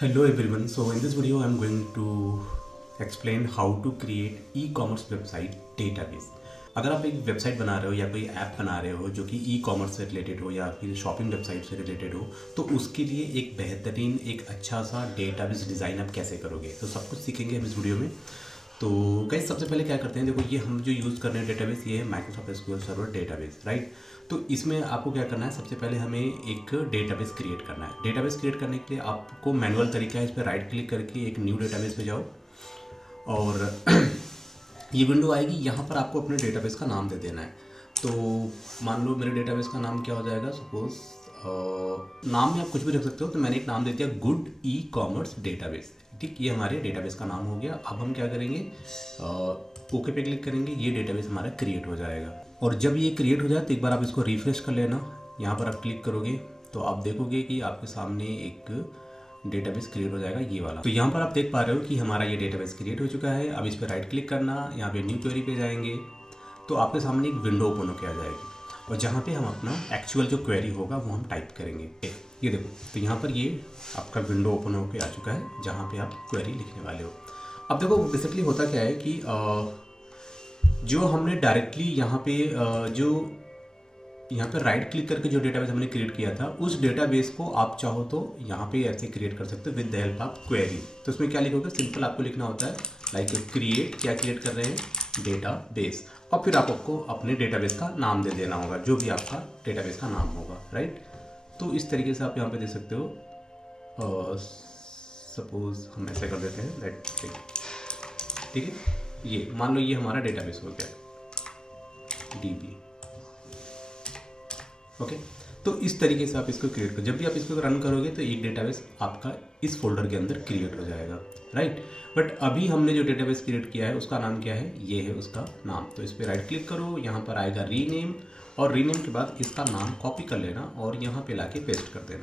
Hello everyone. So in this video I'm going to explain how to create e-commerce website database. अगर आप एक website बना रहे हो या कोई ऐप बना रहे हो जो कि ई कॉमर्स से रिलेटेड हो या फिर शॉपिंग वेबसाइट से रिलेटेड हो तो उसके लिए एक बेहतरीन एक अच्छा सा डेटाबेस डिज़ाइन आप कैसे करोगे तो सब कुछ सीखेंगे हम इस वीडियो में। तो गाइस सबसे पहले क्या करते हैं, देखो ये हम जो यूज़ कर रहे हैं डेटाबेस ये है Microsoft SQL server database, right. तो इसमें आपको क्या करना है, सबसे पहले हमें एक डेटाबेस क्रिएट करना है। डेटाबेस क्रिएट करने के लिए आपको मैनुअल तरीका है, इस पर राइट क्लिक करके एक न्यू डेटाबेस पे जाओ और ये विंडो आएगी। यहाँ पर आपको अपने डेटाबेस का नाम दे देना है। तो मान लो मेरे डेटाबेस का नाम क्या हो जाएगा, सपोज नाम में आप कुछ भी रख सकते हो। तो मैंने एक नाम दे दिया गुड ई कॉमर्स डेटाबेस, ठीक। ये हमारे डेटाबेस का नाम हो गया। अब हम क्या करेंगे, ओके पे क्लिक करेंगे, ये डेटाबेस हमारा क्रिएट हो जाएगा। और जब ये क्रिएट हो जाए तो एक बार आप इसको रिफ्रेश कर लेना। यहाँ पर आप क्लिक करोगे तो आप देखोगे कि आपके सामने एक डेटाबेस क्रिएट हो जाएगा, ये वाला। तो यहाँ पर आप देख पा रहे हो कि हमारा ये डेटाबेस क्रिएट हो चुका है। अब इस पर राइट क्लिक करना, यहाँ पे न्यू क्वेरी पे जाएंगे तो आपके सामने एक विंडो ओपन होकर आ जाएगी और जहाँ पे हम अपना एक्चुअल जो क्वेरी होगा वो हम टाइप करेंगे। ये देखो, तो यहाँ पर ये आपका विंडो ओपन होकर आ चुका है जहाँ पे आप क्वेरी लिखने वाले हो। अब देखो बेसिकली होता क्या है कि जो हमने डायरेक्टली यहाँ पे यहाँ पे राइट क्लिक करके जो डेटाबेस हमने क्रिएट किया था उस डेटाबेस को आप चाहो तो यहाँ पे ऐसे क्रिएट कर सकते हो with the help of query. तो इसमें क्या लिखोगे, सिंपल आपको लिखना होता है लाइक क्रिएट, क्या क्रिएट कर रहे हैं, डेटाबेस। और फिर आपको अपने डेटाबेस का नाम दे देना होगा, जो भी आपका डेटाबेस का नाम होगा, राइट। तो इस तरीके से आप यहाँ पे दे सकते हो। सपोज हम ऐसे कर देते हैं, लेट ठीक है। ये मान लो ये हमारा डेटाबेस हो गया डीबी, ओके। तो इस तरीके से आप इसको क्रिएट करो। जब भी आप इसको रन करोगे तो एक डेटाबेस आपका इस फोल्डर के अंदर क्रिएट हो जाएगा, राइट। बट अभी हमने जो डेटाबेस क्रिएट किया है उसका नाम क्या है, ये है उसका नाम। तो इस पर राइट क्लिक करो, यहाँ पर आएगा रीनेम और रीनेम के बाद इसका नाम कॉपी कर लेना और यहाँ पे लाके पेस्ट कर देना।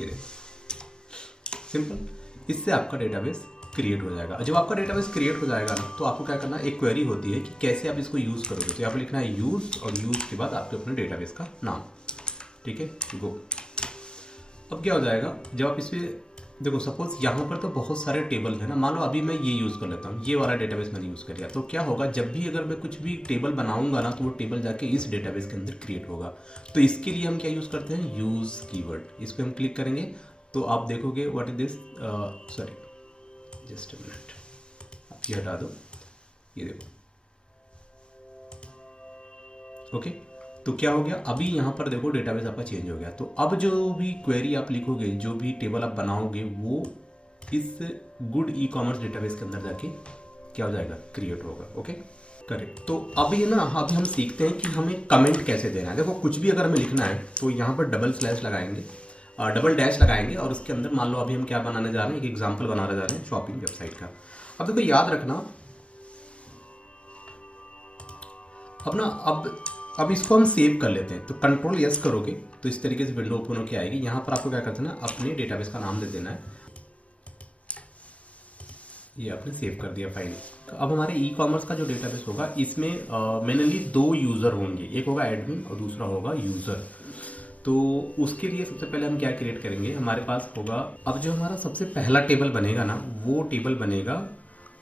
ये देखो सिंपल, इससे आपका डेटाबेस क्रिएट हो जाएगा। जब आपका डेटाबेस क्रिएट हो जाएगा ना तो आपको क्या करना है, एक क्वेरी होती है कि कैसे आप इसको यूज़ करोगे। तो यहाँ पर लिखना है यूज़ और यूज़ के बाद आपके अपने डेटाबेस का नाम, ठीक है, गो। अब क्या हो जाएगा, जब आप इस पर देखो, सपोज यहाँ पर तो बहुत सारे टेबल है ना। मान लो अभी मैं ये यूज़ कर लेता हूँ, ये वाला डेटाबेस मैंने यूज़ कर लिया। तो क्या होगा, जब भी अगर मैं कुछ भी टेबल बनाऊंगा ना तो वो टेबल जाके इस डेटाबेस के अंदर क्रिएट होगा। तो इसके लिए हम क्या यूज़ करते हैं, यूज़ कीवर्ड। इस पर हम क्लिक करेंगे तो आप देखोगे what is this, sorry just a minute, आप ये हटा दो, ये देखो, ओके। तो क्या हो गया, अभी यहाँ पर देखो डेटाबेस आपका चेंज हो गया। तो अब जो भी क्वेरी आप लिखोगे, जो भी टेबल आप बनाओगे, वो इस गुड ई कॉमर्स डेटाबेस के अंदर जाके क्या हो जाएगा, क्रिएट होगा, ओके, करेक्ट। तो अभी ना अभी हम सीखते हैं कि हमें कमेंट कैसे देना है। देखो कुछ भी अगर हमें लिखना है तो यहाँ पर डबल स्लैश लगाएंगे, डबल डैश लगाएंगे और उसके अंदर मान लो अभी हम क्या बनाने जा रहे हैं, एक एग्जाम्पल बनाने जा रहे हैं शॉपिंग वेबसाइट का। अब देखो याद रखना, अब इसको हम सेव कर लेते हैं। तो कंट्रोल यस करोगे तो इस तरीके से विंडो ओपन होकर आएगी। यहाँ पर आपको क्या करना है, अपने डेटाबेस का नाम दे देना है। ये आपने सेव कर दिया फाइल। तो अब हमारे ई कॉमर्स का जो डेटाबेस होगा इसमें मेनली दो यूज़र होंगे, एक होगा एडमिन और दूसरा होगा यूज़र। तो उसके लिए सबसे पहले हम क्या क्रिएट करेंगे, हमारे पास होगा, अब जो हमारा सबसे पहला टेबल बनेगा ना वो टेबल बनेगा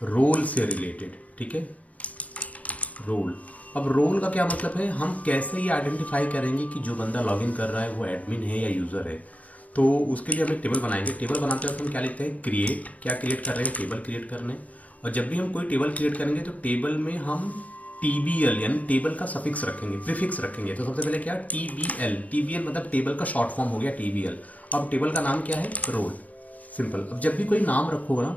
रोल से रिलेटेड, ठीक है, रोल। अब रोल का क्या मतलब है, हम कैसे ये आइडेंटिफाई करेंगे कि जो बंदा लॉगिन कर रहा है वो एडमिन है या यूज़र है। तो उसके लिए हम एक टेबल बनाएंगे। टेबल बनाते वक्त हम क्या लिखते हैं, क्रिएट, क्या क्रिएट कर रहे हैं, टेबल क्रिएट करने। और जब भी हम कोई टेबल क्रिएट करेंगे तो टेबल में हम TBL यानी टेबल का सफिक्स रखेंगे, प्रीफिक्स रखेंगे। तो सबसे पहले क्या, TBL मतलब टेबल का शॉर्ट फॉर्म हो गया TBL। अब टेबल का नाम क्या है, रोल, सिंपल। अब जब भी कोई नाम रखो ना,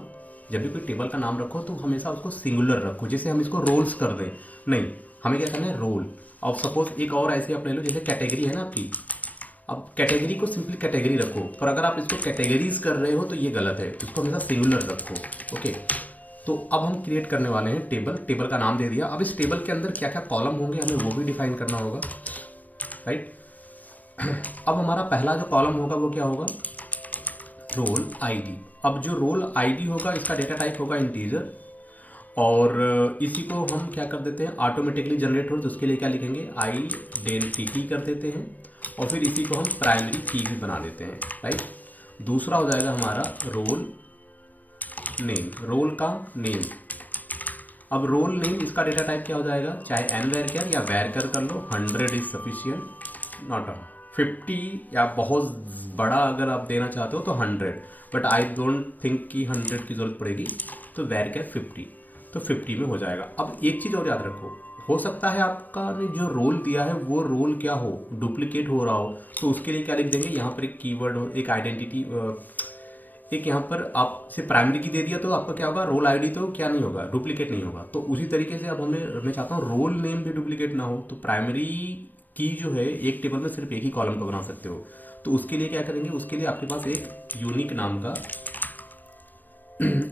जब भी कोई टेबल का नाम रखो तो हमेशा उसको सिंगुलर रखो, जैसे हम इसको रोल्स कर दें, नहीं, हमें क्या करना है, रोल। अब सपोज एक और ऐसे आप ले लो, जैसे कैटेगरी है ना आपकी, अब कैटेगरी को सिंपली कैटेगरी रखो। पर अगर आप इसको कैटेगरीज कर रहे हो तो ये गलत है, इसको हमेशा सिंगुलर रखो, ओके। तो अब हम क्रिएट करने वाले हैं टेबल। टेबल का नाम दे दिया। अब इस टेबल के अंदर क्या क्या कॉलम होंगे हमें वो भी डिफाइन करना होगा, राइट। अब हमारा पहला जो कॉलम होगा वो क्या होगा, रोल ID। अब जो रोल ID होगा इसका डेटा टाइप होगा इंटीजर और इसी को हम क्या कर देते हैं, ऑटोमेटिकली जनरेट हो तो उसके लिए क्या लिखेंगे, आइडेंटिटी कर देते हैं और फिर इसी को हम प्राइमरी की भी बना देते हैं, राइट। दूसरा हो जाएगा हमारा रोल नेम, रोल का नेम। अब रोल नेम इसका डेटा टाइप क्या हो जाएगा, चाहे एन वैरकर या वैरकर कर लो, 100 इज सफिशियंट, नॉट 50 या बहुत बड़ा अगर आप देना चाहते हो तो 100, बट आई डोंट थिंक कि 100 की जरूरत पड़ेगी, तो वैरकर 50, तो 50 में हो जाएगा। अब एक चीज़ और याद रखो, हो सकता है आपका ने जो रोल दिया है वो रोल क्या हो, डुप्लीकेट हो रहा हो, तो उसके लिए क्या लिख देंगे, यहाँ पर एक कीवर्ड हो, एक आइडेंटिटी, एक यहाँ पर आपसे प्राइमरी की दे दिया तो आपका क्या होगा, रोल आईडी तो क्या नहीं होगा, डुप्लीकेट नहीं होगा। तो उसी तरीके से अब मैं चाहता हूँ रोल नेम भी डुप्लीकेट ना हो, तो प्राइमरी की जो है एक टेबल में सिर्फ एक ही कॉलम को बना सकते हो। तो उसके लिए क्या करेंगे, उसके लिए आपके पास एक यूनिक नाम का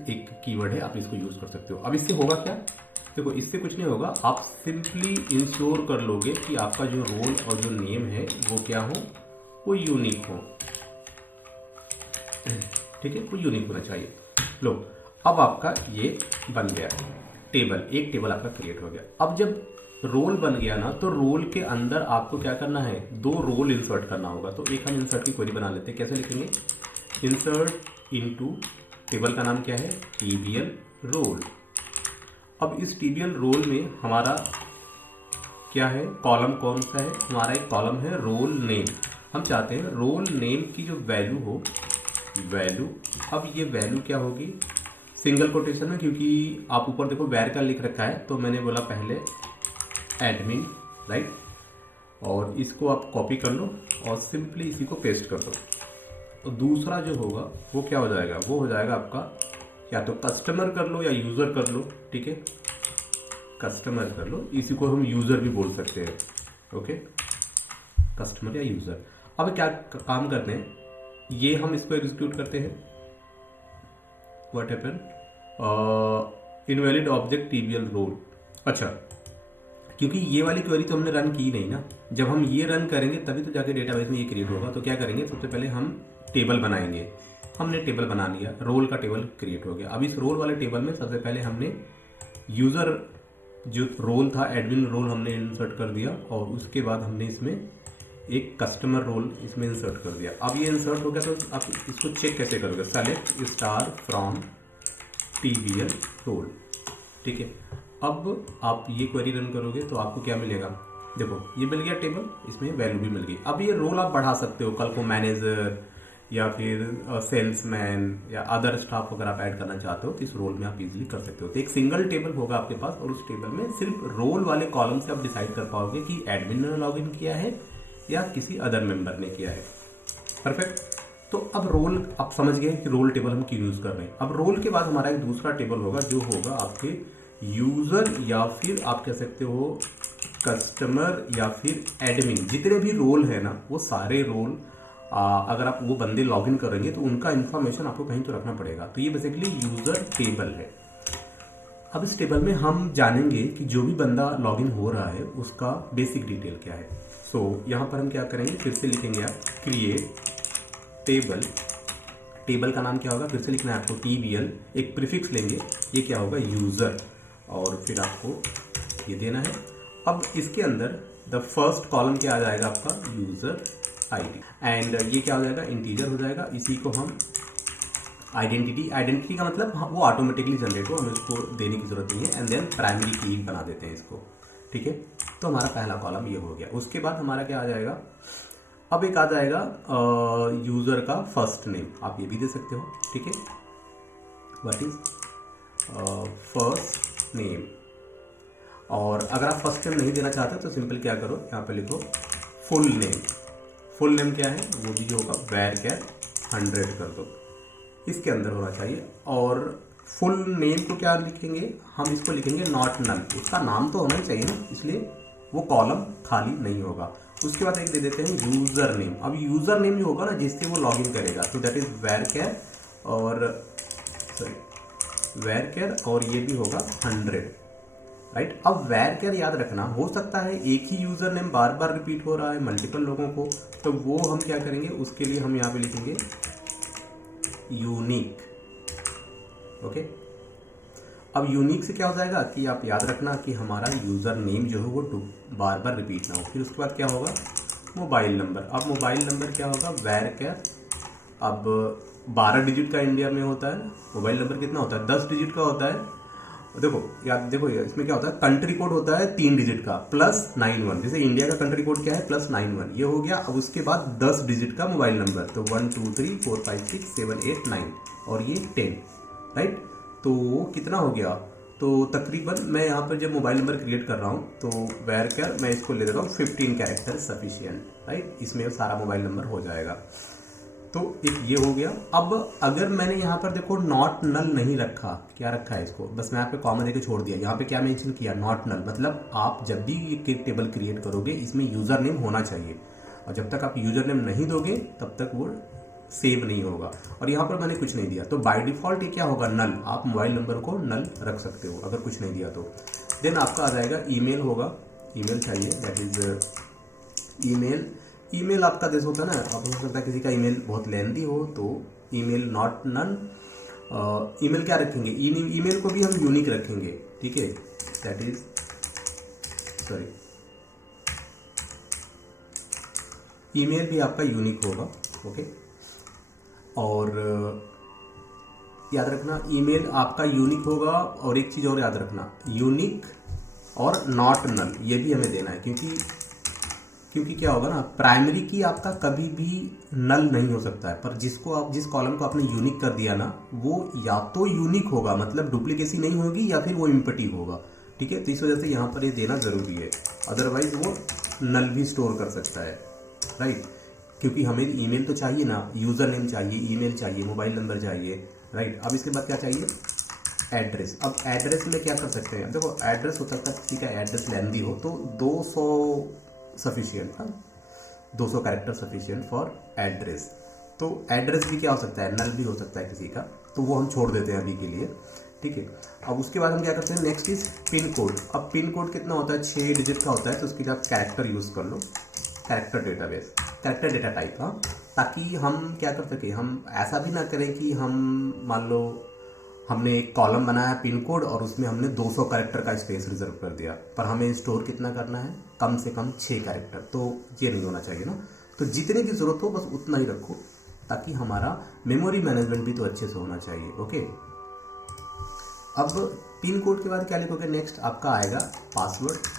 एक कीवर्ड है, आप इसको यूज कर सकते हो। अब इससे होगा क्या, देखो इससे कुछ नहीं होगा, आप सिंपली इंश्योर कर लोगे कि आपका जो रोल और जो नेम है वो क्या हो, वो यूनिक हो, ठीक है, वो यूनिक होना चाहिए। लो अब आपका ये बन गया टेबल, एक टेबल आपका क्रिएट हो गया। अब जब रोल बन गया ना, तो रोल के अंदर आपको क्या करना है, 2 रोल इंसर्ट करना होगा। तो एक हम इंसर्ट की क्वेरी बना लेते हैं, कैसे लिखेंगे, इंसर्ट इनटू, टेबल का नाम क्या है, टीबीएल रोल। अब इस टीबीएल रोल में हमारा क्या है, कॉलम कौन सा है, हमारा एक कॉलम है रोल नेम। हम चाहते हैं रोल नेम की जो वैल्यू हो, वैल्यू, अब ये वैल्यू क्या होगी, सिंगल कोटेशन में, क्योंकि आप ऊपर देखो वैर का लिख रखा है, तो मैंने बोला पहले एडमिन, राइट, और इसको आप कॉपी कर लो और सिंपली इसी को पेस्ट कर दो। और दूसरा जो होगा वो क्या हो जाएगा, वो हो जाएगा आपका, या तो कस्टमर कर लो या यूज़र कर लो, ठीक है, कस्टमर कर लो, इसी को हम यूज़र भी बोल सकते हैं, ओके, कस्टमर या यूज़र। अब क्या काम करते हैं, ये हम इसको एग्जीक्यूट करते हैं, what happen, invalid object TBL role. अच्छा, क्योंकि ये वाली क्वेरी तो हमने रन की नहीं ना, जब हम ये रन करेंगे तभी तो जाके डेटाबेस में ये क्रिएट होगा। तो क्या करेंगे, सबसे पहले हम टेबल बनाएंगे, हमने टेबल बना लिया, रोल का टेबल क्रिएट हो गया। अब इस रोल वाले टेबल में सबसे पहले हमने यूज़र जो रोल था, एडमिन रोल हमने इंसर्ट कर दिया, और उसके बाद हमने इसमें एक कस्टमर रोल इसमें इंसर्ट कर दिया। अब ये इंसर्ट हो गया, तो आप इसको चेक कैसे करोगे, सेलेक्ट स्टार फ्रॉम टीबीएल रोल, ठीक है। अब आप ये क्वेरी रन करोगे तो आपको क्या मिलेगा, देखो ये मिल गया टेबल, इसमें वैल्यू भी मिल गई। अब ये रोल आप बढ़ा सकते हो, कल को मैनेजर या फिर सेल्समैन या अदर स्टाफ अगर आप ऐड करना चाहते हो तो इस रोल में आप इजीली कर सकते हो। तो एक सिंगल टेबल होगा आपके पास, और उस टेबल में सिर्फ रोल वाले कॉलम से आप डिसाइड कर पाओगे कि एडमिन ने लॉगिन किया है या किसी अदर मेंबर ने किया है। परफेक्ट। तो अब रोल आप समझ गए कि रोल टेबल हम क्यों यूज कर रहे हैं। अब रोल के बाद हमारा एक दूसरा टेबल होगा जो होगा आपके यूजर या फिर आप कह सकते हो कस्टमर या फिर एडमिन, जितने भी रोल है ना वो सारे रोल अगर आप वो बंदे लॉगिन करेंगे तो उनका इन्फॉर्मेशन आपको कहीं तो रखना पड़ेगा। तो ये बेसिकली यूजर टेबल है। अब इस टेबल में हम जानेंगे कि जो भी बंदा लॉगिन हो रहा है उसका बेसिक डिटेल क्या है। सो यहाँ पर हम क्या करेंगे, फिर से लिखेंगे आप क्रिएट टेबल। टेबल का नाम क्या होगा, फिर से लिखना है आपको TBL, एक प्रीफिक्स लेंगे, ये क्या होगा यूज़र, और फिर आपको ये देना है। अब इसके अंदर द फर्स्ट कॉलम क्या आ जाएगा आपका यूज़र ID, एंड ये क्या हो जाएगा इंटीजर हो जाएगा। इसी को हम आइडेंटिटी का मतलब वो ऑटोमेटिकली जनरेट हो, हमें उसको देने की जरूरत नहीं है। एंड देन प्राइमरी की बना देते हैं इसको, ठीक है। तो हमारा पहला कॉलम ये हो गया। उसके बाद हमारा क्या आ जाएगा, अब एक आ जाएगा यूज़र का फर्स्ट नेम, आप ये भी दे सकते हो, ठीक है। व्हाट इज फर्स्ट नेम, और अगर आप फर्स्ट नेम नहीं देना चाहते तो सिंपल क्या करो, यहाँ पे लिखो फुल नेम। फुल नेम क्या है, वो भी जो होगा वैरकर 100 कर दो, इसके अंदर होना चाहिए। और फुल नेम को क्या लिखेंगे, हम इसको लिखेंगे नॉट नल, उसका नाम तो होना ही चाहिए ना, इसलिए वो कॉलम खाली नहीं होगा। उसके बाद एक दे देते हैं यूज़र नेम। अब यूज़र नेम जो होगा ना जिससे वो लॉगिन करेगा, तो दैट इज वैरकर, और सॉरी वैरकर, और ये भी होगा 100, राइट। अब वैरकर याद रखना, हो सकता है एक ही यूज़र नेम बार बार रिपीट हो रहा है मल्टीपल लोगों को, तो वो हम क्या करेंगे, उसके लिए हम यहाँ पे लिखेंगे यूनिक, ओके। अब यूनिक से क्या हो जाएगा कि आप याद रखना कि हमारा यूज़र नेम जो है वो बार बार रिपीट ना हो। फिर उसके बाद क्या होगा, मोबाइल नंबर। अब मोबाइल नंबर क्या होगा, वैरकर अब 12 डिजिट का इंडिया में होता है, मोबाइल नंबर कितना होता है 10 डिजिट का होता है। देखो याद देखो यार, इसमें क्या होता है कंट्री कोड होता है 3 डिजिट का +91, जैसे इंडिया का कंट्री कोड क्या है +91, ये हो गया। अब उसके बाद 10 डिजिट का मोबाइल नंबर, तो 1 2 3 4 5 6 7 8 9 और ये 10, राइट। तो कितना हो गया, तो तकरीबन मैं यहाँ पर जब मोबाइल नंबर क्रिएट कर रहा हूँ तो where मैं इसको ले देता हूँ 15 कैरेक्टर सफिशिएंट, राइट। इसमें सारा मोबाइल नंबर हो जाएगा। तो एक ये हो गया। अब अगर मैंने यहाँ पर देखो नॉट नल नहीं रखा, क्या रखा है इसको, बस मैं यहाँ पे कॉमा देके छोड़ दिया। यहाँ पे क्या मेंशन किया, नॉट नल, मतलब आप जब भी ये टेबल क्रिएट करोगे इसमें यूज़र नेम होना चाहिए, और जब तक आप यूज़र नेम नहीं दोगे तब तक वो सेव नहीं होगा। और यहाँ पर मैंने कुछ नहीं दिया, तो बाय डिफ़ॉल्ट ये क्या होगा, नल। आप मोबाइल नंबर को नल रख सकते हो अगर कुछ नहीं दिया तो। देन आपका आ जाएगा ईमेल होगा, ईमेल चाहिए, दैट इज़ ईमेल। ईमेल आपका जैसे होता है ना, अब हो सकता है किसी का ईमेल बहुत लेंथी हो, तो ईमेल नॉट नन। ईमेल क्या रखेंगे, ईमेल को भी हम यूनिक रखेंगे, ठीक है, दैट इज सॉरी, ईमेल भी आपका यूनिक होगा, ओके। और याद रखना ईमेल आपका यूनिक होगा, और एक चीज़ और याद रखना, यूनिक और नॉट नल ये भी हमें देना है, क्योंकि क्या होगा ना, प्राइमरी की आपका कभी भी नल नहीं हो सकता है, पर जिस कॉलम को आपने यूनिक कर दिया ना, वो या तो यूनिक होगा मतलब डुप्लीकेसी नहीं होगी, या फिर वो इम्पटी होगा, ठीक है। तो इस वजह से यहाँ पर ये देना ज़रूरी है, अदरवाइज वो नल भी स्टोर कर सकता है, राइट। क्योंकि हमें ईमेल तो चाहिए ना, यूज़र नेम चाहिए, ईमेल चाहिए, मोबाइल नंबर चाहिए, राइट। अब इसके बाद क्या चाहिए, एड्रेस। अब एड्रेस में क्या कर सकते हैं, देखो एड्रेस हो सकता है किसी का एड्रेस लेंदी हो, तो 200 सफिशियंट, हाँ 200 कैरेक्टर सफिशियंट फॉर एड्रेस। तो एड्रेस भी क्या हो सकता है, नल भी हो सकता है किसी का, तो वो हम छोड़ देते हैं अभी के लिए, ठीक है। अब उसके बाद हम क्या करते हैं, नेक्स्ट इज पिन कोड। अब पिन कोड कितना होता है, 6 डिजिट का होता है, तो उसके लिए आप कैरेक्टर यूज़ कर लो, character database, character data type, हाँ, ताकि हम क्या कर सकें, हम ऐसा भी ना करें कि हम मान लो हमने एक कॉलम बनाया पिन कोड और उसमें हमने 200 कैरेक्टर का स्पेस रिजर्व कर दिया, पर हमें स्टोर कितना करना है, कम से कम 6 कैरेक्टर, तो ये नहीं होना चाहिए ना। तो जितने की ज़रूरत हो बस उतना ही रखो, ताकि हमारा मेमोरी मैनेजमेंट भी तो अच्छे से होना चाहिए, ओके। अब पिन कोड के बाद क्या लिखोगे, नेक्स्ट आपका आएगा पासवर्ड।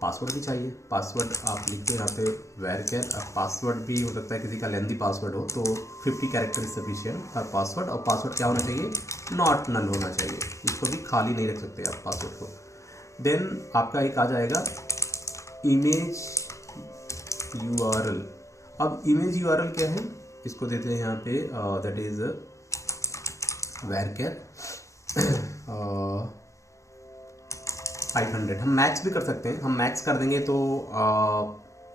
पासवर्ड भी चाहिए, पासवर्ड आप लिखते यहाँ पे where। अब पासवर्ड भी हो सकता है किसी का लेंथी पासवर्ड हो, तो 50 कैरेक्टर सफिशिएंट फॉर पासवर्ड। और पासवर्ड क्या होना चाहिए, नॉट नल होना चाहिए, इसको भी खाली नहीं रख सकते आप पासवर्ड को। देन आपका एक आ जाएगा इमेज URL। अब इमेज URL क्या है, इसको देते हैं यहाँ पे, दैट इज where 500। हम मैक्स भी कर सकते हैं, हम मैक्स कर देंगे तो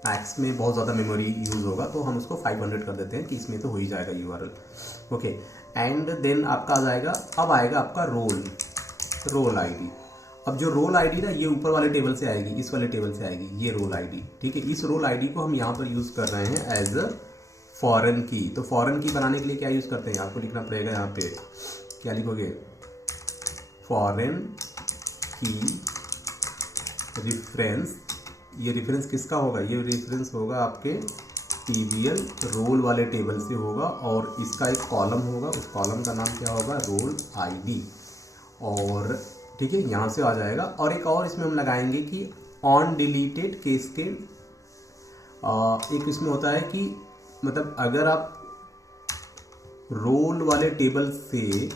मैक्स में बहुत ज़्यादा मेमोरी यूज़ होगा, तो हम उसको 500 कर देते हैं कि इसमें तो हो ही जाएगा URL, ओके। एंड देन आपका आ जाएगा, अब आएगा आपका रोल आईडी। अब जो रोल आईडी ना, ये ऊपर वाले टेबल से आएगी, इस वाले टेबल से आएगी ये रोल आईडी, ठीक है। इस रोल आईडी को हम यहाँ पर यूज़ कर रहे हैं एज अ फॉरेन की। तो फॉरेन की बनाने के लिए क्या यूज़ करते हैं, आपको लिखना पड़ेगा यहाँ पे, क्या लिखोगे, फॉरेन की रेफरेंस। ये रेफरेंस किसका होगा, ये रेफरेंस होगा आपके TBL रोल वाले टेबल से होगा, और इसका एक कॉलम होगा, उस कॉलम का नाम क्या होगा, रोल आईडी, और ठीक है यहाँ से आ जाएगा। और एक और इसमें हम लगाएंगे कि ऑन डिलीटेड केस के, एक इसमें होता है कि मतलब अगर आप रोल वाले टेबल से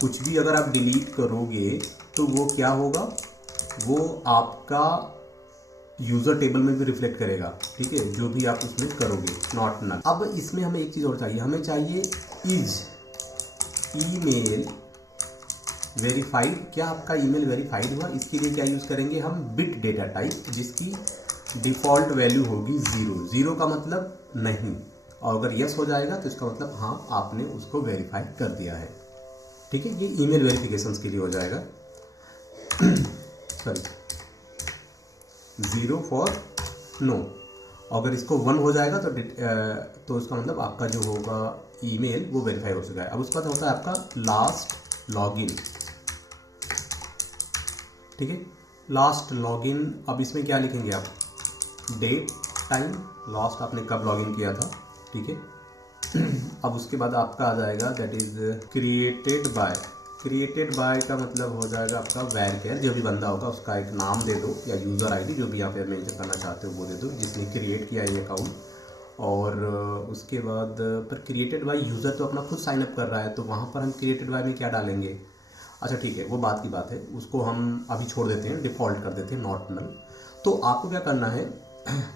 कुछ भी अगर आप डिलीट करोगे तो वो क्या होगा, वो आपका यूज़र टेबल में भी रिफ्लेक्ट करेगा, ठीक है, जो भी आप उसमें करोगे, नॉट नल। अब इसमें हमें एक चीज़ और चाहिए, हमें चाहिए इज ईमेल वेरीफाइड। क्या आपका ईमेल वेरीफाइड हुआ, इसके लिए क्या यूज़ करेंगे हम, बिट डेटा टाइप, जिसकी डिफ़ॉल्ट वैल्यू होगी 0। 0 का मतलब नहीं, और अगर यस हो जाएगा तो इसका मतलब हाँ आपने उसको वेरीफाई कर दिया है, ठीक है। ये ईमेल वेरिफिकेशंस के लिए हो जाएगा, सॉरी 0 फॉर नो। अगर इसको 1 हो जाएगा तो इसका मतलब आपका जो होगा ईमेल वो वेरीफाई हो चुका है। अब उसके बाद होता है आपका लास्ट लॉगिन, ठीक है, लास्ट लॉगिन। अब इसमें क्या लिखेंगे आप, डेट टाइम, लास्ट आपने कब लॉगिन किया था, ठीक है, अब उसके बाद आपका आ जाएगा दैट इज क्रिएटेड बाय का मतलब हो जाएगा आपका वेरकेर, जो भी बंदा होगा उसका एक नाम दे दो या यूज़र आईडी जो भी यहाँ पे मेंशन करना चाहते हो वो दे दो जिसने क्रिएट किया ये अकाउंट। और उसके बाद पर क्रिएटेड बाय यूज़र तो अपना खुद साइन अप कर रहा है, तो वहाँ पर हम क्रिएटेड बाय में क्या डालेंगे? अच्छा ठीक है, वो बात की बात है, उसको हम अभी छोड़ देते हैं, डिफ़ॉल्ट कर देते हैं नॉट नल। तो आपको क्या करना है,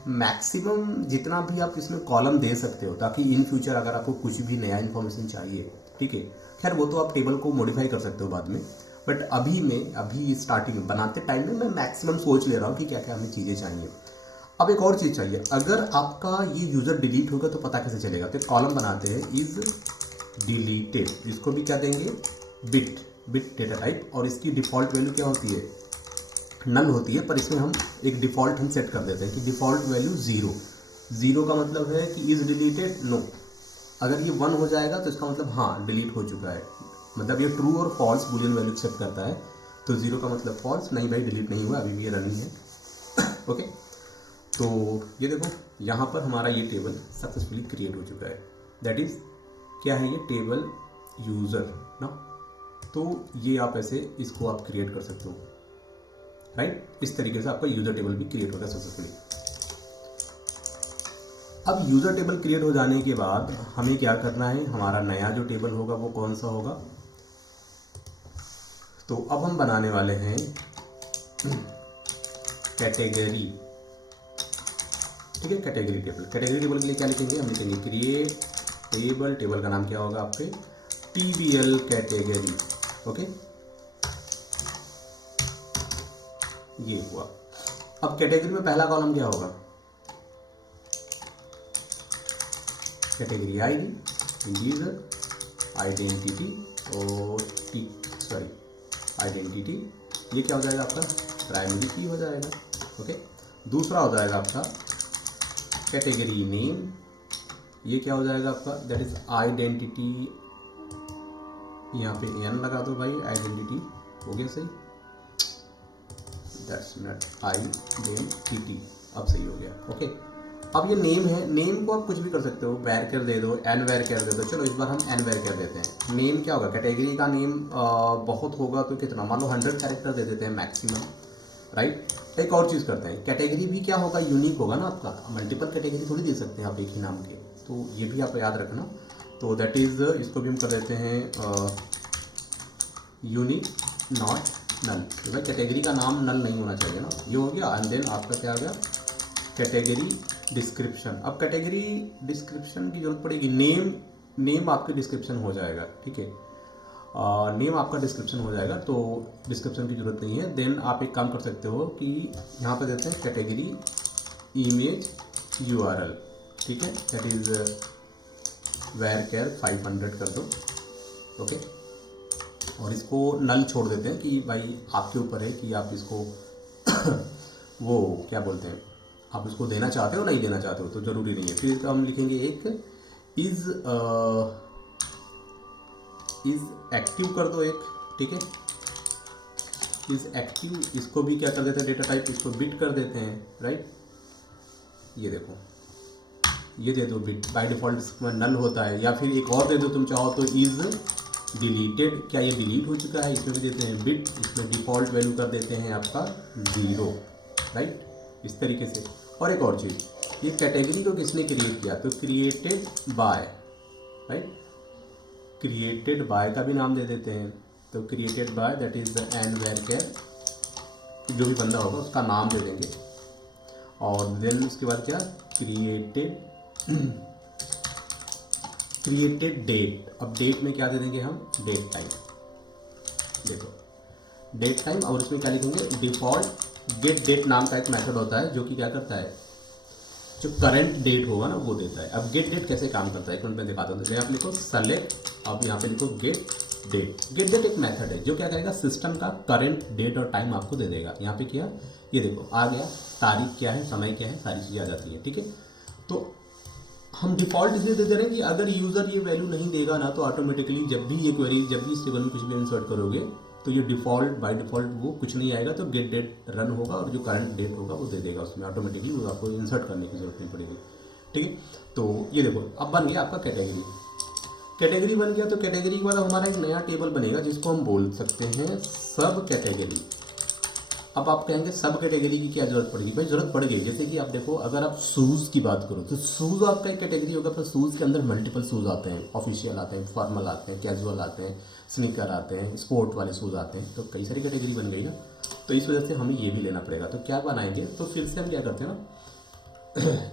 मैक्सिमम जितना भी आप इसमें कॉलम दे सकते हो ताकि इन फ्यूचर अगर आपको कुछ भी नया इन्फॉर्मेशन चाहिए, ठीक है, खैर वो तो आप टेबल को मॉडिफाई कर सकते हो बाद में, बट अभी स्टार्टिंग में बनाते टाइम में मैं मैक्सिमम सोच ले रहा हूँ कि क्या क्या हमें चीज़ें चाहिए। अब एक और चीज़ चाहिए, अगर आपका ये यूज़र डिलीट होगा तो पता कैसे चलेगा? तो कॉलम बनाते हैं इज़ डिलीटेड, इसको भी क्या देंगे? बिट डेटा टाइप, और इसकी डिफ़ॉल्ट वैल्यू क्या होती है? नल होती है, पर इसमें हम एक डिफ़ॉल्ट हम सेट कर देते हैं कि डिफ़ॉल्ट वैल्यू ज़ीरो का मतलब है कि इज़ डिलीटेड, नो। अगर ये 1 हो जाएगा तो इसका मतलब हाँ डिलीट हो चुका है, मतलब ये ट्रू और फॉल्स बूलियन वैल्यू एक्सेप्ट करता है। तो 0 का मतलब फॉल्स, नहीं भाई डिलीट नहीं हुआ, अभी भी ये रनिंग है। ओके, तो ये देखो यहाँ पर हमारा ये टेबल सक्सेसफुली क्रिएट हो चुका है। दैट इज़ क्या है? ये टेबल यूज़र ना। तो ये आप ऐसे इसको आप क्रिएट कर सकते हो, राइट? इस तरीके से आपका यूज़र टेबल भी क्रिएट होगा सक्सेसफुली। अब यूज़र टेबल क्रिएट हो जाने के बाद हमें क्या करना है? हमारा नया जो टेबल होगा वो कौन सा होगा? तो अब हम बनाने वाले हैं कैटेगरी, ठीक है, कैटेगरी टेबल। कैटेगरी टेबल के लिए क्या लिखेंगे? हम लिखेंगे क्रिएट टेबल, टेबल का नाम क्या होगा आपके? TBL category. ओके, ये हुआ। अब कैटेगरी में पहला कॉलम क्या होगा? कैटेगरी आईडी, इंटीजर, आइडेंटिटी और आइडेंटिटी, ये क्या हो जाएगा आपका? प्राइमरी की हो जाएगा। ओके, दूसरा हो जाएगा आपका कैटेगरी नेम, ये क्या हो जाएगा आपका? दैट इज आइडेंटिटी, यहाँ पे एन लगा दो भाई, आइडेंटिटी हो गया सही, दैट्स नॉट आइडेंटिटी, अब सही हो गया। ओके, अब ये नेम है, नेम को आप कुछ भी कर सकते हो, वैरकर दे दो, एन वैरकर दे दो। चलो इस बार हम एन वैरकर देते हैं। नेम क्या होगा? कैटेगरी का नेम बहुत होगा तो कितना, मान लो 100 कैरेक्टर दे देते हैं मैक्सिमम, राइट? एक और चीज़ करते हैं, कैटेगरी भी क्या होगा? यूनिक होगा ना आपका, मल्टीपल कैटेगरी थोड़ी दे सकते हैं आप एक ही नाम के, तो ये भी आप याद रखना। तो दैट इज़, इसको भी हम कर देते हैं यूनिक नॉट नल। तो भाई कैटेगरी का नाम नल नहीं होना चाहिए ना, ये हो गया। एंड देन आपका क्या आ गया? Category description. अब कैटेगरी डिस्क्रिप्शन की जरूरत पड़ेगी, नेम आपके डिस्क्रिप्शन हो जाएगा, ठीक है, नेम आपका डिस्क्रिप्शन हो जाएगा, तो डिस्क्रिप्शन की जरूरत नहीं है। देन आप एक काम कर सकते हो कि यहाँ पे देते हैं कैटेगरी इमेज URL, ठीक है, दैट इज वैरकर 500 कर दो। ओके, और इसको नल छोड़ देते हैं कि भाई आपके ऊपर है कि आप इसको वो क्या बोलते हैं, आप इसको देना चाहते हो नहीं देना चाहते हो, तो ज़रूरी नहीं है। फिर हम लिखेंगे एक इज़ एक्टिव कर दो एक, ठीक है, इज़ एक्टिव, इसको भी क्या कर देते हैं? डेटा टाइप, इसको बिट कर देते हैं, राइट? ये देखो, ये दे दो बिट, बाय डिफ़ॉल्ट इसमें नल होता है, या फिर एक और दे दो तुम चाहो तो इज़ डिलीटेड, क्या ये डिलीट हो चुका है? इसमें भी देते हैं बिट, इसमें डिफ़ॉल्ट वैल्यू कर देते हैं आपका 0, राइट? इस तरीके से। और एक और चीज़, ये कैटेगरी को किसने क्रिएट किया? तो created by, right? Created by का भी नाम दे देते हैं, तो created by that is the nvarchar, जो भी बंदा होगा उसका नाम दे देंगे। और देन उसके बाद क्या? Created date. अब डेट में क्या दे देंगे हम? Date time. देखो डेट टाइम, और उसमें क्या लिखेंगे? डिफ़ॉल्ट गेट डेट नाम का एक मेथड होता है जो कि क्या करता है, जो करंट डेट होगा ना वो देता है। अब गेट डेट कैसे काम करता है एक मिनट में दिखाता हूँ। जैसे आप लिखो सेलेक्ट, अब यहाँ पे लिखो गेट डेट। गेट डेट एक मेथड है जो क्या करेगा, सिस्टम का करंट डेट और टाइम आपको दे देगा। यहाँ पे किया, ये देखो आ गया, तारीख क्या है, समय क्या है, सारी चीज़ें आ जाती है, ठीक है। तो हम डिफ़ॉल्ट इसलिए दे दे रहे हैं कि अगर यूज़र ये वैल्यू नहीं देगा ना, तो ऑटोमेटिकली जब भी ये क्वेरी, जब भी इस टेबल में कुछ भी इंसर्ट करोगे तो ये डिफ़ॉल्ट बाय डिफ़ॉल्ट वो कुछ नहीं आएगा, तो गेट डेट रन होगा और जो करंट डेट होगा वो दे देगा उसमें ऑटोमेटिकली, वो आपको इंसर्ट करने की जरूरत नहीं पड़ेगी। ठीक है। तो ये देखो अब बन गया आपका कैटेगरी। कैटेगरी बन गया तो कैटेगरी के बाद हमारा एक नया टेबल बनेगा जिसको हम बोल सकते हैं सब कैटेगरी। अब आप कहेंगे सब कैटेगरी की क्या जरूरत पड़ेगी? भाई जरूरत पड़ गई। जैसे कि आप देखो, अगर आप शूज़ की बात करो तो शूज़ आपका एक कैटेगरी होगा, पर शूज़ के अंदर मल्टीपल शूज़ आते हैं, ऑफिशियल आते हैं, फॉर्मल आते हैं, कैजुअल आते हैं, स्नीकर आते हैं, स्पोर्ट वाले शूज़ आते हैं, तो कई सारी कैटेगरी बन गई ना। तो इस वजह से हमें ये भी लेना पड़ेगा। तो क्या बनाएंगे, तो फिर से हम क्या करते हैं ना,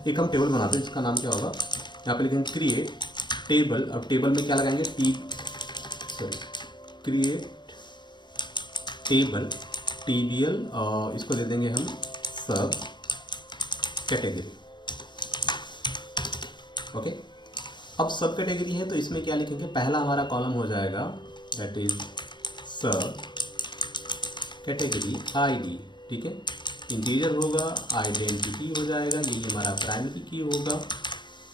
एक हम टेबल बनाते हैं जिसका नाम क्या होगा, यहाँ पे लिखेंगे क्रिएट टेबल। अब टेबल में क्या लगाएंगे, क्रिएट टेबल TBL, और इसको दे देंगे हम सब कैटेगरी। ओके, अब सब कैटेगरी है तो इसमें क्या लिखेंगे, पहला हमारा कॉलम हो जाएगा दैट इज सब कैटेगरी ID। ठीक है, इंटीजर होगा, आइडेंटिटी हो जाएगा, ये हमारा प्राइमरी की होगा।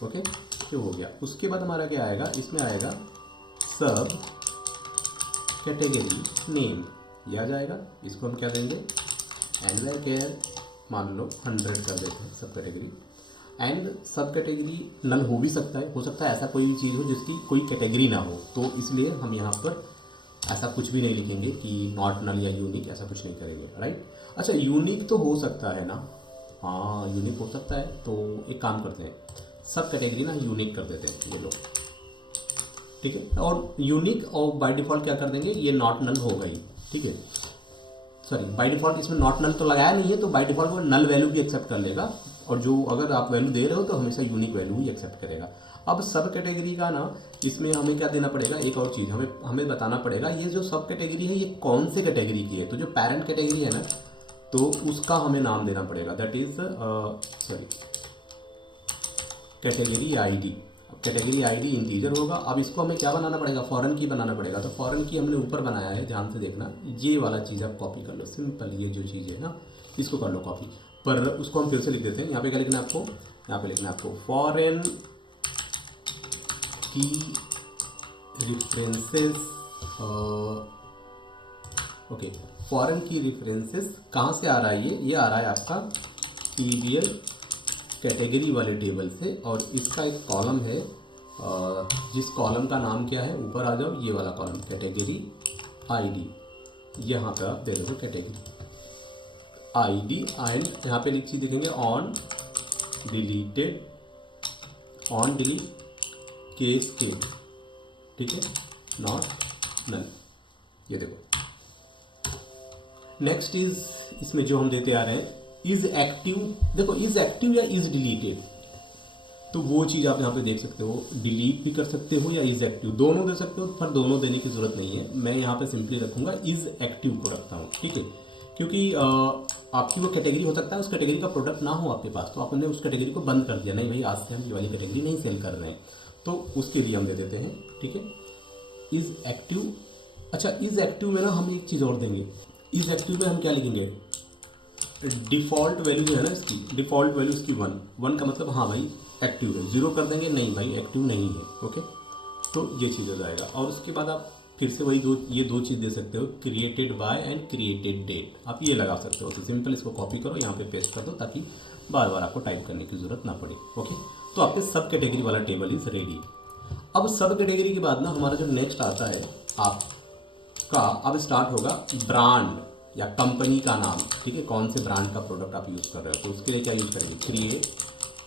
ओके, ये हो गया। उसके बाद हमारा क्या आएगा, इसमें आएगा सब कैटेगरी नेम, ये आ जाएगा। इसको हम क्या देंगे, एनवायर केयर मान लो 100 कर देते हैं सब कैटेगरी। एंड सब कैटेगरी नल हो भी सकता है, हो सकता है ऐसा कोई भी चीज़ हो जिसकी कोई कैटेगरी ना हो, तो इसलिए हम यहाँ पर ऐसा कुछ भी नहीं लिखेंगे कि नॉट नल या यूनिक, ऐसा कुछ नहीं करेंगे, राइट। अच्छा, यूनिक तो हो सकता है ना, हाँ यूनिक हो सकता है। तो एक काम करते हैं, सब कैटेगरी ना यूनिक कर देते हैं, ये लो, ठीक है। और यूनिक और बाय डिफ़ॉल्ट क्या कर देंगे, ये नॉट नल होगा ही, ठीक है। सॉरी, बाय डिफ़ॉल्ट इसमें नॉट नल तो लगाया नहीं है, तो बाय डिफ़ॉल्ट वो नल वैल्यू भी एक्सेप्ट कर लेगा, और जो अगर आप वैल्यू दे रहे हो तो हमेशा यूनिक वैल्यू ही एक्सेप्ट करेगा। अब सब कैटेगरी का ना, इसमें हमें क्या देना पड़ेगा, एक और चीज़ हमें बताना पड़ेगा, ये जो सब कैटेगरी है ये कौन से कैटेगरी की है। तो जो पेरेंट कैटेगरी है ना, तो उसका हमें नाम देना पड़ेगा, that is category ID। Category ID integer होगा। अब इसको हमें क्या बनाना पड़ेगा, फॉरेन की बनाना पड़ेगा। तो फॉरेन की हमने ऊपर बनाया है, ध्यान से देखना, ये वाला चीज़ आप कॉपी कर लो, सिंपल ये जो चीज़ है ना, इसको कर लो कॉपी। पर उसको हम फिर से लिख देते हैं। यहाँ पे क्या लिखना है आपको, यहाँ पे लिखना है आपको फॉरेन की रेफरेंसेस। ओके, फॉरेन की रेफरेंसेस कहाँ से आ रहा है, ये आ रहा है आपका TBL कैटेगरी वाले टेबल से। और इसका एक कॉलम है, जिस कॉलम का नाम क्या है, ऊपर आ जाओ, ये वाला कॉलम कैटेगरी ID, यहाँ पे आप दे दो कैटेगरी ID। एंड यहाँ पे एक चीज़ देखेंगे, on deleted, on delete case के, ठीक है, नॉट नल, ये देखो। नेक्स्ट इज, इसमें जो हम देते आ रहे हैं इज एक्टिव। देखो इज एक्टिव या इज डिलीटेड, तो वो चीज़ आप यहाँ पे देख सकते हो, डिलीट भी कर सकते हो या इज एक्टिव, दोनों दे सकते हो। पर दोनों देने की ज़रूरत नहीं है, मैं यहाँ पे सिंपली रखूँगा इज एक्टिव को रखता हूँ, ठीक है। क्योंकि आपकी वो कैटेगरी हो सकता है उस कैटेगरी का प्रोडक्ट ना हो आपके पास, तो आपने उस कैटेगरी को बंद कर दिया, नहीं भाई आज से हम ये वाली कैटेगरी नहीं सेल कर रहे हैं, तो उसके लिए हम दे देते हैं, ठीक है, इज एक्टिव। अच्छा, इज एक्टिव में ना हम एक चीज़ और देंगे, इज एक्टिव में हम क्या लिखेंगे, डिफ़ॉल्ट वैल्यू जो है ना इसकी, डिफ़ॉल्ट वैल्यू इसकी 1 का मतलब हाँ भाई एक्टिव है। 0 कर देंगे, नहीं भाई एक्टिव नहीं है, ओके। तो ये चीज़ हो जाएगा। और उसके बाद आप फिर से वही ये दो चीज़ दे सकते हो, created by and created date, आप ये लगा सकते हो। तो सिंपल इसको कॉपी करो, यहाँ पे पेस्ट कर दो, ताकि बार बार आपको टाइप करने की ज़रूरत ना पड़े, ओके। तो आपके सब कैटेगरी वाला टेबल इज़ रेडी। अब सब कैटेगरी के बाद ना हमारा जो नेक्स्ट आता है आपका, अब स्टार्ट होगा ब्रांड या कंपनी का नाम, ठीक है, कौन से ब्रांड का प्रोडक्ट आप यूज़ कर रहे हो। तो उसके लिए क्या यूज़ करेंगे, क्रिएट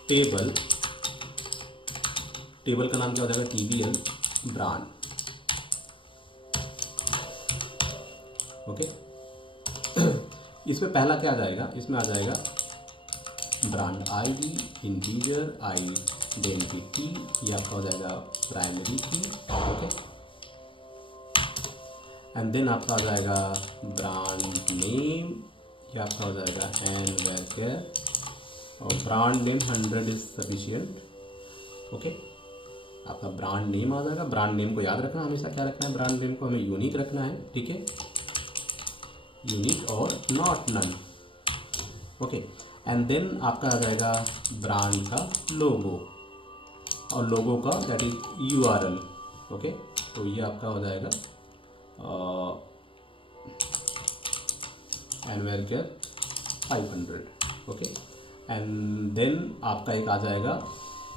टेबल, टेबल का नाम क्या हो जाएगा, TBL ब्रांड, ओके। इसमें पहला क्या आ जाएगा, इसमें आ जाएगा ब्रांड ID इंटीजर, आइडेंटिटी, ये आपका हो जाएगा primary key, okay. And then आपका आ जाएगा ब्रांड नेम, ये आपका हो जाएगा एनवेयर केयर, और brand name 100 is sufficient, okay. आपका ब्रांड नेम आ जाएगा। ब्रांड नेम को याद रखना, हमेशा क्या रखना है, ब्रांड नेम को हमें यूनिक रखना है, ठीक है, यूनिक और not null, okay. And then आपका आ जाएगा ब्रांड का लोगो, और लोगो का दैट इज URL, ओके। तो ये आपका हो जाएगा एनवेयर केयर 500, ओके। एंड देन आपका एक आ जाएगा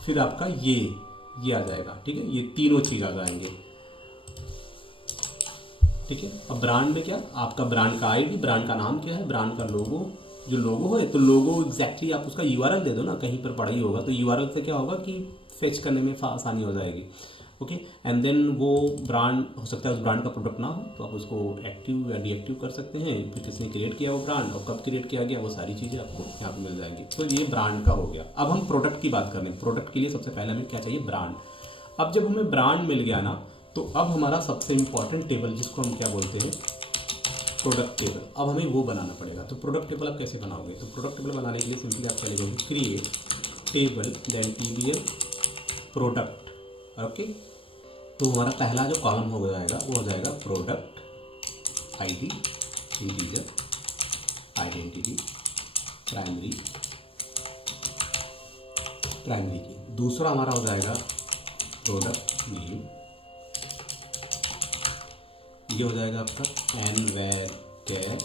फिर आपका ये आ जाएगा, ठीक है, ये तीनों चीज़ आ जाएंगे, ठीक है। अब ब्रांड में क्या, आपका ब्रांड का आईडी, ब्रांड का नाम क्या है, ब्रांड का लोगो, जो लोगो है तो लोगो एग्जैक्टली आप उसका यूआरएल दे दो ना, कहीं पर पड़ा ही होगा तो यूआरएल से क्या होगा कि फेच करने में आसानी हो जाएगी, ओके। एंड देन वो ब्रांड हो सकता है उस ब्रांड का प्रोडक्ट ना हो तो आप उसको एक्टिव या डीएक्टिव कर सकते हैं, फिर किसने क्रिएट किया वो ब्रांड और कब क्रिएट किया गया, वो सारी चीज़ें आपको यहाँ पर मिल जाएंगी। तो ये ब्रांड का हो गया। अब हम प्रोडक्ट की बात कर रहे हैं। प्रोडक्ट के लिए सबसे पहले हमें क्या चाहिए, ब्रांड। अब जब हमें ब्रांड मिल गया ना, तो अब हमारा सबसे इंपॉर्टेंट टेबल जिसको हम क्या बोलते हैं, प्रोडक्ट टेबल, अब हमें वो बनाना पड़ेगा। तो प्रोडक्ट टेबल आप कैसे बनाओगे, तो प्रोडक्ट टेबल बनाने के लिए सिंपली आप क्या लिखोगे, create table then TBL product, okay. तो हमारा पहला जो कॉलम हो जाएगा वो हो जाएगा product ID, integer, identity, primary की। दूसरा हमारा हो जाएगा प्रोडक्ट नेम, ये हो जाएगा आपका एन वेर केयर।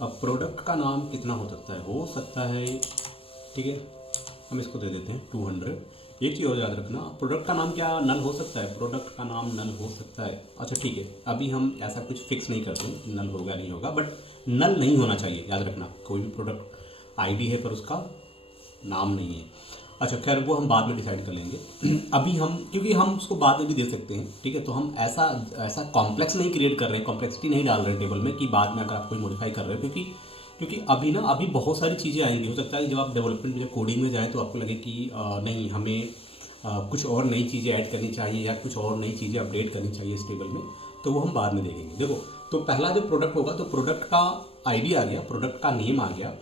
अब प्रोडक्ट का नाम कितना हो सकता है, ठीक है, हम इसको दे देते हैं 200। एक चीज़ और याद रखना, प्रोडक्ट का नाम क्या नल हो सकता है, प्रोडक्ट का नाम नल हो सकता है। अच्छा ठीक है, अभी हम ऐसा कुछ फिक्स नहीं करते हैं नल होगा नहीं होगा, बट नल नहीं होना चाहिए, याद रखना। कोई भी प्रोडक्ट आईडी है पर उसका नाम नहीं है। अच्छा खैर वो हम बाद में डिसाइड कर लेंगे। अभी हम, क्योंकि हम उसको बाद में भी दे सकते हैं, ठीक है, तो हम ऐसा कॉम्प्लेक्स नहीं क्रिएट कर रहे हैं, कॉम्प्लेक्सिटी नहीं डाल रहे हैं टेबल में कि बाद में अगर आप कोई मॉडिफाई कर रहे हो, क्योंकि अभी बहुत सारी चीज़ें आएंगी। हो सकता है जब आप डेवलपमेंट या कोडिंग में जाए तो आपको लगे कि नहीं हमें कुछ और नई चीज़ें ऐड करनी चाहिए या कुछ और नई चीज़ें अपडेट करनी चाहिए इस टेबल में, तो वो हम बाद में देखेंगे। देखो, तो पहला जो प्रोडक्ट होगा तो प्रोडक्ट का आईडी आ गया, प्रोडक्ट का नेम आ गया,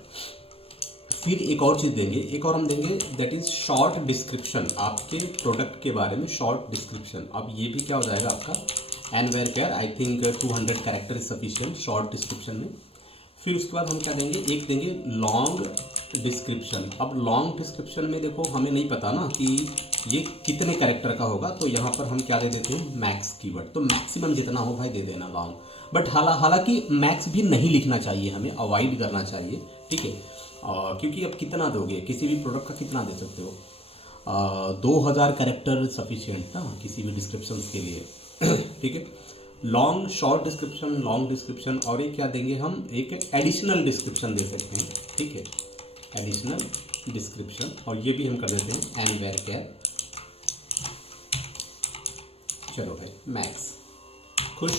फिर एक और चीज़ देंगे, एक और हम देंगे दैट इज़ शॉर्ट डिस्क्रिप्शन, आपके प्रोडक्ट के बारे में शॉर्ट डिस्क्रिप्शन। अब ये भी क्या हो जाएगा आपका nvarchar, I think 200 character is sufficient short description में। फिर उसके बाद हम क्या देंगे, एक देंगे लॉन्ग डिस्क्रिप्शन। अब लॉन्ग डिस्क्रिप्शन में देखो हमें नहीं पता ना कि ये कितने कैरेक्टर का होगा, तो यहाँ पर हम क्या दे देते हैं, मैक्स कीवर्ड। तो मैक्सिमम जितना हो भाई दे देना लॉन्ग, बट हालांकि मैक्स भी नहीं लिखना चाहिए, हमें अवॉइड करना चाहिए, ठीक है। क्योंकि अब कितना दोगे, किसी भी प्रोडक्ट का कितना दे सकते हो, 2000 कैरेक्टर सफिशिएंट ना किसी भी डिस्क्रिप्शन के लिए, ठीक है। Long, short description, long description, और एक क्या देंगे हम, एक एडिशनल डिस्क्रिप्शन दे सकते हैं, ठीक है, एडिशनल डिस्क्रिप्शन। और ये भी हम कर देते हैं एन वेयर केयर। चलो भाई मैक्स, खुश,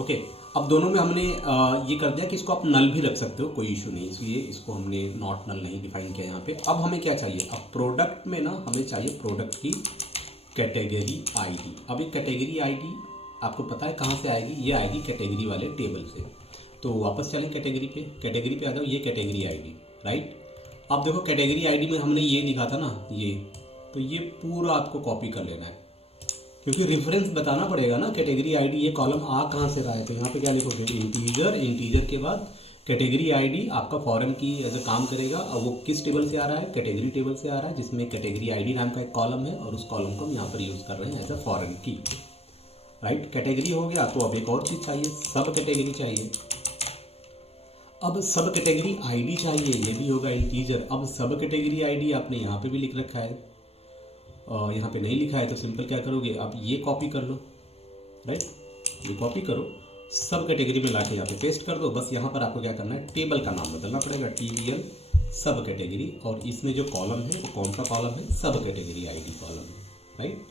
ओके। अब दोनों में हमने ये कर दिया कि इसको आप नल भी रख सकते हो, कोई इशू नहीं, इसलिए इसको हमने नॉट नल नहीं डिफाइन किया यहाँ पे। अब हमें क्या चाहिए, अब प्रोडक्ट में ना हमें चाहिए प्रोडक्ट की कैटेगरी आईडी। अब ये कैटेगरी आईडी आपको पता है कहाँ से आएगी, ये आएगी कैटेगरी वाले टेबल से। तो वापस चलें कैटेगरी पे आ जाओ, ये कैटेगरी आईडी, राइट। अब देखो कैटेगरी आईडी में हमने ये लिखा था ना, ये तो ये पूरा आपको कॉपी कर लेना है, क्योंकि रेफरेंस बताना पड़ेगा ना, कैटेगरी आईडी ये कॉलम आ कहाँ से रहा है। तो यहाँ पे क्या लिखोगे, इंटीजर के बाद कैटेगरी आईडी आपका फॉरेन की एज अ काम करेगा। और वो किस टेबल से आ रहा है, कैटेगरी टेबल से आ रहा है, जिसमें कैटेगरी आईडी नाम का एक कॉलम है, और उस कॉलम को हम यहाँ पर यूज़ कर रहे हैं एज अ फॉरेन की, राइट। कैटेगरी हो गया, तो अब एक और चीज़ चाहिए, सब कैटेगरी चाहिए। अब सब कैटेगरी आईडी चाहिए, ये भी होगा इंटीजर। अब सब कैटेगरी आईडी आपने यहाँ पे भी लिख रखा है, यहाँ पे नहीं लिखा है, तो सिंपल क्या करोगे आप, ये कॉपी कर लो, राइट, ये कॉपी करो, सब कैटेगरी में लाके यहाँ पे पेस्ट कर दो। बस यहाँ पर आपको क्या करना है, टेबल का नाम बदलना पड़ेगा, TBL सब कैटेगरी, और इसमें जो कॉलम है वो कौन सा कॉलम है, सब कैटेगरी आईडी कॉलम है, राइट।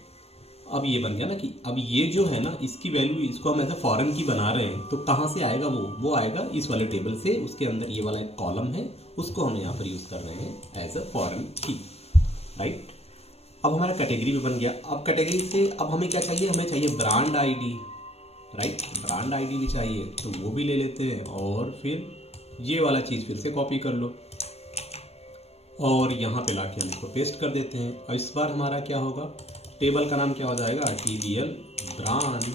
अब ये बन गया ना कि अब ये जो है ना, इसकी वैल्यू, इसको हम एज अ फॉरेन की बना रहे हैं, तो कहाँ से आएगा वो आएगा इस वाले टेबल से। उसके अंदर ये वाला एक कॉलम है, उसको हम यहाँ पर यूज़ कर रहे हैं एज अ फॉरेन की, राइट। अब हमारा कैटेगरी भी बन गया। अब कैटेगरी से अब हमें क्या चाहिए, हमें चाहिए brand ID, right, brand ID भी चाहिए, तो वो भी ले लेते हैं। और फिर ये वाला चीज़ फिर से कॉपी कर लो और यहाँ पे लाके हम इसको पेस्ट कर देते हैं। और इस बार हमारा क्या होगा, टेबल का नाम क्या हो जाएगा, TBL ब्रांड,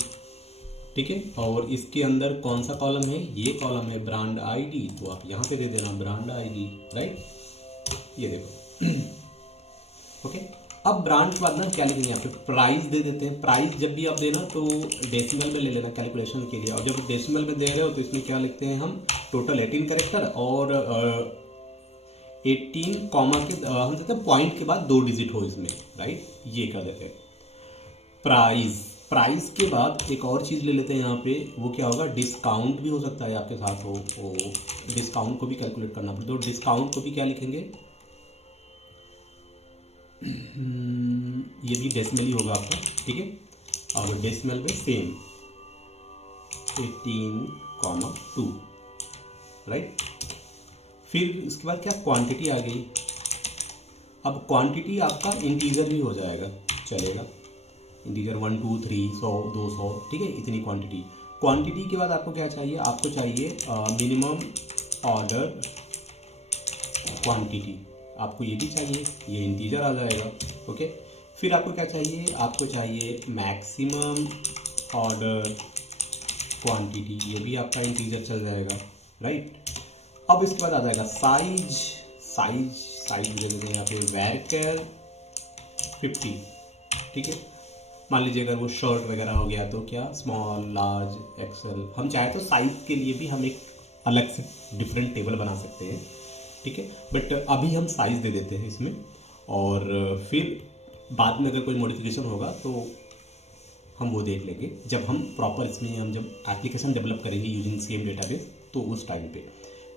ठीक है। और इसके अंदर कौन सा कॉलम है, ये कॉलम है ब्रांड आईडी, तो आप यहाँ पे दे देना ब्रांड आईडी, राइट, ये देखो, ओके। अब ब्रांड के बाद ना क्या लिखेंगे, यहाँ पे प्राइस दे देते हैं। प्राइस जब भी आप देना तो डेसिमल में ले लेना कैलकुलेशन के लिए, और जब डेसिमल में दे रहे हो तो इसमें क्या लिखते हैं हम, टोटल 18 कैरेक्टर और 18 कॉमा के हम देते हैं पॉइंट के बाद 2 डिजिट हो इसमें, राइट, ये कर देते हैं। प्राइस के बाद एक और चीज़ ले लेते हैं यहाँ पे, वो क्या होगा, डिस्काउंट भी हो सकता है आपके साथ हो, डिस्काउंट को भी कैलकुलेट करना पड़ता है। तो डिस्काउंट को भी क्या लिखेंगे, ये भी डेसिमल ही होगा आपका, ठीक है। और डेसिमल में सेम 18,2, राइट। फिर उसके बाद क्या, क्वांटिटी आ गई। अब क्वांटिटी आपका इंटीजर भी हो जाएगा, चलेगा, इंटीजर 1 2 3 100 200, ठीक है, इतनी क्वांटिटी। क्वांटिटी के बाद आपको क्या चाहिए, आपको चाहिए मिनिमम ऑर्डर क्वांटिटी, आपको ये भी चाहिए, ये इंटीजर आ जाएगा, ओके। फिर आपको क्या चाहिए, आपको चाहिए मैक्सिमम ऑर्डर क्वांटिटी, ये भी आपका इंटीजर चल जाएगा, राइट। अब इसके बाद आ जाएगा साइज दे देते हैं यहाँ पे varchar 50, ठीक है। मान लीजिए अगर वो शर्ट वगैरह हो गया तो क्या, स्मॉल लार्ज एक्सेल, हम चाहे तो साइज़ के लिए भी हम एक अलग से डिफरेंट टेबल बना सकते हैं, ठीक है। बट अभी हम साइज़ दे देते हैं इसमें, और फिर बाद में अगर कोई मॉडिफिकेशन होगा तो हम वो देख लेंगे जब हम प्रॉपर इसमें हम जब एप्लीकेशन डेवलप करेंगे यूजिंग सेम डेटाबेस, तो उस टाइम पे।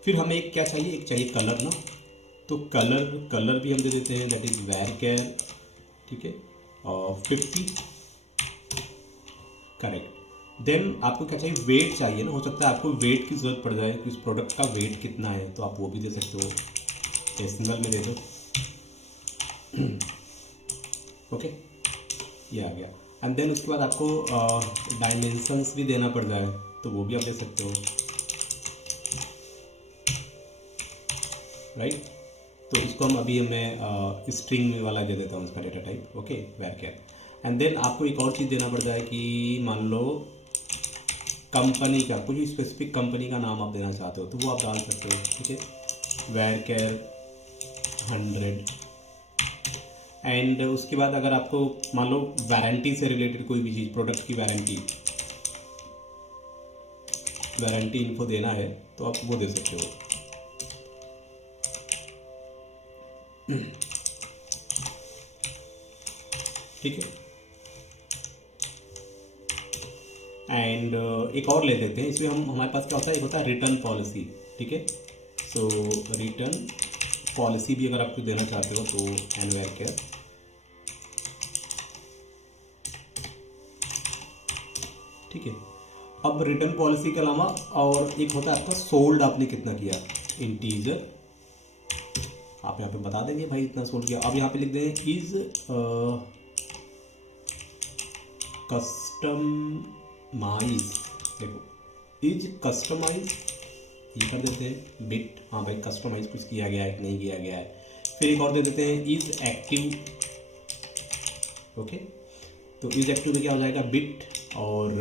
फिर हमें एक क्या चाहिए, एक चाहिए कलर ना, तो कलर भी हम दे देते हैं, दैट इज़ varchar, ठीक है, और 50, करेक्ट। देन आपको क्या चाहिए, वेट चाहिए ना, हो सकता है आपको वेट की ज़रूरत पड़ जाए कि उस प्रोडक्ट का वेट कितना है, तो आप वो भी दे सकते हो, डेसिमल में दे दो, ओके, ये आ गया। एंड देन उसके बाद आपको डायमेंशंस भी देना पड़ जाए, तो वो भी आप दे सकते हो, राइट। तो इसको हम अभी मैं स्ट्रिंग वाला दे देता हूँ इसका data type, okay, varchar। And then आपको एक और चीज़ देना पड़ जाए कि मान लो कंपनी का, कुछ स्पेसिफिक कंपनी का नाम आप देना चाहते हो तो वो आप डाल सकते हो, ठीक है, varchar 100। एंड उसके बाद अगर आपको मान लो वारंटी से रिलेटेड कोई भी चीज़, प्रोडक्ट की वारंटी इन्फो देना है तो आप वो दे सकते हो, ठीक है। एंड एक और ले लेते हैं इसमें, हमारे पास क्या होता है, एक होता है रिटर्न पॉलिसी, ठीक है। सो रिटर्न पॉलिसी भी अगर आपको देना चाहते हो तो varchar, ठीक है। अब रिटर्न पॉलिसी के अलावा और एक होता है आपका सोल्ड, आपने कितना किया, इंटीजर, आप यहाँ पे बता देंगे भाई इतना सोल्ड किया। अब यहाँ पे लिख दें इज कस्टमाइज, देखो इज कस्टमाइज, ये कर देते हैं बिट, हाँ भाई कस्टमाइज कुछ किया गया है कि नहीं किया गया है। फिर एक और दे देते हैं इज एक्टिव, ओके। तो इज एक्टिव में क्या हो जाएगा, बिट। और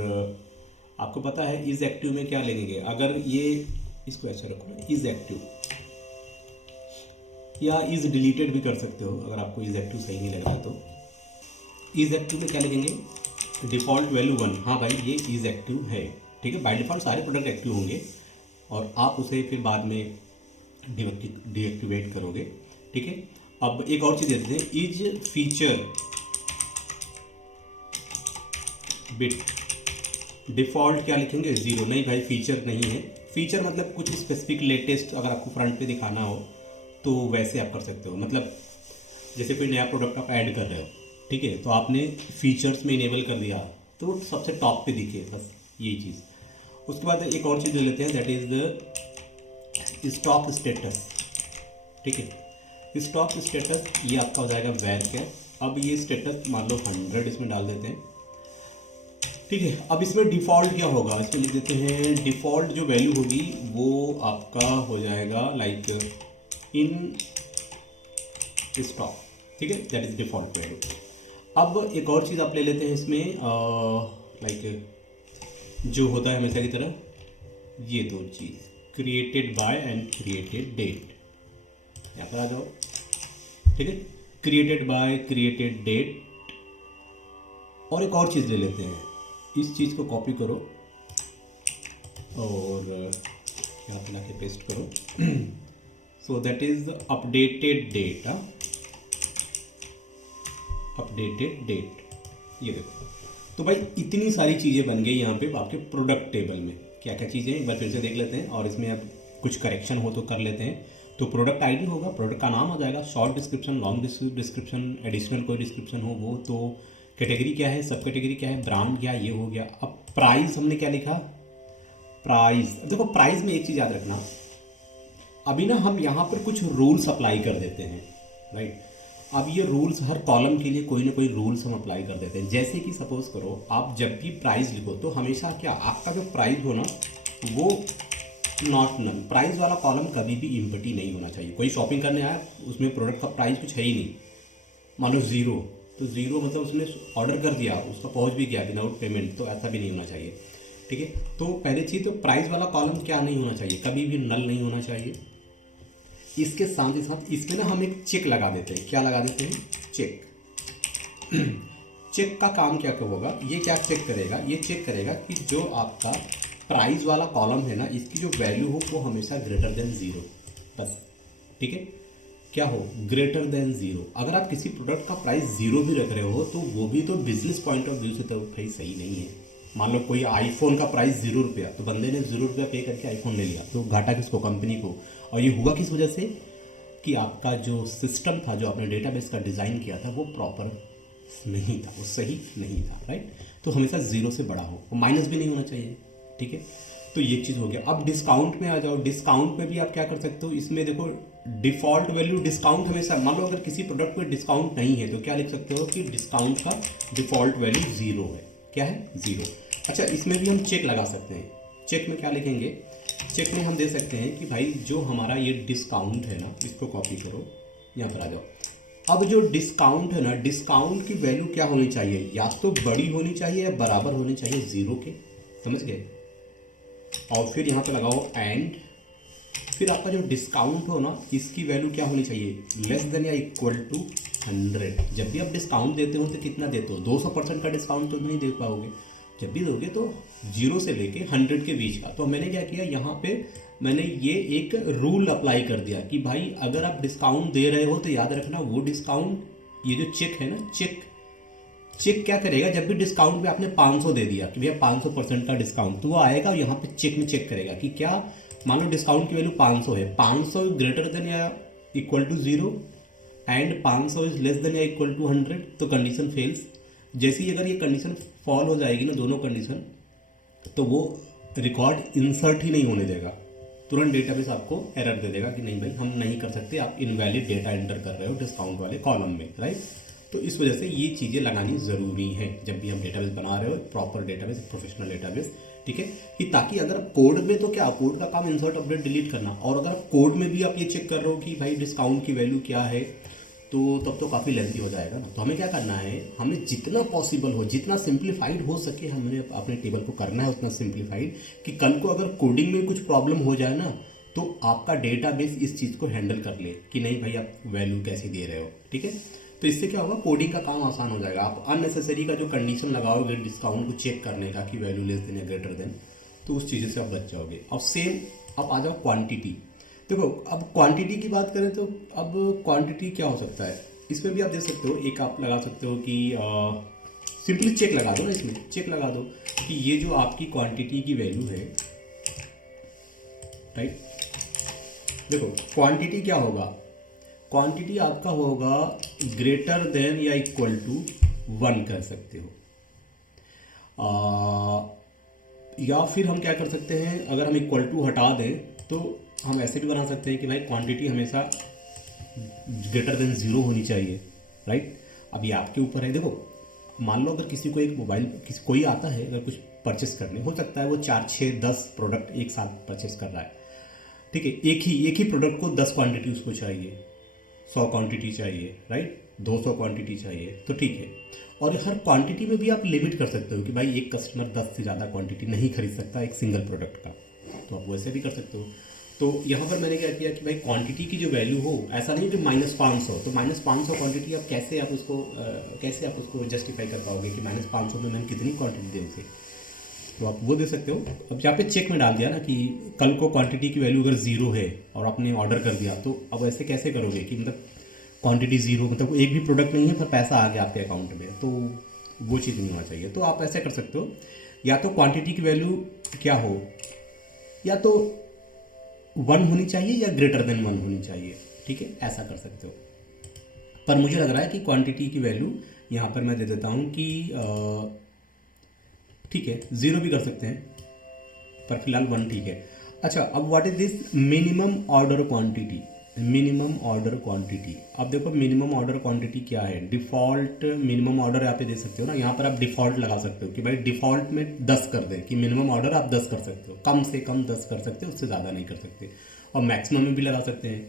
आपको पता है इज एक्टिव में क्या लेंगे, अगर ये इसको ऐसे रखो, इज एक्टिव, या इज डिलीटेड भी कर सकते हो अगर आपको इज एक्टिव सही नहीं लग रहा है तो। इज एक्टिव में क्या लिखेंगे, डिफ़ॉल्ट वैल्यू 1, हाँ भाई ये इज एक्टिव है, ठीक है। बाय डिफ़ॉल्ट सारे प्रोडक्ट एक्टिव होंगे और आप उसे फिर बाद में डीएक्टिवेट करोगे, ठीक है। अब एक और चीज़ देते हैं, इज फीचर बिट, डिफ़ॉल्ट क्या लिखेंगे, 0, नहीं भाई फीचर नहीं है। फीचर मतलब कुछ स्पेसिफिक लेटेस्ट अगर आपको फ्रंट पे दिखाना हो तो वैसे आप कर सकते हो, मतलब जैसे कोई नया प्रोडक्ट आप ऐड कर रहे हो, ठीक है, तो आपने फीचर्स में इनेबल कर दिया तो वो सबसे टॉप पे दिखे, बस यही चीज़। उसके बाद एक और चीज़ ले लेते हैं, that is the stock status, ठीक है। स्टॉक स्टेटस ये आपका हो जाएगा varchar। अब ये स्टेटस मान लो 100 इसमें डाल देते हैं, ठीक है। अब इसमें डिफ़ॉल्ट क्या होगा, इसमें लिख देते हैं डिफ़ॉल्ट जो वैल्यू होगी वो आपका हो जाएगा लाइक इन स्टॉक, ठीक है, दैट इज़ डिफ़ॉल्ट वैल्यू। अब एक और चीज़ आप ले लेते हैं इसमें, लाइक जो होता है हमेशा की तरह, ये दो चीज़, created by and created date, यहाँ पर आ जाओ, ठीक है, क्रिएटेड बाय, क्रिएटेड डेट। और एक और चीज़ ले लेते हैं, इस चीज़ को कॉपी करो और यहाँ पे लाके पेस्ट करो, so that is updated date, updated date. ये देखो, तो भाई इतनी सारी चीज़ें बन गई यहाँ पे आपके प्रोडक्ट टेबल में। क्या क्या चीज़ें एक बार फिर से देख लेते हैं, और इसमें अब कुछ करेक्शन हो तो कर लेते हैं। तो प्रोडक्ट आईडी होगा, प्रोडक्ट का नाम हो जाएगा, short description, long description, additional कोई डिस्क्रिप्शन हो वो, तो कैटेगरी क्या है, सब कैटेगरी क्या है, ब्रांड क्या, ये हो गया। अब प्राइस हमने क्या लिखा, प्राइस। देखो प्राइस में एक चीज़ याद रखना, अभी ना हम यहाँ पर कुछ रूल्स अप्लाई कर देते हैं, राइट। अब ये रूल्स हर कॉलम के लिए कोई ना कोई रूल्स हम अप्लाई कर देते हैं। जैसे कि सपोज करो आप जब भी प्राइस लिखो तो हमेशा क्या आपका जो प्राइस हो ना वो नॉट नल, प्राइस वाला कॉलम कभी भी इम्पटी नहीं होना चाहिए। कोई शॉपिंग करने आया, उसमें प्रोडक्ट का प्राइस कुछ है ही नहीं, मान लो ज़ीरो, तो ज़ीरो मतलब उसने ऑर्डर कर दिया, उसका पहुंच भी गया विदाउट पेमेंट, तो ऐसा भी नहीं होना चाहिए, ठीक है। तो पहले चीज़ तो प्राइस वाला कॉलम क्या नहीं होना चाहिए, कभी भी नल नहीं होना चाहिए। इसके साथ ही साथ इसमें ना हम एक चेक लगा देते हैं। क्या लगा देते हैं, चेक। चेक का काम क्या होगा, ये क्या चेक करेगा, ये चेक करेगा कि जो आपका प्राइस वाला कॉलम है ना, इसकी जो वैल्यू हो वो हमेशा ग्रेटर देन ज़ीरो, बस, ठीक है। क्या हो, ग्रेटर देन ज़ीरो। अगर आप किसी प्रोडक्ट का प्राइस ज़ीरो भी रख रहे हो तो वो भी तो बिजनेस पॉइंट ऑफ व्यू से तो भाई सही नहीं है। मान लो कोई आईफोन का प्राइस ₹0, तो बंदे ने ₹0 पे करके आईफोन ले लिया, तो घाटा किसको, कंपनी को। और ये हुआ किस वजह से कि आपका जो सिस्टम था, जो आपने डेटाबेस का डिज़ाइन किया था, वो प्रॉपर नहीं था, वो सही नहीं था, राइट। तो हमेशा ज़ीरो से बड़ा हो, वो माइनस भी नहीं होना चाहिए, ठीक है। तो ये चीज़ हो गया। अब डिस्काउंट में आ जाओ। डिस्काउंट में भी आप क्या कर सकते हो, इसमें देखो डिफ़ॉल्ट वैल्यू डिस्काउंट हमेशा, मान लो अगर किसी प्रोडक्ट पे डिस्काउंट नहीं है तो क्या लिख सकते हो कि डिस्काउंट का डिफ़ॉल्ट वैल्यू ज़ीरो है। क्या है, ज़ीरो। अच्छा, इसमें भी हम चेक लगा सकते हैं। चेक में क्या लिखेंगे, चेक में हम दे सकते हैं कि भाई जो हमारा ये डिस्काउंट है ना, इसको कॉपी करो, यहाँ पर आ जाओ। अब जो डिस्काउंट है ना, डिस्काउंट की वैल्यू क्या होनी चाहिए, या तो बड़ी होनी चाहिए या बराबर होनी चाहिए ज़ीरो के, समझ गए। और फिर यहाँ पे लगाओ एंड, फिर आपका जो डिस्काउंट हो ना, इसकी वैल्यू क्या होनी चाहिए, लेस देन या इक्वल टू 100। जब भी आप डिस्काउंट देते हो तो कितना देते हो, 200% का डिस्काउंट तो नहीं दे पाओगे, जब भी दोगे तो 0 से लेके 100 के बीच का। तो मैंने क्या किया, यहाँ पे मैंने ये एक रूल अप्लाई कर दिया कि भाई अगर आप डिस्काउंट दे रहे हो तो याद रखना वो डिस्काउंट, ये जो चेक है ना, चेक क्या करेगा, जब भी डिस्काउंट पे आपने 500 दे दिया कि भैया 500% का डिस्काउंट, तो वो आएगा यहाँ पे चेक में चेक करेगा कि क्या, मान लो डिस्काउंट की वैल्यू 500 है, 500 ग्रेटर देन या equal to 0 and 500 is less than या इक्वल टू 100, तो कंडीशन फेल्स। जैसे ही अगर ये कंडीशन फॉल हो जाएगी ना, दोनों कंडीशन, तो वो रिकॉर्ड इंसर्ट ही नहीं होने देगा, तुरंत डेटाबेस आपको एरर दे देगा कि नहीं भाई हम नहीं कर सकते, आप इनवैलिड डेटा एंटर कर रहे हो डिस्काउंट वाले कॉलम में, राइट। तो इस वजह से ये चीज़ें लगानी ज़रूरी है जब भी हम डेटाबेस बना रहे हो, प्रॉपर डेटाबेस, प्रोफेशनल डेटाबेस, ठीक है। कि ताकि अगर आप कोड में, तो क्या कोड का काम इंसर्ट अपडेट डिलीट करना, और अगर आप कोड में भी आप ये चेक कर रहे हो कि भाई डिस्काउंट की वैल्यू क्या है, तो तब तो काफ़ी लेंथी हो जाएगा ना। तो हमें क्या करना है, हमें जितना पॉसिबल हो, जितना सिंप्लीफाइड हो सके, हमें अपने टेबल को करना है उतना सिंप्लीफाइड, कि कल को अगर कोडिंग में कुछ प्रॉब्लम हो जाए ना, तो आपका डेटाबेस इस चीज़ को हैंडल कर ले कि नहीं भाई आप वैल्यू कैसे दे रहे हो, ठीक है। तो इससे क्या होगा, कोडिंग का काम आसान हो जाएगा। आप अननेसेसरी का जो कंडीशन लगाओगे डिस्काउंट को चेक करने का कि वैल्यू लेस देन या ग्रेटर देन, तो उस चीज़ से आप बच जाओगे। अब सेम अब आ जाओ क्वांटिटी। देखो अब क्वांटिटी की बात करें तो अब क्वांटिटी क्या हो सकता है, इसमें भी आप देख सकते हो, एक आप लगा सकते हो कि सिंपली चेक लगा दो ना, इसमें चेक लगा दो कि ये जो आपकी क्वांटिटी की वैल्यू है, राइट। देखो क्वांटिटी क्या होगा, क्वांटिटी आपका होगा ग्रेटर देन या इक्वल टू 1 कर सकते हो। या फिर हम क्या कर सकते हैं, अगर हम इक्वल टू हटा दें तो हम ऐसे भी बना सकते हैं कि भाई क्वांटिटी हमेशा ग्रेटर देन 0 होनी चाहिए, राइट। अब ये आपके ऊपर है। देखो मान लो अगर किसी को एक मोबाइल, कोई आता है अगर कुछ परचेस करने, हो सकता है वो 4, 6, 10 प्रोडक्ट एक साथ परचेस कर रहा है, ठीक है। एक ही प्रोडक्ट को 10 क्वांटिटी उसको चाहिए, 100 क्वांटिटी चाहिए, राइट, 200 क्वांटिटी चाहिए, तो ठीक है। और हर क्वांटिटी में भी आप लिमिट कर सकते हो कि भाई एक कस्टमर 10 से ज़्यादा क्वांटिटी नहीं खरीद सकता एक सिंगल प्रोडक्ट का, तो आप वैसे भी कर सकते हो। तो यहाँ पर मैंने क्या किया कि भाई क्वांटिटी की जो वैल्यू हो, ऐसा नहीं कि -500, तो -500 क्वांटिटी आप कैसे आप उसको जस्टिफाई कर पाओगे कि -500 में मैंने कितनी क्वांटिटी दी उसे। तो आप वो दे सकते हो। अब यहाँ पे चेक में डाल दिया ना कि कल को क्वांटिटी की वैल्यू अगर ज़ीरो है और आपने ऑर्डर कर दिया, तो अब ऐसे कैसे करोगे कि मतलब क्वांटिटी ज़ीरो, मतलब एक भी प्रोडक्ट नहीं है पर पैसा आ गया आपके अकाउंट में, तो वो चीज़ नहीं होना चाहिए। तो आप ऐसे कर सकते हो, या तो क्वांटिटी की वैल्यू क्या हो, या तो 1 होनी चाहिए या ग्रेटर देन 1 होनी चाहिए, ठीक है, ऐसा कर सकते हो। पर मुझे लग रहा है कि क्वांटिटी की वैल्यू यहाँ पर मैं दे देता हूँ कि ठीक है, 0 भी कर सकते हैं, पर फिलहाल 1 ठीक है। अच्छा, अब what is this minimum order quantity? Minimum order quantity, अब देखो मिनिमम ऑर्डर क्वांटिटी क्या है। डिफ़ॉल्ट मिनिमम ऑर्डर यहाँ पे दे सकते हो ना, यहाँ पर आप डिफ़ॉल्ट लगा सकते हो कि भाई डिफ़ॉल्ट में 10 कर दें, कि मिनिमम ऑर्डर आप 10 कर सकते हो, कम से कम 10 कर सकते हो, उससे ज़्यादा नहीं कर सकते। और मैक्सिमम में भी लगा सकते हैं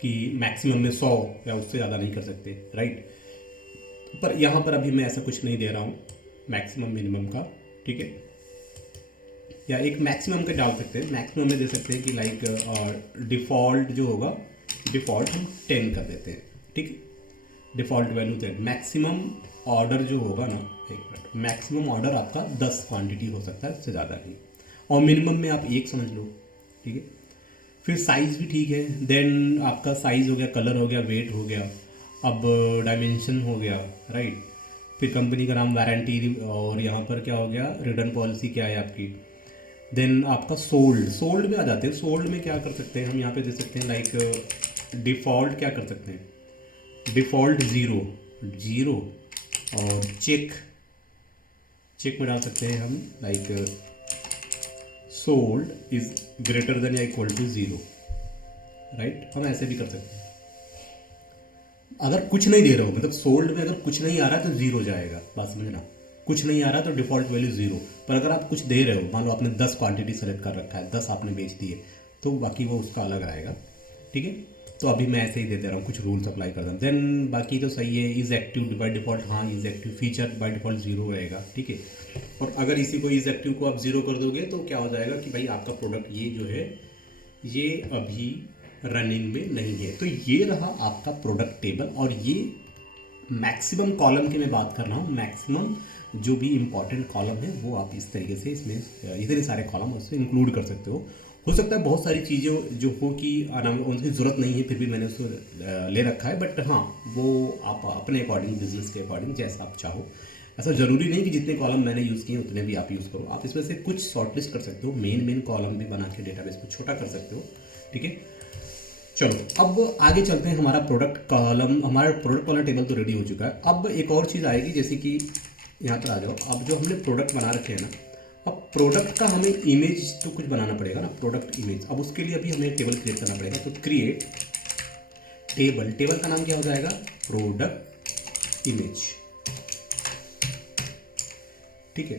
कि मैक्सिमम में 100 या उससे ज़्यादा नहीं कर सकते, राइट। पर यहाँ पर अभी मैं ऐसा कुछ नहीं दे रहा हूँ मैक्सिमम मिनिमम का, ठीक है। या एक मैक्सिमम का डाल सकते हैं, मैक्सिमम में दे सकते हैं कि लाइक डिफ़ॉल्ट जो होगा, डिफ़ॉल्ट हम 10 कर देते हैं, ठीक है, डिफ़ॉल्ट वैल्यू 10। मैक्सिमम ऑर्डर जो होगा ना, एक मिनट, मैक्सिमम ऑर्डर आपका 10 क्वांटिटी हो सकता है, उससे ज़्यादा नहीं। और मिनिमम में आप 1 समझ लो, ठीक है। फिर साइज़ भी ठीक है, देन आपका साइज़ हो गया, कलर हो गया, वेट हो गया, अब डायमेंशन हो गया, राइट। फिर कंपनी का नाम, वारंटी, और यहाँ पर क्या हो गया, रिटर्न पॉलिसी क्या है आपकी। देन आपका सोल्ड में आ जाते हैं। सोल्ड में क्या कर सकते हैं हम, यहाँ पे दे सकते हैं लाइक डिफ़ॉल्ट क्या कर सकते हैं, डिफ़ॉल्ट ज़ीरो और चेक में डाल सकते हैं हम like sold is greater than या इक्वल टू 0, राइट। हम ऐसे भी कर सकते हैं। अगर कुछ नहीं दे रहे हो, मतलब सोल्ड में अगर कुछ नहीं आ रहा है तो 0 जाएगा, बात समझना। कुछ नहीं आ रहा तो डिफ़ॉल्ट वैल्यू 0। पर अगर आप कुछ दे रहे हो, मान लो आपने 10 क्वांटिटी सेलेक्ट कर रखा है, 10 आपने बेच दिए, तो बाकी वो उसका अलग आएगा, ठीक है। तो अभी मैं ऐसे ही दे दे रहा हूँ, कुछ रूल्स अप्लाई कर दूँ, देन बाकी तो सही है। इज़ एक्टिव बाई डिफ़ॉल्ट, हाँ is active, feature by default 0 रहेगा, ठीक है। और अगर इसी को इज़ एक्टिव को आप 0 कर दोगे तो क्या हो जाएगा कि भाई आपका प्रोडक्ट ये जो है ये अभी रनिंग में नहीं है। तो ये रहा आपका प्रोडक्ट टेबल। और ये मैक्सिमम कॉलम की मैं बात कर रहा हूँ, मैक्सिमम जो भी इंपॉर्टेंट कॉलम है वो आप इस तरीके से इसमें इतने सारे कॉलम उसमें इंक्लूड कर सकते हो सकता है बहुत सारी चीज़ें जो हो कि उनकी ज़रूरत नहीं है, फिर भी मैंने उसको ले रखा है, बट हाँ वो आप अपने अकॉर्डिंग, बिजनेस के अकॉर्डिंग जैसा आप चाहो। ऐसा ज़रूरी नहीं कि जितने कॉलम मैंने यूज़ किए उतने भी आप यूज़ करो। आप इसमें से कुछ शॉर्टलिस्ट कर सकते हो, मेन कॉलम भी बना के डेटाबेस को छोटा कर सकते हो, ठीक है। चलो अब आगे चलते हैं। हमारा प्रोडक्ट कॉलम, हमारा प्रोडक्ट वाला टेबल तो रेडी हो चुका है। अब एक और चीज़ आएगी, जैसे कि यहाँ पर आ जाओ। अब जो हमने प्रोडक्ट बना रखे हैं ना, अब प्रोडक्ट का हमें इमेज तो कुछ बनाना पड़ेगा ना, प्रोडक्ट इमेज। अब उसके लिए अभी हमें टेबल क्रिएट करना पड़ेगा। तो क्रिएट टेबल, टेबल का नाम क्या हो जाएगा, प्रोडक्ट इमेज, ठीक है।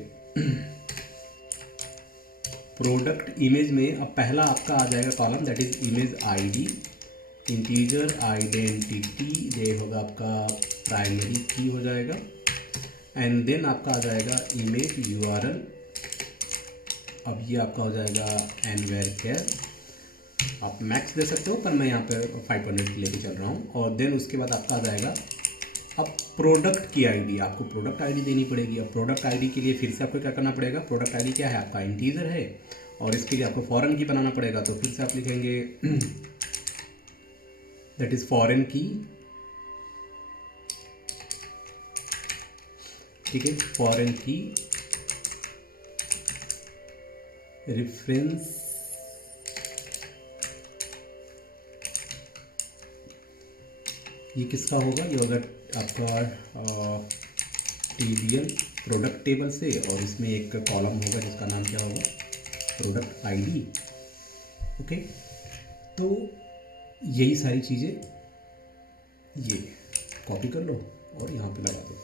प्रोडक्ट इमेज में अब पहला आपका आ जाएगा column, that is image ID, integer identity, ये होगा आपका प्राइमरी की हो जाएगा। एंड देन आपका आ जाएगा इमेज यूआरएल, अब ये आपका हो जाएगा एनवेयर। आप मैक्स दे सकते हो, पर मैं यहाँ पे 500 लेके चल रहा हूँ। और देन उसके बाद आपका आ जाएगा अब प्रोडक्ट की आईडी, आपको प्रोडक्ट आईडी देनी पड़ेगी। अब प्रोडक्ट आईडी के लिए फिर से आपको क्या करना पड़ेगा, प्रोडक्ट आईडी क्या है आपका, इंटीजर है, और इसके लिए आपको फॉरेन की बनाना पड़ेगा। तो फिर से आप लिखेंगे दैट इज फॉरेन की, ठीक है, फॉरेन की रेफरेंस ये किसका होगा, ये होगा आपका टीबीएल प्रोडक्ट टेबल से, और इसमें एक कॉलम होगा जिसका नाम क्या होगा, प्रोडक्ट आईडी, ओके। तो यही सारी चीज़ें ये कॉपी कर लो और यहाँ पे लगा दो,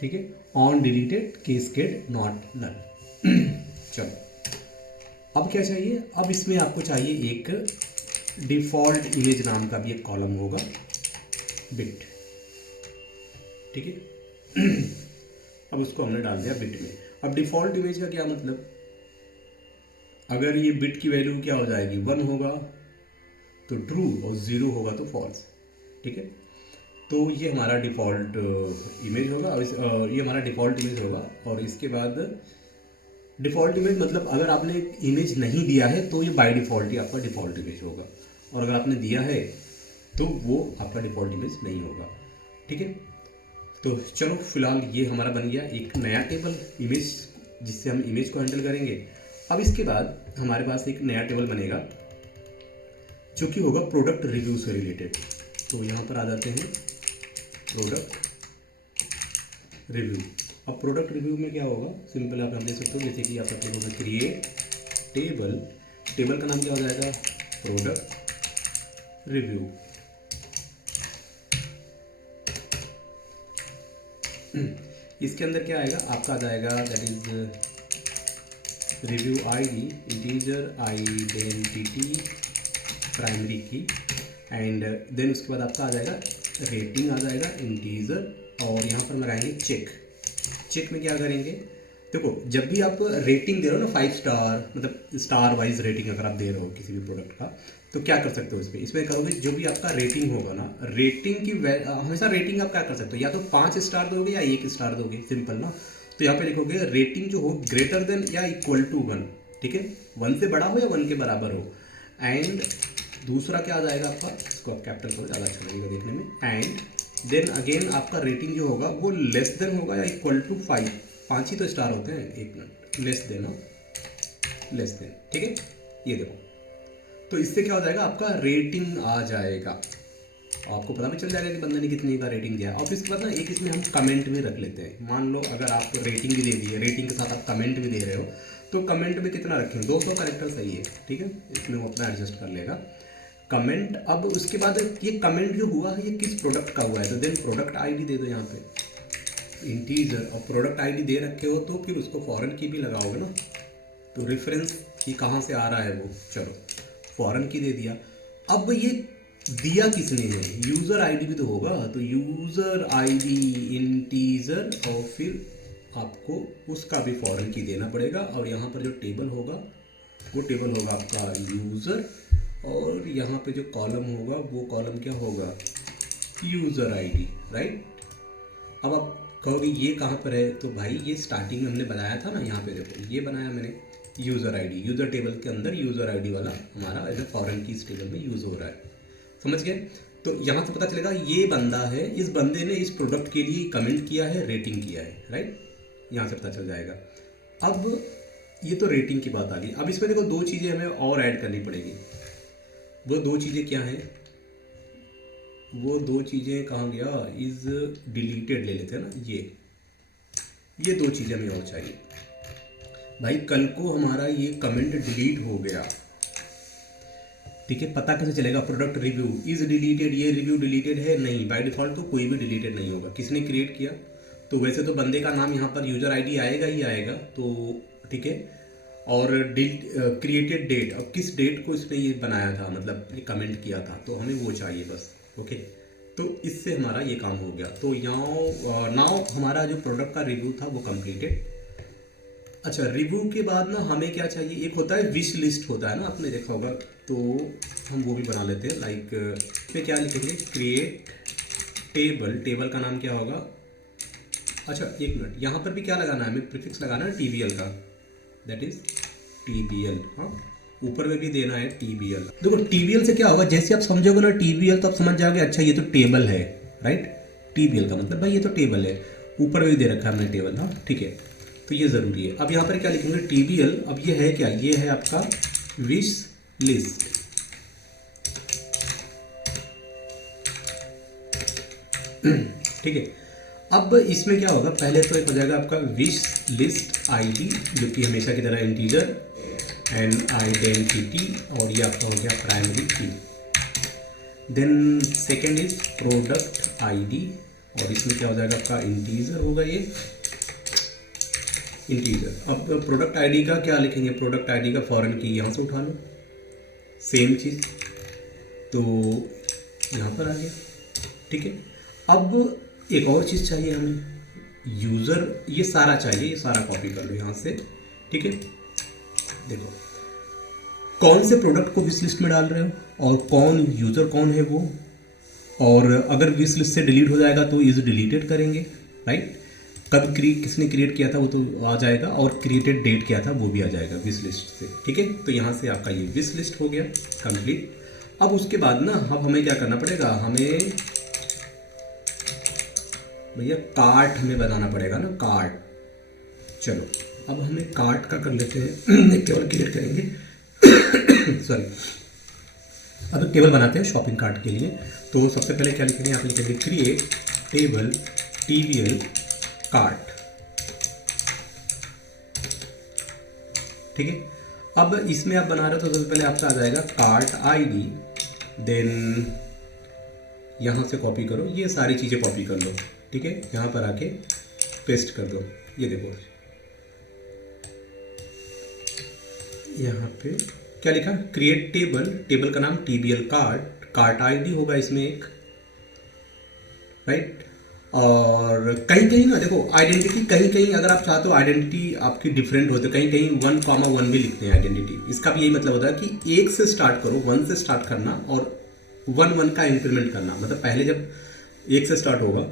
ठीक है। On deleted cascade not null. चलो अब क्या चाहिए, अब इसमें आपको चाहिए एक डिफ़ॉल्ट इमेज नाम का भी एक कॉलम होगा, बिट, ठीक है। अब उसको हमने डाल दिया बिट में। अब डिफ़ॉल्ट इमेज का क्या मतलब, अगर ये बिट की वैल्यू क्या हो जाएगी, 1 होगा तो ट्रू और 0 होगा तो फॉल्स, ठीक है। तो ये हमारा डिफ़ॉल्ट इमेज होगा, ये हमारा डिफ़ॉल्ट इमेज होगा। और इसके बाद डिफ़ॉल्ट इमेज मतलब अगर आपने इमेज नहीं दिया है तो ये बाय डिफ़ॉल्ट ही आपका डिफ़ॉल्ट इमेज होगा, और अगर आपने दिया है तो वो आपका डिफ़ॉल्ट इमेज नहीं होगा। ठीक है, तो चलो फिलहाल ये हमारा बन गया एक नया टेबल इमेज, जिससे हम इमेज को हैंडल करेंगे। अब इसके बाद हमारे पास एक नया टेबल बनेगा जो कि होगा प्रोडक्ट रिव्यू से रिलेटेड। तो यहाँ पर आ जाते हैं प्रोडक्ट रिव्यू। अब प्रोडक्ट रिव्यू में क्या होगा, सिंपल आप देख सकते हो, जैसे कि आप अपने होगा क्रिएट टेबल, टेबल का नाम क्या हो जाएगा, प्रोडक्ट रिव्यू। इसके अंदर क्या आएगा, आपका आ जाएगा that is review ID, integer identity, primary की, एंड देन उसके बाद आपका आ जाएगा रेटिंग आ जाएगा इंटीजर, और यहाँ पर लगाएंगे चेक। चेक में क्या करेंगे, देखो जब भी आप रेटिंग दे रहे हो ना 5 स्टार, मतलब स्टार वाइज रेटिंग अगर आप दे रहे हो किसी भी प्रोडक्ट का, तो क्या कर सकते हो इसमें करोगे जो भी आपका रेटिंग होगा ना, रेटिंग की हमेशा रेटिंग आप क्या कर सकते हो, या तो 5 स्टार दोगे या 1 स्टार दोगे, सिंपल ना। तो यहाँ पे लिखोगे रेटिंग जो हो ग्रेटर देन या इक्वल टू 1, ठीक है, 1 से बड़ा हो या 1 के बराबर हो। एंड दूसरा क्या आ जाएगा आपका, इसको आप कैपिटल करो ज़्यादा अच्छा लगेगा देखने में। एंड देन अगेन आपका रेटिंग जो होगा वो लेस देन होगा या इक्वल टू 5, 5 ही तो स्टार होते हैं, एक मिनट, लेस देन हो, लेस देन, ठीक है, ये देखो। तो इससे क्या हो जाएगा, आपका रेटिंग आ जाएगा, आपको पता भी चल जाएगा कि बंदे ने कितने का रेटिंग दिया। और इसके बाद ना एक इसमें हम कमेंट भी रख लेते हैं। मान लो अगर आप रेटिंग भी दे दिए, रेटिंग के साथ आप कमेंट भी दे रहे हो, तो कमेंट में कितना रखेंगे, 200 कैरेक्टर सही है, ठीक है, इसमें वो अपना एडजस्ट कर लेगा कमेंट। अब उसके बाद ये कमेंट जो हुआ है ये किस प्रोडक्ट का हुआ है, तो देन प्रोडक्ट आईडी दे दो यहाँ पे इंटीजर, और प्रोडक्ट आईडी दे रखे हो तो फिर उसको फॉरेन की भी लगाओगे ना, तो रेफरेंस की कहाँ से आ रहा है वो, चलो फॉरेन की दे दिया। अब ये दिया किसने है, यूज़र आईडी भी तो होगा, तो यूज़र आईडी इंटीजर, और फिर आपको उसका भी फॉरेन की देना पड़ेगा। और यहाँ पर जो टेबल होगा वो टेबल होगा आपका यूज़र, और यहाँ पे जो कॉलम होगा वो कॉलम क्या होगा, यूज़र आईडी, राइट। अब आप कहोगे ये कहाँ पर है, तो भाई ये स्टार्टिंग में हमने बनाया था ना, यहाँ पे देखो ये बनाया मैंने यूज़र आईडी, यूज़र टेबल के अंदर यूज़र आईडी वाला हमारा एज ए फॉरेन की इस टेबल में यूज़ हो रहा है, समझ गए। तो यहाँ से पता चलेगा ये बंदा है, इस बंदे ने इस प्रोडक्ट के लिए कमेंट किया है, रेटिंग किया है, राइट, यहाँ से पता चल जाएगा। अब ये तो रेटिंग की बात आ गई। अब इसमें देखो 2 चीज़ें हमें और ऐड करनी पड़ेगी। वो 2 चीज़ें क्या हैं, वो 2 चीज़ें कहाँ गया, इज़ डिलीटेड ले लेते हैं ना, ये 2 चीज़ें हमें और चाहिए। भाई कल को हमारा ये कमेंट डिलीट हो गया, ठीक है, पता कैसे चलेगा, प्रोडक्ट रिव्यू इज़ डिलीटेड, ये रिव्यू डिलीटेड है, नहीं, बाय डिफ़ॉल्ट तो कोई भी डिलीटेड नहीं होगा, किसने क्रिएट किया। तो वैसे तो बंदे का नाम यहाँ पर यूज़र आईडी आएगा ही आएगा, तो ठीक है, और क्रिएटेड डेट, अब किस डेट को इसने ये बनाया था, मतलब ये कमेंट किया था, तो हमें वो चाहिए बस, ओके। तो इससे हमारा ये काम हो गया। तो यहाँ नाउ हमारा जो प्रोडक्ट का रिव्यू था वो कंप्लीटेड। अच्छा, रिव्यू के बाद ना हमें क्या चाहिए, एक होता है विश लिस्ट होता है ना, आपने देखा होगा, तो हम वो भी बना लेते हैं। लाइक इसमें क्या लिखेंगे, क्रिएट टेबल, टेबल का नाम क्या होगा, अच्छा एक मिनट, यहाँ पर भी क्या लगाना है हमें, प्रीफिक्स लगाना है TBL का, दैट इज TBL, हाँ, ऊपर में भी देना है TBL। देखो TBL से क्या होगा, जैसे आप समझोगे ना TBL तो आप समझ जाओगे अच्छा ये तो टेबल है, राइट। TBL का मतलब भाई ये तो टेबल है, ऊपर में भी दे रखा है हमने टेबल, हाँ ठीक है, तो ये ज़रूरी है। अब यहाँ पर क्या लिखेंगे TBL, अब ये है क्या, ये है आपका विश लिस्ट, ठीक है। अब इसमें क्या होगा, पहले तो एक हो जाएगा आपका विश लिस्ट आईडी, जो कि हमेशा की तरह इंटीजर, एंड आइडेंटिटी, और ये आपका हो गया प्राइमरी की। Then second is product ID, और इसमें क्या हो जाएगा आपका इंटीजर होगा ये इंटीजर। अब प्रोडक्ट आईडी का क्या लिखेंगे, प्रोडक्ट आईडी का फॉरेन की यहाँ से उठा लो, सेम चीज़, तो यहाँ पर आ गया, ठीक है। अब एक और चीज़ चाहिए हमें, यूज़र, ये सारा चाहिए, ये सारा कॉपी कर लो यहाँ से, ठीक है। देखो कौन से प्रोडक्ट को विश लिस्ट में डाल रहे हो, और कौन यूज़र कौन है वो, और अगर विश लिस्ट से डिलीट हो जाएगा तो इज़ डिलीटेड करेंगे, राइट। कब किसने क्रिएट किया था वो तो आ जाएगा, और क्रिएटेड डेट क्या था वो भी आ जाएगा विश लिस्ट से। ठीक है, तो यहाँ से आपका ये विश लिस्ट हो गया कंप्लीट। अब उसके बाद ना अब हमें क्या करना पड़ेगा, हमें भैया कार्ट हमें बनाना पड़ेगा ना, कार्ट। चलो अब हमें कार्ट का कर लेते हैं, एक टेबल क्रिएट करेंगे सॉरी, अब टेबल बनाते हैं शॉपिंग कार्ट के लिए। तो सबसे पहले क्या लिखेंगे, आप लिखेंगे क्रिएट टेबल TBL कार्ट। ठीक है, अब इसमें आप बना रहे हो तो सबसे पहले आपका आ जाएगा कार्ट ID, देन यहाँ से कॉपी करो, ये सारी चीज़ें कॉपी कर लो। ठीक है, यहाँ पर आके पेस्ट कर दो। ये देखो यहाँ पे क्या लिखा, क्रिएट टेबल, टेबल का नाम TBL कार्ट, कार्ट ID होगा इसमें एक, राइट। और कहीं कहीं ना देखो आइडेंटिटी, कहीं कहीं अगर आप चाहते हो आइडेंटिटी आपकी डिफरेंट होती है, कहीं कहीं 1,1 भी लिखते हैं आइडेंटिटी। इसका भी यही मतलब होता है कि 1 से स्टार्ट करो, 1 से स्टार्ट करना और 1 का इंक्रीमेंट करना। मतलब पहले जब 1 से स्टार्ट होगा,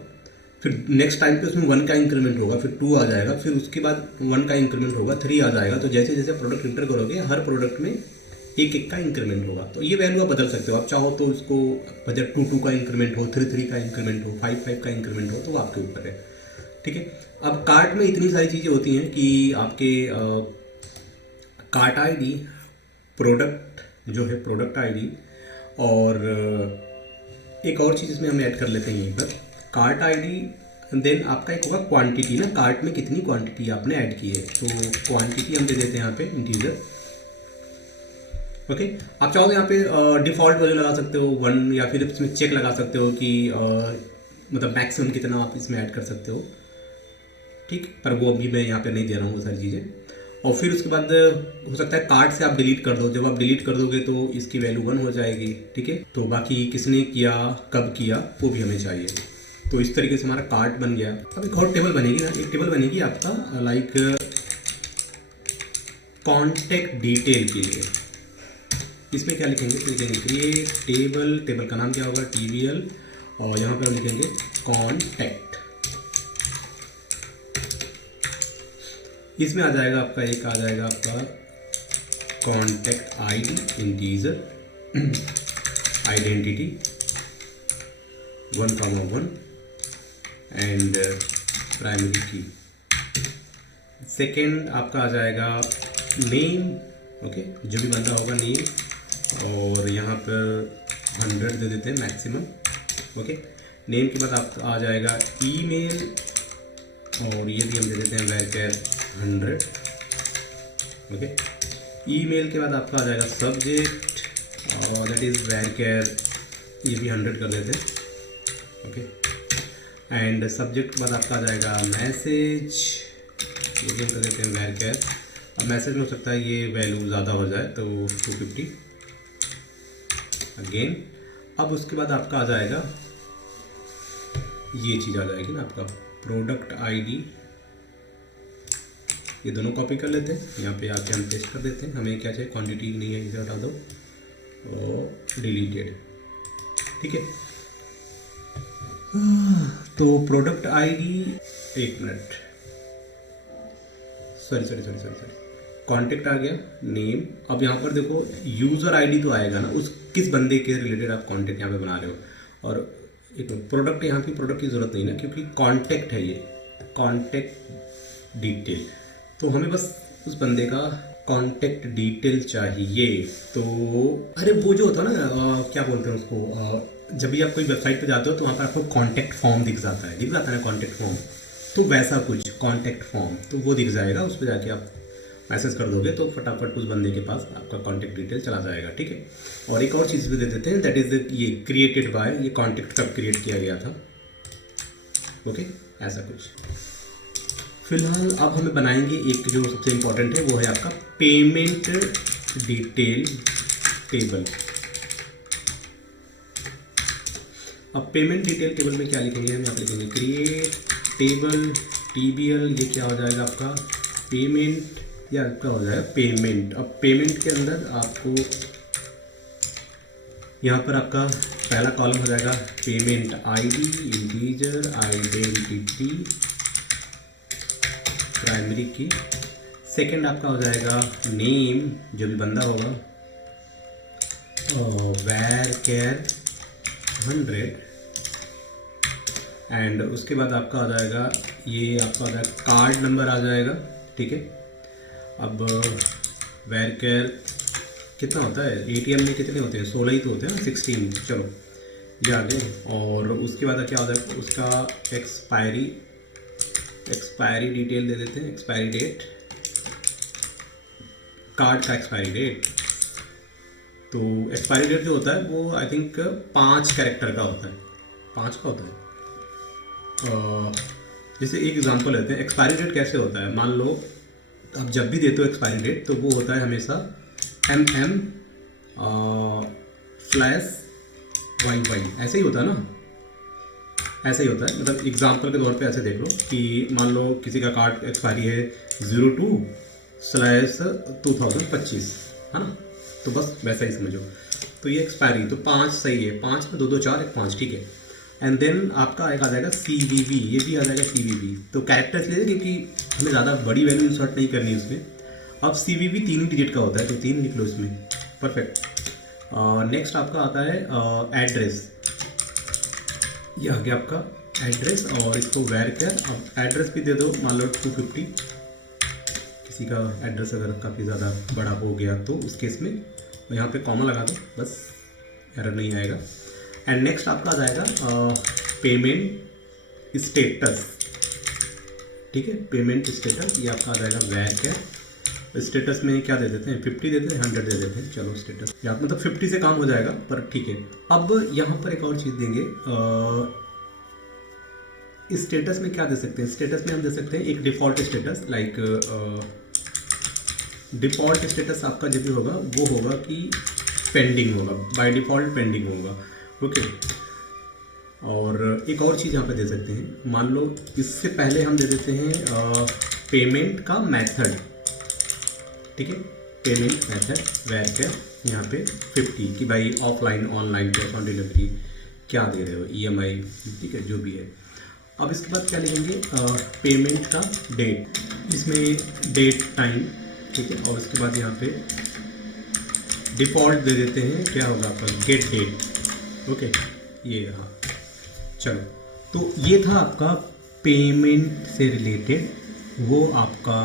फिर नेक्स्ट टाइम पे उसमें 1 का इंक्रीमेंट होगा, फिर 2 आ जाएगा, फिर उसके बाद 1 का इंक्रीमेंट होगा, 3 आ जाएगा। तो जैसे जैसे प्रोडक्ट इंटर करोगे हर प्रोडक्ट में 1 का इंक्रीमेंट होगा। तो ये वैल्यू आप बदल सकते हो, आप चाहो तो इसको बजट 2 का इंक्रीमेंट हो, 3 का इंक्रीमेंट हो, 5 का इंक्रीमेंट हो, तो वो आपके ऊपर है। ठीक है, अब कार्ट में इतनी सारी चीज़ें होती हैं कि आपके कार्ट ID, प्रोडक्ट जो है प्रोडक्ट ID, और एक और चीज़ इसमें हम ऐड कर लेते हैं यहीं पर, कार्ट ID, देन आपका एक होगा क्वांटिटी ना, कार्ट में कितनी क्वांटिटी आपने ऐड की है, तो क्वांटिटी हम दे देते हैं यहाँ पे इंटीजर। ओके, आप चाहो तो यहाँ पे डिफ़ॉल्ट वैल्यू लगा सकते हो 1, या फिर इसमें चेक लगा सकते हो कि मतलब मैक्सिमम कितना आप इसमें ऐड कर सकते हो। ठीक, पर वो अभी मैं यहाँ पे नहीं दे रहा हूँ वो सारी चीज़ें। और फिर उसके बाद हो सकता है कार्ट से आप डिलीट कर दो, जब आप डिलीट कर दोगे तो इसकी वैल्यू 1 हो जाएगी। ठीक है, तो बाकी किसने किया, कब किया, वो भी हमें चाहिए। तो इस तरीके से हमारा कार्ट बन गया। अब एक और टेबल बनेगी ना, एक टेबल बनेगी आपका लाइक कॉन्टैक्ट डिटेल के लिए। इसमें क्या लिखेंगे, तो लिखेंगे क्रिएट टेबल, टेबल का नाम क्या होगा TBL, और यहाँ पर हम लिखेंगे कॉन्टैक्ट। इसमें आ जाएगा आपका एक आ जाएगा आपका contact ID integer, identity 1,1 and primary की। सेकेंड आपका आ जाएगा नेम, ओके, जो भी बंदा होगा नेम, और यहाँ पर 100 दे देते हैं मैक्सिमम। ओके, नेम के बाद आपका आ जाएगा ईमेल, और ये भी हम दे देते हैं varchar 100। ओके, ईमेल के बाद आपका आ जाएगा सब्जेक्ट, और दैट इज़ varchar, ये भी 100 कर देते हैं। ओके, एंड सब्जेक्ट के बाद आपका आ जाएगा मैसेज, ये भी हम कर देते हैं varchar। अब मैसेज में हो सकता है ये वैल्यू ज़्यादा हो जाए तो 250 अगेन। अब उसके बाद आपका आ जाएगा ये चीज़ आ जाएगी ना आपका प्रोडक्ट ID, ये दोनों कॉपी कर लेते हैं, यहाँ पे आके हम पेस्ट कर देते हैं। हमें क्या चाहिए, क्वांटिटी नहीं है, इसे हटा दो और डिलीटेड। ठीक है, तो प्रोडक्ट ID, एक मिनट, सॉरी कॉन्टेक्ट आ गया, नेम। अब यहाँ पर देखो यूज़र ID तो आएगा ना, उस किस बंदे के रिलेटेड आप कॉन्टेक्ट यहाँ पे बना रहे हो। और एक प्रोडक्ट, यहाँ पे प्रोडक्ट की ज़रूरत नहीं ना, क्योंकि कॉन्टेक्ट है ये, कॉन्टेक्ट डिटेल, तो हमें बस उस बंदे का कॉन्टेक्ट डिटेल चाहिए। तो अरे वो जो होता है ना क्या बोलते हैं उसको, जब भी आप कोई वेबसाइट पे जाते हो तो वहाँ पर आपको कॉन्टेक्ट फॉर्म दिख जाता है ना कॉन्टेक्ट फॉर्म, तो वैसा कुछ कॉन्टेक्ट फॉर्म, तो वो दिख जाएगा, उस पर जाके आप मैसेज कर दोगे तो फटाफट उस बंदे के पास आपका कॉन्टेक्ट डिटेल चला जाएगा। ठीक है, और एक और चीज़ भी दे देते हैं, दैट इज़ ये क्रिएटेड बाय, ये कॉन्टेक्ट कब क्रिएट किया गया था। ओके, ऐसा कुछ। फिलहाल अब हमें बनाएंगे एक जो सबसे इम्पोर्टेंट है, वो है आपका पेमेंट डिटेल टेबल। अब पेमेंट डिटेल टेबल में क्या लिखेंगे, हम यहाँ पे लिखेंगे क्रिएट टेबल TBL, ये क्या हो जाएगा आपका पेमेंट, या आपका हो जाएगा पेमेंट। अब पेमेंट के अंदर आपको यहाँ पर आपका पहला कॉलम हो जाएगा payment ID integer identity primary की। सेकंड आपका हो जाएगा नेम, जो भी बंदा होगा, varchar 100। एंड उसके बाद आपका आ जाएगा, ये आपका आ जाएगा कार्ड नंबर आ जाएगा, ठीक है। अब varchar कितना होता है, ATM में कितने होते हैं, 16 ही तो होते हैं, 16, चलो ये आ गए। और उसके बाद क्या हो जाएगा, उसका एक्सपायरी डिटेल दे देते हैं, एक्सपायरी डेट, कार्ड का एक्सपायरी डेट। तो एक्सपायरी डेट जो होता है वो आई थिंक 5 कैरेक्टर का होता है, 5 का होता है। जैसे एक एग्जांपल लेते हैं, एक्सपायरी डेट कैसे होता है, मान लो आप जब भी देते हो एक्सपायरी डेट तो वो होता है हमेशा MM/YY, ऐसे ही होता है ना, ऐसे ही होता है। मतलब एग्जांपल के तौर पे ऐसे देख लो कि मान लो किसी का कार्ड एक्सपायरी है 02/2025, है ना, तो बस वैसा ही समझो। तो ये एक्सपायरी तो 5 सही है, 5 में 2 2 4 1 5, ठीक है। एंड देन आपका एक आ जाएगा CVV, ये भी आ जाएगा CVV। तो कैरेक्टर्स ले क्योंकि हमें ज़्यादा बड़ी वैल्यू इंसर्ट नहीं करनी उसमें। अब CVV 3 डिजिट का होता है तो 3 निकलो इसमें, परफेक्ट। नेक्स्ट आपका आता है एड्रेस, ये आ गया आपका एड्रेस, और इसको varchar। अब एड्रेस भी दे दो, मान लो 250, किसी का एड्रेस अगर काफ़ी ज़्यादा बड़ा हो गया तो उस केस में, और यहाँ पे कॉमा लगा दो, बस एरर नहीं आएगा। एंड नेक्स्ट आपका आ जाएगा पेमेंट स्टेटस, ठीक है, पेमेंट स्टेटस, ये आपका आ जाएगा varchar। स्टेटस में क्या दे देते हैं, 50 देते हैं, 100 दे देते हैं, चलो स्टेटस या मतलब 50 से काम हो जाएगा, पर ठीक है। अब यहाँ पर एक और चीज़ देंगे, स्टेटस में क्या दे सकते हैं, स्टेटस में हम दे सकते हैं एक default status, like default status आपका जो भी होगा वो होगा कि पेंडिंग होगा, बाय डिफ़ॉल्ट पेंडिंग होगा, ओके। और एक और चीज़ यहाँ पे दे सकते हैं, मान लो इससे पहले हम दे देते हैं पेमेंट का मेथड, ठीक है, पेमेंट मेथड varchar यहाँ पे 50 कि भाई offline online cash on delivery क्या दे रहे हो, EMI, ठीक है, जो भी है। अब इसके बाद क्या लिखेंगे, पेमेंट का डेट, इसमें डेट टाइम, ठीक है। और उसके बाद यहाँ पे डिफ़ॉल्ट दे देते हैं, क्या होगा आपका गेट डेट, ओके, ये रहा। चलो, तो ये था आपका पेमेंट से रिलेटेड, वो आपका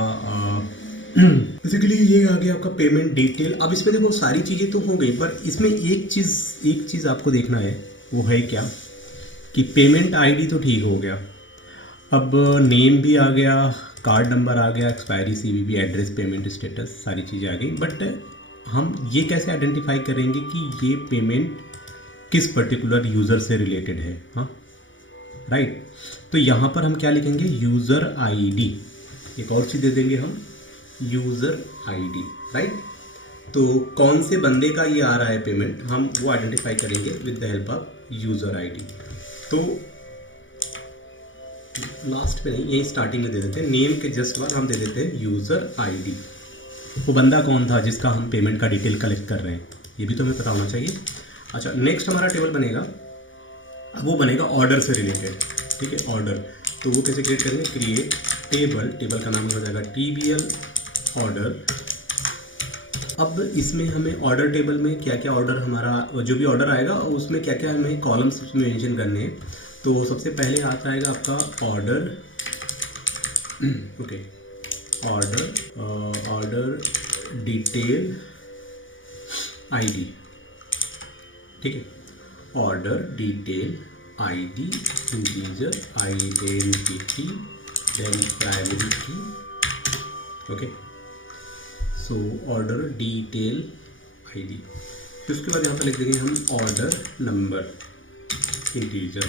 बेसिकली ये आ गया आपका पेमेंट डिटेल। अब इसमें देखो सारी चीज़ें तो हो गई, पर इसमें एक चीज़ आपको देखना है, वो है क्या कि पेमेंट ID तो ठीक हो गया, अब नेम भी आ गया, कार्ड नंबर आ गया, expiry, CVV, address, payment status, सारी चीज़ें आ गई। बट हम ये कैसे आइडेंटिफाई करेंगे कि ये पेमेंट किस पर्टिकुलर यूज़र से रिलेटेड है, हाँ, राइट। तो यहाँ पर हम क्या लिखेंगे, यूज़र ID, एक और चीज़ दे देंगे हम, यूज़र ID, राइट। तो कौन से बंदे का ये आ रहा है पेमेंट, हम वो आइडेंटिफाई करेंगे with the help of user ID। तो लास्ट में नहीं, यही स्टार्टिंग में दे देते हैं, नेम के जस्ट बाद हम दे देते हैं यूज़र ID। वो बंदा कौन था जिसका हम पेमेंट का डिटेल कलेक्ट कर रहे हैं, ये भी तो हमें पता होना चाहिए। अच्छा, नेक्स्ट हमारा टेबल बनेगा, वो बनेगा ऑर्डर से रिलेटेड, ठीक है, ऑर्डर। तो वो कैसे क्रिएट करेंगे, क्रिएट टेबल, टेबल का नाम हो जाएगा TBL ऑर्डर। अब इसमें हमें ऑर्डर टेबल में क्या क्या ऑर्डर, हमारा जो भी ऑर्डर आएगा उसमें क्या क्या हमें कॉलम्स मेंशन करने हैं। तो सबसे पहले आता आएगा आपका order, okay, order detail ID, ठीक है, order detail ID integer identity then primary key, okay. So order detail ID, फिर उसके बाद यहाँ पर लिख देंगे हम ऑर्डर नंबर इंटीजर।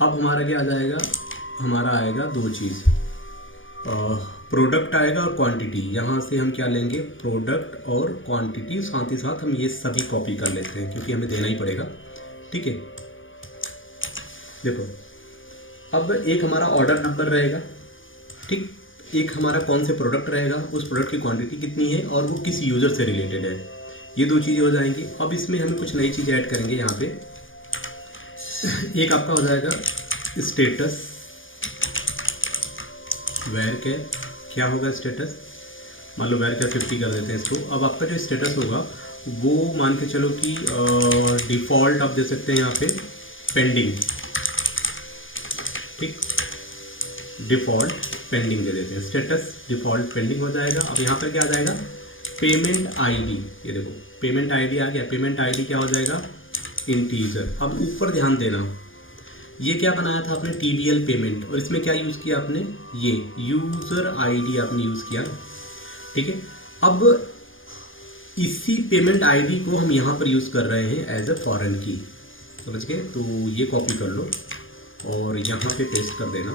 अब हमारा क्या आ जाएगा, हमारा आएगा दो चीज़, प्रोडक्ट आएगा और क्वांटिटी। यहाँ से हम क्या लेंगे, प्रोडक्ट और क्वांटिटी, साथ ही साथ हम ये सभी कॉपी कर लेते हैं क्योंकि हमें देना ही पड़ेगा, ठीक है। देखो, अब एक हमारा ऑर्डर नंबर रहेगा, ठीक, एक हमारा कौन से प्रोडक्ट रहेगा, उस प्रोडक्ट की क्वांटिटी कितनी है और वो किस यूज़र से रिलेटेड है, ये दो चीज़ें हो जाएंगी। अब इसमें हम कुछ नई चीज़ें ऐड करेंगे यहाँ पे, एक आपका हो जाएगा स्टेटस varchar क्या होगा स्टेटस, मान लो वेर क्या 50 कर देते हैं इसको। अब आपका जो स्टेटस होगा वो मान के चलो कि डिफ़ॉल्ट आप दे सकते हैं यहाँ पे पेंडिंग, ठीक, डिफ़ॉल्ट पेंडिंग दे देते हैं, स्टेटस डिफ़ॉल्ट पेंडिंग हो जाएगा। अब यहाँ पर क्या आ जाएगा, पेमेंट आईडी, ये देखो पेमेंट आईडी आ गया। पेमेंट आईडी क्या हो जाएगा, इंटीजर। अब ऊपर ध्यान देना, ये क्या बनाया था आपने, TBL पेमेंट, और इसमें क्या यूज़ किया आपने, ये यूज़र आईडी आपने यूज़ किया, ठीक है। अब इसी पेमेंट आईडी को हम यहाँ पर यूज़ कर रहे हैं एज अ फॉरेन की, समझ गए। तो ये कॉपी कर लो और यहाँ पे पेस्ट कर देना।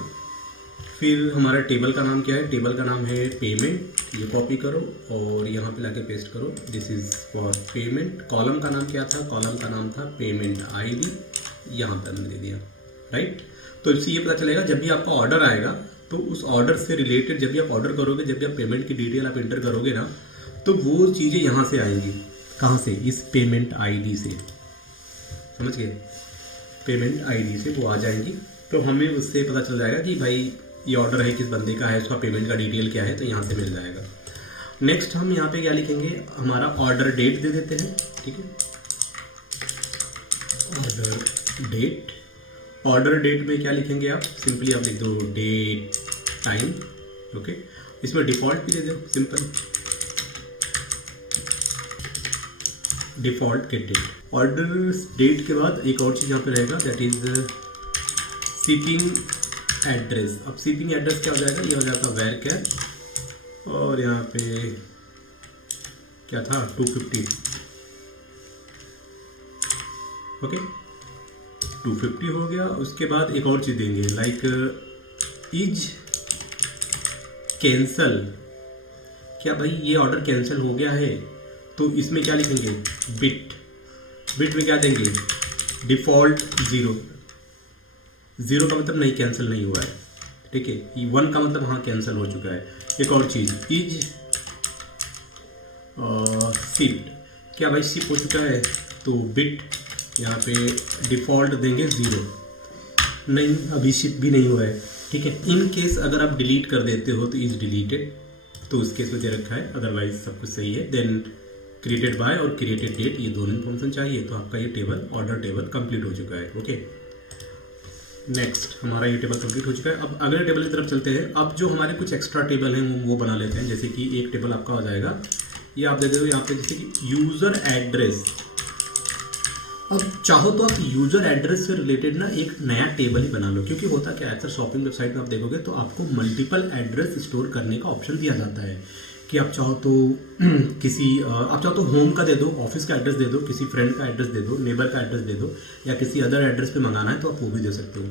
फिर हमारा टेबल का नाम क्या है, टेबल का नाम है पेमेंट, ये कॉपी करो और यहाँ पे लाके पेस्ट करो, this is for payment. Column का नाम क्या था, कॉलम का नाम था पेमेंट आईडी, यहाँ पर हमने दे दिया, राइट। तो इससे ये पता चलेगा जब भी आपका ऑर्डर आएगा तो उस ऑर्डर से रिलेटेड जब भी आप ऑर्डर करोगे, जब भी आप पेमेंट की डिटेल आप इंटर करोगे ना, तो वो चीज़ें यहाँ से आएंगी। कहाँ से, इस पेमेंट आईडी से, समझ गए, पेमेंट आईडी से वो आ जाएंगी। तो हमें उससे पता चल जाएगा कि भाई ये ऑर्डर है किस बंदे का है, उसका पेमेंट का डिटेल क्या है, तो यहाँ से मिल जाएगा। नेक्स्ट हम यहाँ पे क्या लिखेंगे, हमारा ऑर्डर डेट दे देते हैं, ठीक है, ऑर्डर डेट। ऑर्डर डेट में क्या लिखेंगे आप, सिंपली आप लिख दो डेट टाइम, ओके। इसमें डिफ़ॉल्ट भी दे दो, simple default get date. Order date के बाद एक और चीज़ यहाँ पे रहेगा, दैट इज़ शिपिंग एड्रेस। अब शिपिंग एड्रेस क्या हो जाएगा, ये हो जाएगा वेर कैर, और यहाँ पे क्या था 250, ओके 250 हो गया। उसके बाद एक और चीज़ देंगे लाइक इज कैंसल, क्या भाई ये ऑर्डर कैंसिल हो गया है, तो इसमें क्या लिखेंगे, बिट। बिट में क्या देंगे, डिफ़ॉल्ट 0। 0 का मतलब नहीं, कैंसिल नहीं हुआ है, ठीक है। 1 का मतलब हाँ कैंसिल हो चुका है। एक और चीज़ इज शिप्ड, क्या भाई शिप हो चुका है, तो बिट यहाँ पे डिफ़ॉल्ट देंगे 0, नहीं अभी शिप भी नहीं हुआ है, ठीक है। इन केस अगर आप डिलीट कर देते हो तो इज़ डिलीटेड, तो उस केस में दे रखा है, अदरवाइज सब कुछ सही है। देन क्रिएटेड बाय और क्रिएटेड डेट, ये दोनों इन्फॉर्मेशन चाहिए, तो आपका ये टेबल ऑर्डर टेबल कंप्लीट हो चुका है, ओके। नेक्स्ट हमारा ये टेबल कंप्लीट हो चुका है। अब अगले टेबल की तरफ चलते हैं। अब जो हमारे कुछ एक्स्ट्रा टेबल हैं वो बना लेते हैं। जैसे कि एक टेबल आपका हो जाएगा, ये आप दे दो यहाँ पे, जैसे कि यूज़र एड्रेस। अब चाहो तो आप यूज़र एड्रेस से रिलेटेड ना एक नया टेबल ही बना लो, क्योंकि होता क्या है, सर शॉपिंग वेबसाइट में आप देखोगे तो आपको मल्टीपल एड्रेस स्टोर करने का ऑप्शन दिया जाता है कि आप चाहो तो आप चाहो तो होम का दे दो, ऑफिस का एड्रेस दे दो, किसी फ्रेंड का एड्रेस दे दो, नेबर का एड्रेस दे दो, या किसी अदर एड्रेस पे मंगाना है तो आप वो भी दे सकते हो।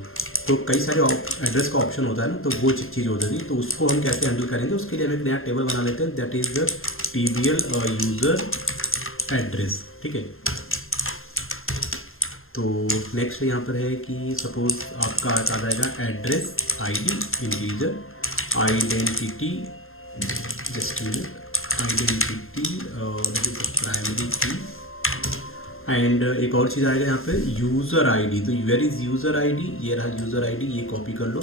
तो कई सारे एड्रेस का ऑप्शन होता है ना, तो वो चीज़ हो जाती है। तो उसको हम कैसे हैंडल करेंगे, उसके लिए हम एक नया टेबल बना लेते हैं, that is the TBL user address, ठीक है। तो नेक्स्ट यहाँ पर है कि सपोज आपका आ जाएगा address ID integer, identity just identity that is primary की, एंड एक और चीज़ आएगा यहाँ पे यूज़र ID। तो वेयर इज़ यूज़र ID, ये रहा यूज़र ID, ये कॉपी कर लो,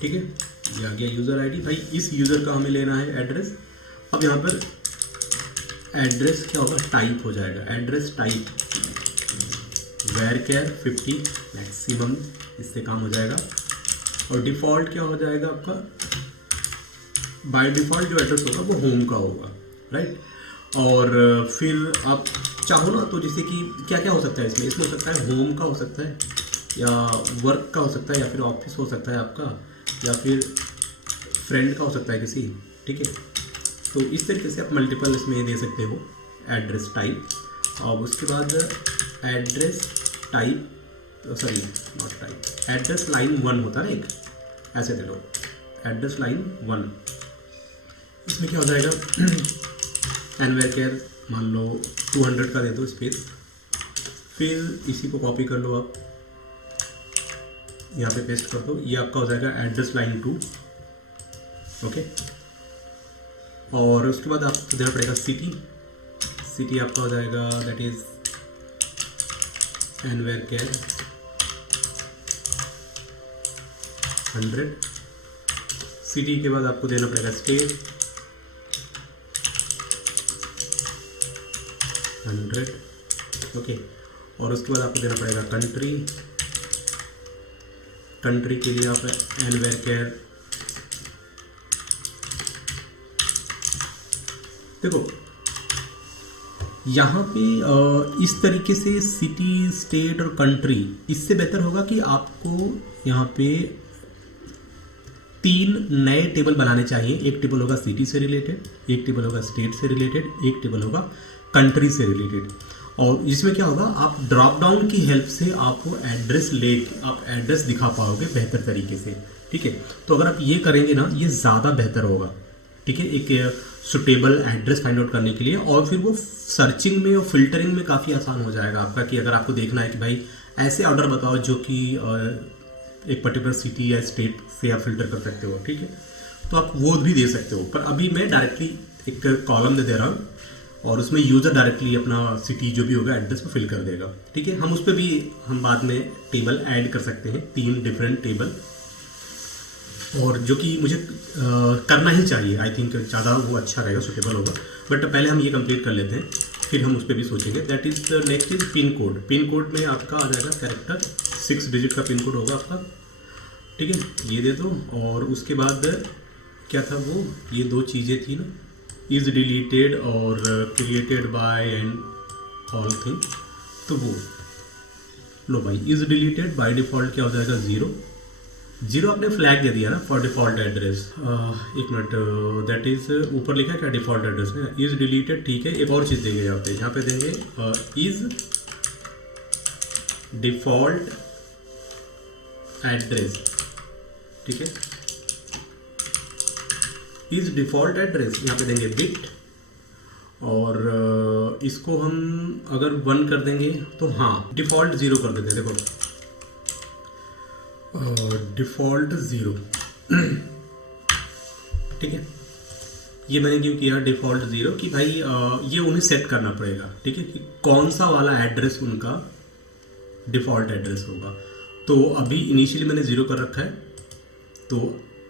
ठीक है, ये आ गया यूज़र ID। भाई इस यूज़र का हमें लेना है एड्रेस। अब यहाँ पर एड्रेस क्या होगा, टाइप हो जाएगा, address type varchar 50 maximum, इससे काम हो जाएगा। और डिफ़ॉल्ट क्या हो जाएगा आपका, बाय डिफ़ॉल्ट जो एड्रेस होगा वो होम का होगा, राइट। और फिर आप चाहो ना तो जैसे कि क्या क्या हो सकता है इसमें हो सकता है होम का हो सकता है, या वर्क का हो सकता है, या फिर ऑफिस हो सकता है आपका, या फिर फ्रेंड का हो सकता है किसी, ठीक है। तो इस तरीके से आप मल्टीपल इसमें दे सकते हो एड्रेस टाइप। और उसके बाद address type, sorry not type, address line 1 होता है ना एक, ऐसे दे लो एड्रेस लाइन 1। इसमें क्या हो जाएगा, एनवेयर केयर मान लो 200 का दे दो स्पेस। फिर इसी को कॉपी कर लो आप, यहाँ पे पेस्ट कर दो, ये आपका हो जाएगा एड्रेस लाइन 2, ओके। और उसके बाद आपको देना पड़ेगा सिटी आपका हो जाएगा दैट इज एनवेयर केयर 100, सिटी के बाद आपको देना पड़ेगा स्टेट 100, ओके। और उसके बाद आपको देना पड़ेगा कंट्री। कंट्री के लिए आप एनवेरकेयर, देखो यहाँ पे इस तरीके से सिटी, स्टेट और कंट्री, इससे बेहतर होगा कि आपको यहाँ पे 3 नए टेबल बनाने चाहिए। एक टेबल होगा सिटी से रिलेटेड, एक टेबल होगा स्टेट से रिलेटेड, एक टेबल होगा कंट्री से रिलेटेड। और इसमें क्या होगा, आप ड्रॉप डाउन की हेल्प से आपको आप एड्रेस दिखा पाओगे बेहतर तरीके से, ठीक है। तो अगर आप ये करेंगे ना, ये ज़्यादा बेहतर होगा, ठीक है, एक सुटेबल एड्रेस फाइंड आउट करने के लिए। और फिर वो सर्चिंग में और फिल्टरिंग में काफ़ी आसान हो जाएगा आपका, कि अगर आपको देखना है कि भाई ऐसे ऑर्डर बताओ जो कि एक पर्टिकुलर सिटी या स्टेट से आप फिल्टर कर सकते हो, ठीक है, तो आप वो भी दे सकते हो। पर अभी मैं डायरेक्टली एक कॉलम दे रहा हूँ और उसमें यूज़र डायरेक्टली अपना सिटी जो भी होगा एड्रेस को फिल कर देगा, ठीक है। हम उस पर भी हम बाद में टेबल ऐड कर सकते हैं, 3 डिफरेंट टेबल, और जो कि मुझे करना ही चाहिए। आई थिंक ज़्यादा वो अच्छा रहेगा, सुटेबल होगा। बट पहले हम ये कंप्लीट कर लेते हैं, फिर हम उस पर भी सोचेंगे। That is next is pin code. Pin code में आपका आ जाएगा कैरेक्टर, 6 डिजिट का पिन कोड होगा आपका, ठीक है, ये दे दो। और उसके बाद क्या था वो, ये 2 चीज़ें थी ना, इज़ डिलीटेड और created by and all thing, तो वो लो भाई, इज़ डिलीटेड बाय डिफ़ॉल्ट क्या हो जाएगा 0 आपने फ्लैग दे दिया ना फॉर डिफ़ॉल्ट एड्रेस। एक मिनट, दैट इज़ ऊपर लिखा है क्या डिफ़ॉल्ट एड्रेस में, इज़ डिलीटेड, ठीक है। एक और चीज़ देंगे यहाँ पे देंगे इज़ डिफ़ॉल्ट एड्रेस, ठीक है, इज़ डिफ़ॉल्ट एड्रेस, यहाँ पे देंगे बिट। और इसको हम अगर 1 कर देंगे तो हाँ, डिफ़ॉल्ट 0 कर देते हैं, देखो डिफ़ॉल्ट 0, ठीक है। ये मैंने क्यों किया डिफ़ॉल्ट 0 कि भाई ये उन्हें सेट करना पड़ेगा, ठीक है, कि कौन सा वाला एड्रेस उनका डिफ़ॉल्ट एड्रेस होगा। तो अभी इनिशियली मैंने 0 कर रखा है, तो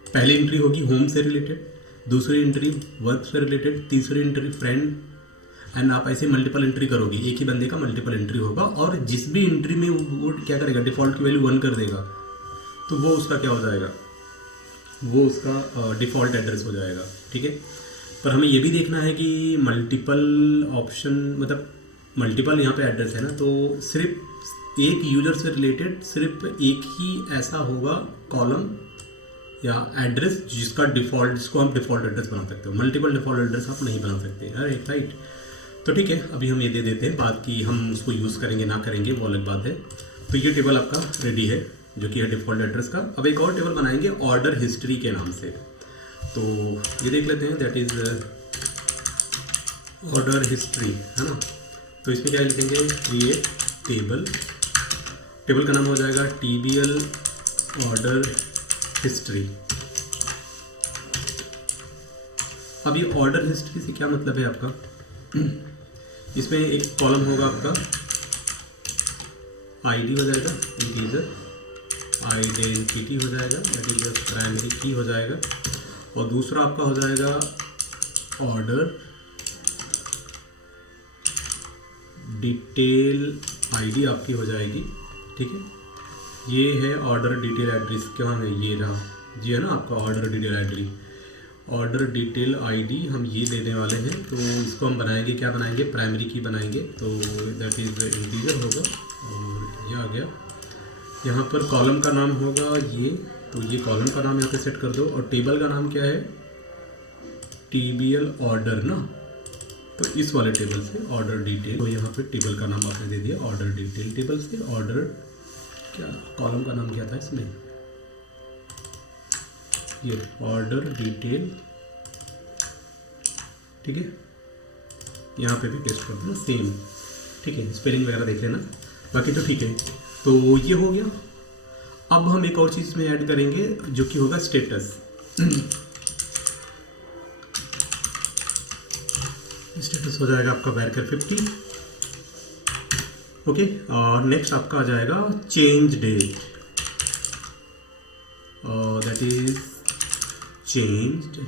पहली एंट्री होगी होम से रिलेटेड, दूसरी एंट्री वर्क से रिलेटेड, तीसरी एंट्री फ्रेंड, एंड आप ऐसे मल्टीपल एंट्री करोगे, एक ही बंदे का मल्टीपल एंट्री होगा। और जिस भी एंट्री में वो क्या करेगा, डिफ़ॉल्ट की वैल्यू 1 कर देगा, तो वो उसका क्या हो जाएगा, वो उसका डिफ़ॉल्ट एड्रेस हो जाएगा, ठीक है। पर हमें ये भी देखना है कि मल्टीपल ऑप्शन, मतलब मल्टीपल यहाँ पे एड्रेस है ना, तो सिर्फ एक यूजर से रिलेटेड सिर्फ एक ही ऐसा होगा कॉलम या एड्रेस जिसका डिफ़ॉल्ट, जिसको हम डिफ़ॉल्ट एड्रेस बना सकते हो। मल्टीपल डिफ़ॉल्ट एड्रेस आप नहीं बना सकते, राइट। तो ठीक है, अभी हम ये दे देते हैं, बात की हम उसको यूज़ करेंगे ना करेंगे वो अलग बात है। तो ये टेबल आपका रेडी है, जो कि है डिफ़ॉल्ट एड्रेस का। अब एक और टेबल बनाएंगे ऑर्डर हिस्ट्री के नाम से, तो ये देख लेते हैं, दैट इज़ ऑर्डर हिस्ट्री, है ना। तो इसमें क्या लिखेंगे, क्रिएट टेबल, टेबल का नाम हो जाएगा TBL ऑर्डर हिस्ट्री। अब ये ऑर्डर हिस्ट्री से क्या मतलब है आपका, इसमें एक कॉलम होगा आपका ID हो जाएगा, इंटीजर, आइडेंटिटी हो जाएगा, दैट इज प्राइमरी की हो जाएगा, और दूसरा आपका हो जाएगा ऑर्डर डिटेल ID आपकी हो जाएगी, ठीक है। ये है ऑर्डर डिटेल एड्रेस, क्या है ये रहा जी, है ना आपका order detail address, order detail ID हम ये देने वाले हैं। तो इसको हम बनाएंगे, क्या बनाएंगे, प्राइमरी की बनाएंगे, तो दैट इज़ इंटीजर होगा। और ये आ गया, यहाँ पर कॉलम का नाम होगा ये, तो ये कॉलम का नाम यहाँ पे सेट कर दो। और टेबल का नाम क्या है, TBL ऑर्डर ना, तो इस वाले टेबल से ऑर्डर डिटेल, तो यहाँ पे टेबल का नाम आपने दे दिया ऑर्डर डिटेल टेबल से। ऑर्डर क्या, कॉलम का नाम क्या था इसमें, ये ऑर्डर डिटेल, ठीक है। यहाँ पे भी पेस्ट कर देना सेम, ठीक है, स्पेलिंग वगैरह देख लेना, बाकी तो ठीक है। तो ये हो गया। अब हम एक और चीज़ में ऐड करेंगे जो कि होगा स्टेटस। स्टेटस हो जाएगा आपका वर्कर 50, ओके। और नेक्स्ट आपका आ जाएगा change date, that is changed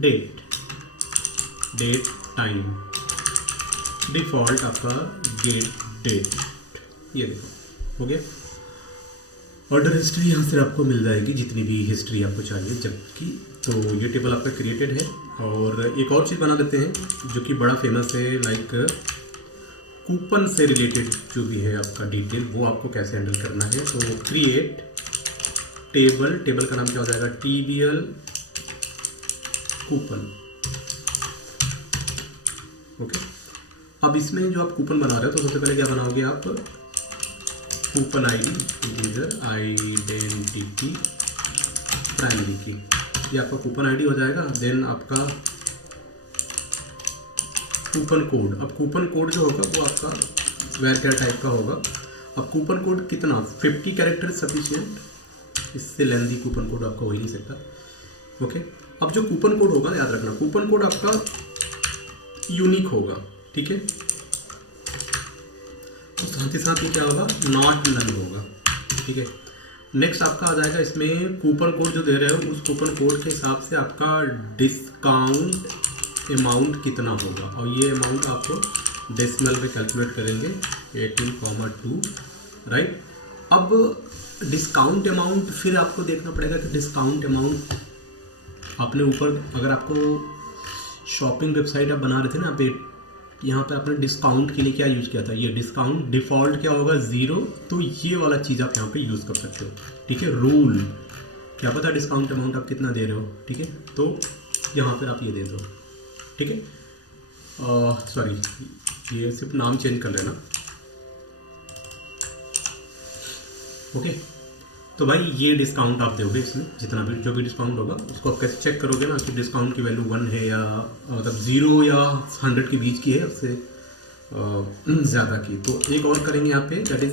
date time, default आपका गेट डेट, ये देखो हो गया। ऑर्डर हिस्ट्री यहाँ से आपको मिल जाएगी जितनी भी हिस्ट्री आपको चाहिए जबकि। तो ये टेबल आपका क्रिएटेड है। और एक और चीज़ बना देते हैं जो कि बड़ा फेमस है, लाइक कूपन से रिलेटेड जो भी है आपका डिटेल, वो आपको कैसे हैंडल करना है। तो क्रिएट टेबल का नाम क्या हो जाएगा, TBL कूपन। ओके, अब इसमें जो आप कूपन बना रहे हो तो सबसे पहले क्या बनाओगे आप, coupon ID user identity primary की, ये आपका कूपन ID हो जाएगा। देन आपका कूपन कोड, अब कूपन कोड जो होगा वो आपका वैर टाइप का होगा। अब कूपन कोड कितना, 50 कैरेक्टर सफिशिएंट, इससे लेंदी कूपन कोड आपका हो ही नहीं सकता। ओके, अब जो कूपन कोड होगा याद रखना, कूपन कोड आपका यूनिक होगा, ठीक है। और साथ ही साथ ये क्या होगा, नॉट नल होगा, ठीक है। नेक्स्ट आपका आ जाएगा इसमें कूपन कोड जो दे रहे हो उस कूपन कोड के हिसाब से आपका डिस्काउंट अमाउंट कितना होगा, और ये अमाउंट आपको डेसिमल में कैलकुलेट करेंगे 18,2, राइट। अब डिस्काउंट अमाउंट फिर आपको देखना पड़ेगा कि डिस्काउंट अमाउंट आपने ऊपर, अगर आपको शॉपिंग वेबसाइट आप बना रहे थे ना, यहाँ पे आपने डिस्काउंट के लिए क्या यूज़ किया था, ये डिस्काउंट डिफ़ॉल्ट क्या होगा 0, तो ये वाला चीज़ आप यहाँ पे यूज़ कर सकते हो, ठीक है। रूल क्या पता डिस्काउंट अमाउंट आप कितना दे रहे हो, ठीक है, तो यहाँ पर आप ये दे दो, ठीक है। सॉरी, ये सिर्फ नाम चेंज कर लेना, ओके। तो भाई ये डिस्काउंट आप दोगे इसमें, जितना भी जो भी डिस्काउंट होगा उसको आप कैसे चेक करोगे ना कि डिस्काउंट की वैल्यू 1 है या मतलब 0 या 100 के बीच की है, उससे ज़्यादा की। तो एक और करेंगे यहाँ पे, that is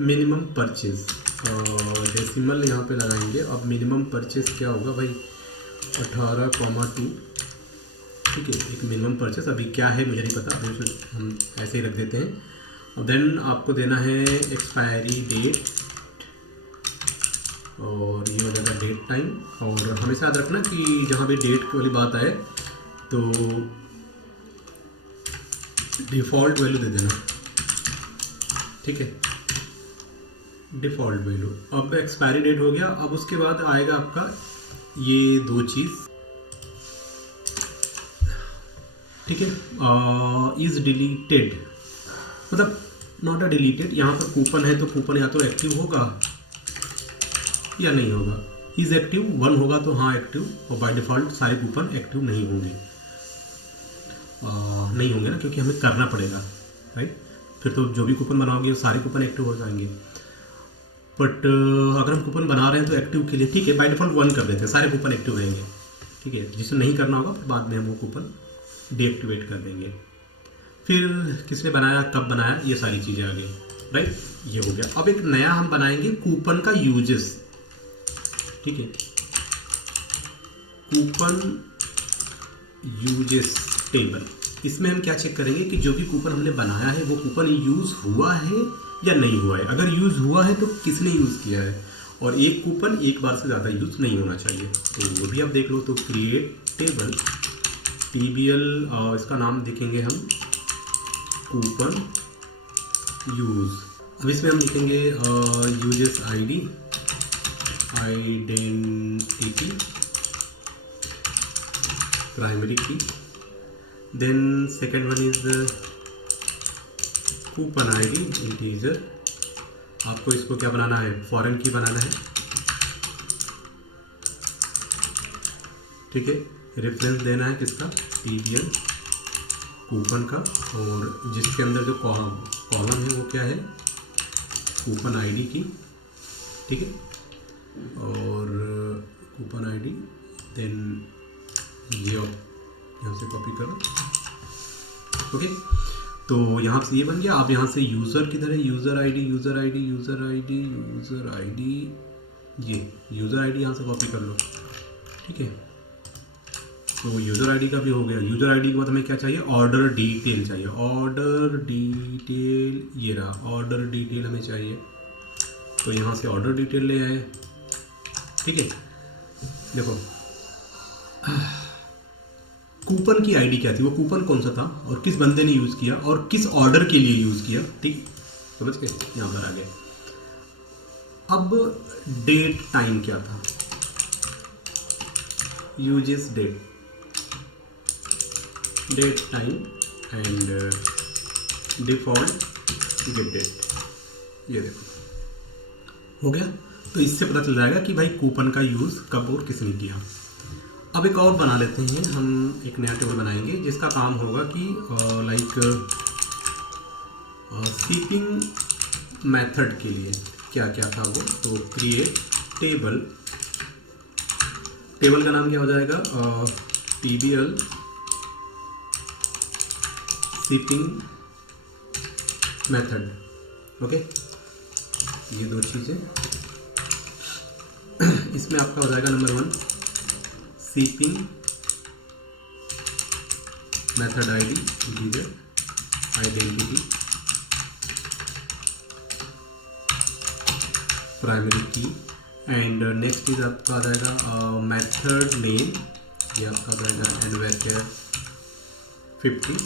minimum purchase, decimal यहाँ पे लगाएंगे। अब मिनिमम परचेज क्या होगा भाई, 18,2, ठीक है, एक मिनिमम परचेज। अभी क्या है मुझे नहीं पता, हम ऐसे ही रख देते हैं। और देन आपको देना है एक्सपायरी डेट, और ये हो जाएगा डेट टाइम। और हमेशा याद रखना कि जहाँ भी डेट वाली बात आए तो डिफ़ॉल्ट वैल्यू दे देना, ठीक है, डिफ़ॉल्ट वैल्यू। अब एक्सपायरी डेट हो गया। अब उसके बाद आएगा आपका ये दो चीज़, ठीक है, इज़ डिलीटेड, मतलब नॉट अ डिलीटेड। यहाँ पर कूपन है तो कूपन या तो एक्टिव होगा या नहीं होगा। इज़ एक्टिव 1 होगा तो हाँ एक्टिव, और बाय डिफ़ॉल्ट सारे कूपन एक्टिव नहीं होंगे, नहीं होंगे ना, क्योंकि हमें करना पड़ेगा, राइट। फिर तो जो भी कूपन बनाओगे सारे कूपन एक्टिव हो जाएंगे। बट अगर हम कूपन बना रहे हैं तो एक्टिव के लिए, ठीक है, बाय डिफ़ॉल्ट 1 कर देते हैं, सारे कूपन एक्टिव रहेंगे, ठीक है। जिसे नहीं करना होगा फिर बाद में हम वो कूपन डीएक्टिवेट कर देंगे। फिर किसने बनाया, कब बनाया, ये सारी चीज़ें आ गई, राइट, ये हो गया। अब एक नया हम बनाएंगे कूपन का यूजेस, ठीक है, कूपन यूजेस टेबल। इसमें हम क्या चेक करेंगे कि जो भी कूपन हमने बनाया है वो कूपन यूज़ हुआ है या नहीं हुआ है। अगर यूज़ हुआ है तो किसने यूज़ किया है, और एक कूपन एक बार से ज़्यादा यूज़ नहीं होना चाहिए, तो वो भी आप देख लो। तो क्रिएट टेबल TBL, इसका नाम देखेंगे हम कूपन यूज़। अब इसमें हम लिखेंगे यूजर्स ID आइडेंटिटी प्राइमरी की। Then second one is coupon ID integer. आपको इसको क्या बनाना है, फॉरेन की बनाना है, ठीक है। रेफरेंस देना है किसका, TBL कूपन का, और जिसके अंदर जो कॉलम है वो क्या है, कूपन ID की, ठीक है, और कूपन ID। देन ये यहाँ से कॉपी करो, ओके। तो यहाँ से ये बन गया। अब यहाँ से यूज़र किधर है, यूज़र ID, ये यूज़र ID यहाँ से कॉपी कर लो, ठीक है। तो यूज़र ID का भी हो गया। यूज़र ID के बाद हमें क्या चाहिए, ऑर्डर डिटेल चाहिए। ऑर्डर डिटेल ये रहा, ऑर्डर डिटेल हमें चाहिए, तो यहाँ से ऑर्डर डिटेल ले आए, ठीक है। देखो कूपन की आईडी क्या थी, वो कूपन कौन सा था और किस बंदे ने यूज़ किया और किस ऑर्डर के लिए यूज़ किया, ठीक, समझ गए, यहाँ पर आ गए। अब डेट टाइम क्या था, uses date time and default get date, ये देखो हो गया। तो इससे पता चल जाएगा कि भाई कूपन का यूज़ कब और किसने किया। अब एक और बना लेते हैं, हम एक नया टेबल बनाएंगे जिसका काम होगा कि लाइक शिपिंग मेथड के लिए क्या क्या था वो। तो क्रिएट टेबल, टेबल का नाम क्या हो जाएगा, TBL शिपिंग मेथड, ओके। ये दो चीज़ें, इसमें आपका हो जाएगा number 1 shipping method ID, user identity, primary की, एंड नेक्स्ट इज आपका आ जाएगा मेथड नेम, ये आपका आ जाएगा nvarchar 50,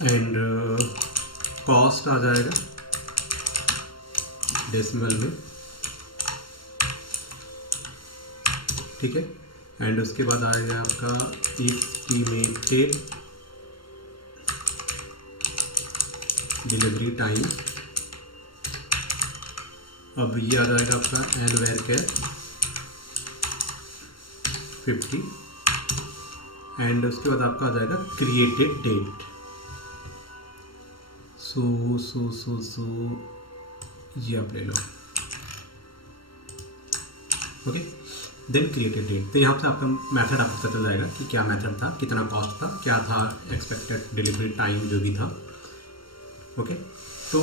एंड कॉस्ट आ जाएगा डेसिमल में, ठीक है। एंड उसके बाद आएगा आपका एस्टिमेटेड डिलीवरी टाइम, अब ये आ जाएगा आपका nvarchar 50, एंड उसके बाद आपका आ जाएगा क्रिएटेड डेट। सो ये आप ले लो, ओके। देन क्रिएटेड डेट, तो यहाँ से आपका मेथड आपको पता चल जाएगा कि क्या मेथड था, कितना कॉस्ट था, क्या था एक्सपेक्टेड डिलीवरी टाइम जो भी था, ओके। तो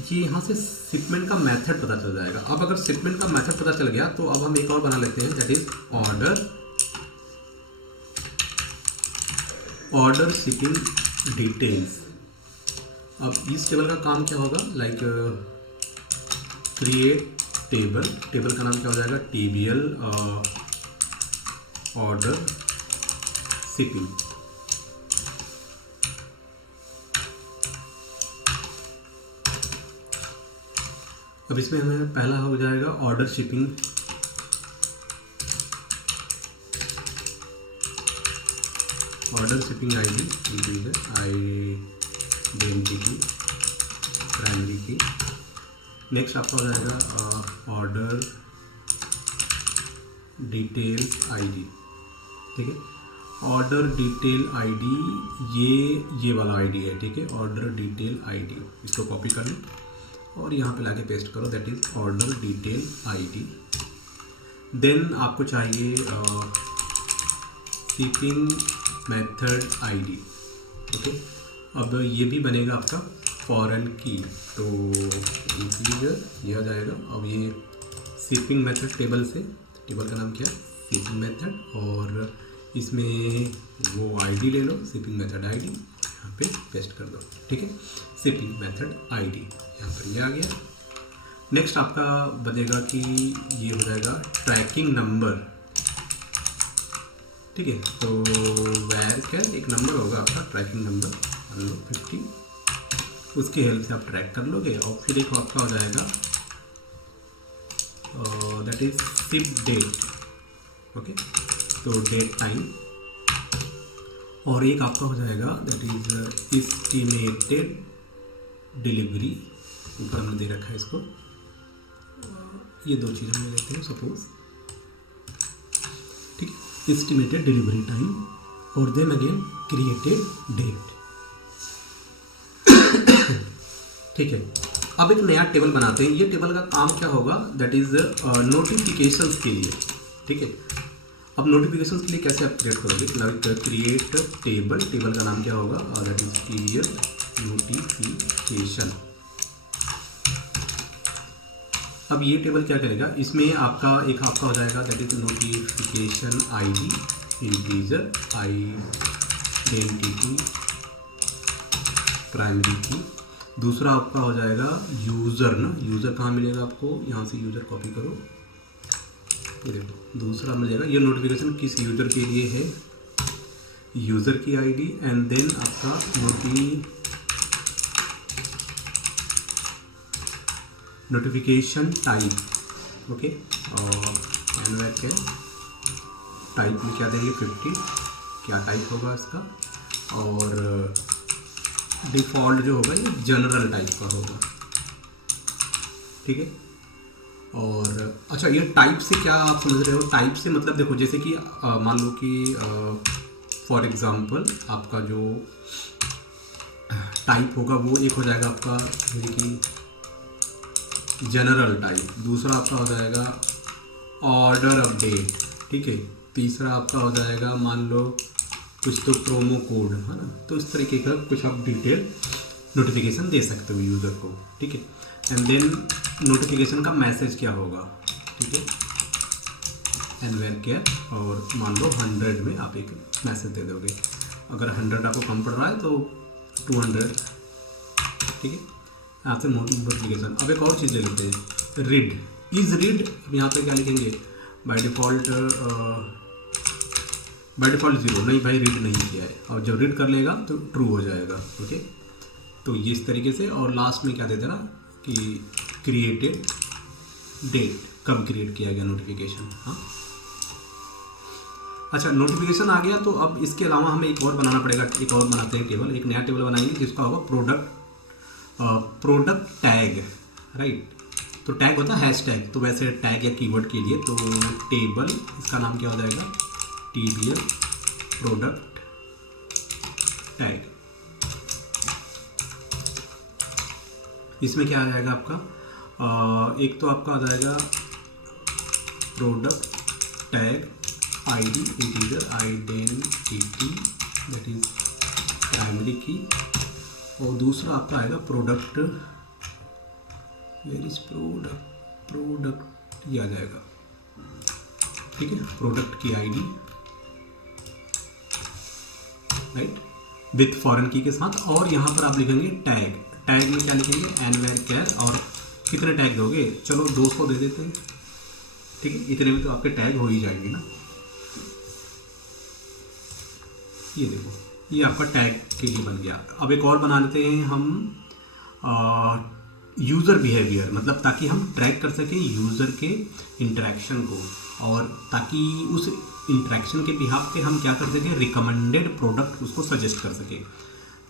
ये यहाँ से शिपमेंट का मेथड पता चल जाएगा। अब अगर शिपमेंट का मेथड पता चल गया तो अब हम एक और बना लेते हैं, that is order shipping details. अब इस टेबल का काम क्या होगा, लाइक क्रिएट टेबल, टेबल का नाम क्या हो जाएगा, TBL ऑर्डर शिपिंग, अब इसमें हमें पहला हो जाएगा order shipping, ID, identity, primary की। नेक्स्ट आपका हो जाएगा ऑर्डर डिटेल आईडी, ठीक है। ऑर्डर डिटेल आईडी ये वाला आईडी है, ठीक है, ऑर्डर डिटेल आईडी, इसको कॉपी कर लो और यहाँ पे लाके पेस्ट करो, that is order detail ID. Then आपको चाहिए शिपिंग मेथड आईडी, ओके। अब ये भी बनेगा आपका फॉरेन की, तो इंटीजर ये आ जाएगा। अब ये शिपिंग मेथड टेबल से, टेबल का नाम क्या है, शिपिंग मेथड, और इसमें वो आईडी ले लो, शिपिंग मेथड आईडी, यहाँ पे पेस्ट कर दो, ठीक है। शिपिंग मेथड आईडी यहाँ पर ये आ गया। नेक्स्ट आपका बनेगा कि ये हो जाएगा ट्रैकिंग नंबर, ठीक है। तो वैर क्या एक नंबर होगा आपका ट्रैकिंग नंबर, मान लो 50, उसकी हेल्प से आप ट्रैक कर लोगे। और फिर एक आपका हो जाएगा that is ship date, okay, तो डेट टाइम, और एक आपका हो जाएगा दैट इज एस्टिमेटेड डिलीवरी, ऊपर हमने दे रखा है इसको, ये दो चीज़ हम ले लेते हैं सपोज, ठीक है, एस्टिमेटेड डिलीवरी टाइम, और देन अगेन क्रिएटेड डेट, ठीक है। अब एक नया टेबल बनाते हैं। ये टेबल का काम क्या होगा, दैट इज नोटिफिकेशंस के लिए, ठीक है। अब नोटिफिकेशंस के लिए कैसे आप क्रिएट करोगे, लाइक क्रिएट टेबल, टेबल का नाम क्या होगा, दैट इज TBL नोटिफिकेशन। अब ये टेबल क्या करेगा, इसमें आपका एक आपका हो जाएगा that is notification ID, integer, identity, primary की, दूसरा आपका हो जाएगा यूज़र ना, यूज़र कहाँ मिलेगा आपको, यहाँ से यूज़र कॉपी करो, ये देखो दूसरा मिलेगा। ये नोटिफिकेशन किस यूज़र के लिए है, यूज़र की आईडी, एंड देन आपका नोटिफिकेशन टाइप, ओके। और एनवैक है, टाइप में क्या देंगे 50, क्या टाइप होगा इसका, और डिफ़ॉल्ट जो होगा ये जनरल टाइप का होगा, ठीक है। और अच्छा, ये टाइप से क्या आप समझ रहे हो, टाइप से मतलब देखो जैसे कि मान लो कि फॉर एग्ज़ाम्पल आपका जो टाइप होगा वो एक हो जाएगा आपका जैसे कि जनरल टाइप, दूसरा आपका हो जाएगा ऑर्डर अपडेट, ठीक है, तीसरा आपका हो जाएगा मान लो कुछ तो प्रोमो कोड है ना। तो इस तरीके का कुछ आप डिटेल नोटिफिकेशन दे सकते हो यूज़र को, ठीक है। एंड देन नोटिफिकेशन का मैसेज क्या होगा, ठीक है, एनवेयर केयर, और मान लो 100 में आप एक मैसेज दे दोगे, अगर 100 आपको कम पड़ रहा है तो 200, ठीक है, यहाँ से नोटिफिकेशन। अब एक और चीज़ ले लेते हैं, रीड, इज़ रीड, यहाँ पे क्या लिखेंगे, बाय डिफ़ॉल्ट 0, नहीं भाई रीड नहीं किया है, और जब रीड कर लेगा तो ट्रू हो जाएगा, ओके। तो ये इस तरीके से, और लास्ट में क्या देते ना कि क्रिएटेड डेट, कब क्रिएट किया गया नोटिफिकेशन, हाँ। अच्छा, नोटिफिकेशन आ गया, तो अब इसके अलावा हमें एक और बनाना पड़ेगा, एक और बनाते हैं टेबल, एक नया टेबल बनाएंगे जिसका होगा प्रोडक्ट टैग, राइट। तो टैग होता है हैशटैग, तो वैसे टैग या कीवर्ड के लिए तो टेबल, इसका नाम क्या हो जाएगा, TBL प्रोडक्ट टैग। इसमें क्या आ जाएगा आपका, एक तो आपका आ जाएगा product tag ID, integer identity, that is primary की, और दूसरा आपका आएगा प्रोडक्ट, वेयर इज प्रोडक्ट ये आ जाएगा, ठीक है, प्रोडक्ट की ID, राइट, विथ फॉरेन की के साथ। और यहाँ पर आप लिखेंगे टैग, टैग में क्या लिखेंगे, एनवेयर केयर, और कितने टैग दोगे, चलो 200 दे देते हैं, ठीक है, इतने में तो आपके टैग हो ही जाएंगे ना। ये देखो, ये आपका टैग के लिए बन गया। अब एक और बना लेते हैं हम यूज़र बिहेवियर, मतलब ताकि हम ट्रैक कर सकें यूज़र के इंटरेक्शन को, और ताकि उस इंटरेक्शन के बिहाफ पे हम क्या कर सकें, रिकमेंडेड प्रोडक्ट उसको सजेस्ट कर सकें।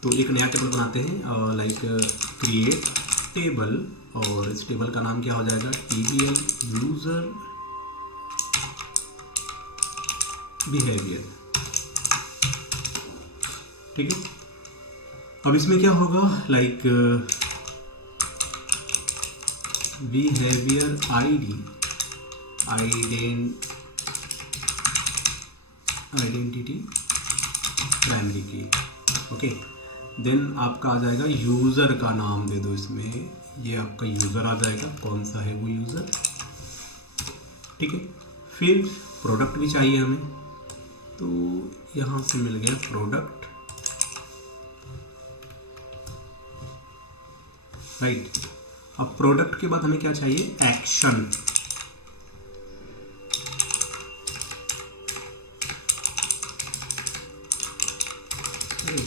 तो एक नया टेबल बनाते हैं, लाइक क्रिएट टेबल, और इस टेबल का नाम क्या हो जाएगा, TBL यूज़र बिहेवियर, ठीक है। अब इसमें क्या होगा, like behaviour ID, identity primary key, okay. Then आपका आ जाएगा यूज़र का नाम दे दो इसमें, ये आपका यूज़र आ जाएगा, कौन सा है वो यूज़र, ठीक है। फिर प्रोडक्ट भी चाहिए हमें, तो यहाँ से मिल गया प्रोडक्ट, राइट। अब प्रोडक्ट के बाद हमें क्या चाहिए, एक्शन,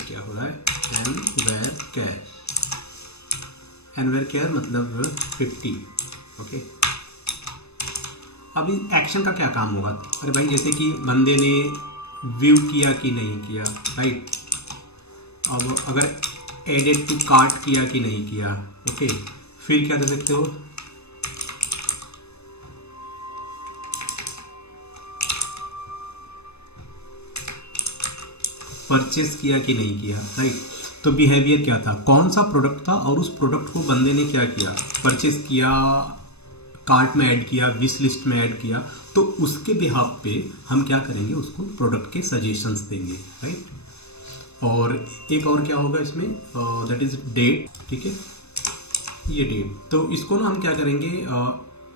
क्या हो रहा है, एनवेयर केयर मतलब 50, ओके। अभी एक्शन का क्या काम होगा, अरे भाई जैसे कि बंदे ने व्यू किया कि नहीं किया, राइट। अब अगर एडेड टू कार्ट किया कि नहीं किया, ओके। फिर क्या दे सकते हो, परचेस किया कि नहीं किया, राइट। तो बिहेवियर क्या था, कौन सा प्रोडक्ट था और उस प्रोडक्ट को बंदे ने क्या किया, परचेस किया, कार्ट में ऐड किया, विश लिस्ट में ऐड किया, तो उसके बिहाफ पे हम क्या करेंगे, उसको प्रोडक्ट के सजेशंस देंगे, राइट। और एक और क्या होगा इसमें, दैट इज डेट, ठीक है, ये डेट, तो इसको ना हम क्या करेंगे,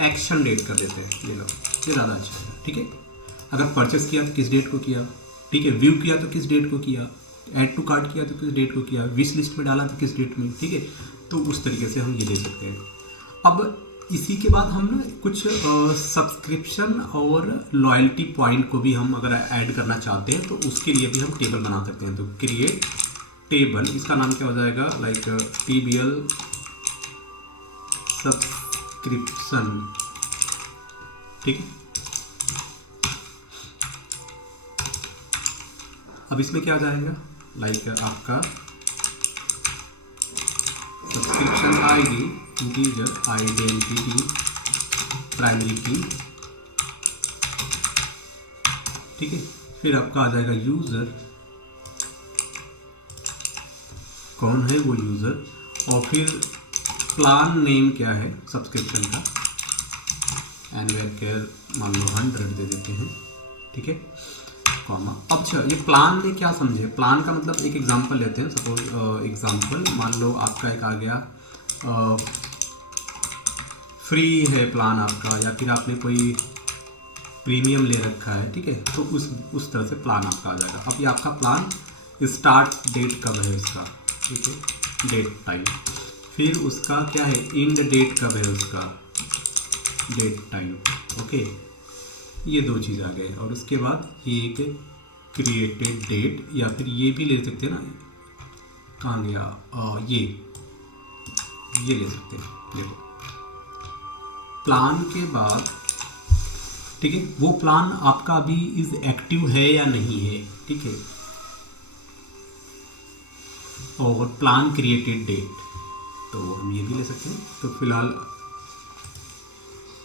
एक्शन डेट कर देते हैं, ये लो, ये ज़्यादा अच्छा है, ठीक है। अगर परचेस किया तो किस डेट को किया, ठीक है, व्यू किया तो किस डेट को किया, ऐड टू कार्ट किया तो किस डेट को किया, विश लिस्ट में डाला तो किस डेट में, ठीक है। तो उस तरीके से हम ये ले सकते हैं। अब इसी के बाद हम ना कुछ सब्सक्रिप्शन और लॉयल्टी पॉइंट को भी हम अगर ऐड करना चाहते हैं तो उसके लिए भी हम टेबल बना सकते हैं। तो क्रिएट टेबल, इसका नाम क्या हो जाएगा, लाइक TBL सब्सक्रिप्शन, ठीक है। अब इसमें क्या आ जाएगा, लाइक आपका subscription ID, integer, identity, primary की, ठीक है। फिर आपका आ जाएगा यूज़र, कौन है वो यूज़र, और फिर प्लान नेम क्या है सब्सक्रिप्शन का, एनवेयर मान लो 100 दे देते हैं, ठीक है, कॉमा। अब अच्छा, ये प्लान में क्या समझे, प्लान का मतलब एक एग्जांपल लेते हैं। सपोज एग्जांपल मान लो आपका एक आ गया फ्री है प्लान आपका, या फिर आपने कोई प्रीमियम ले रखा है, ठीक है, तो उस तरह से प्लान आपका आ जाएगा। अब ये आपका प्लान स्टार्ट डेट कब है इसका, ठीक है, डेट टाइम, फिर उसका क्या है एंड डेट कब है उसका, डेट टाइम, ओके, ये दो चीज़ आ गए। और उसके बाद ये एक क्रिएटेड डेट, या फिर ये भी ले सकते हैं ना, कहाँ गया, ये ले सकते हैं, देखो प्लान के बाद, ठीक है, वो प्लान आपका अभी इज एक्टिव है या नहीं है, ठीक है, और प्लान क्रिएटेड डेट, तो हम ये भी ले सकते हैं। तो फिलहाल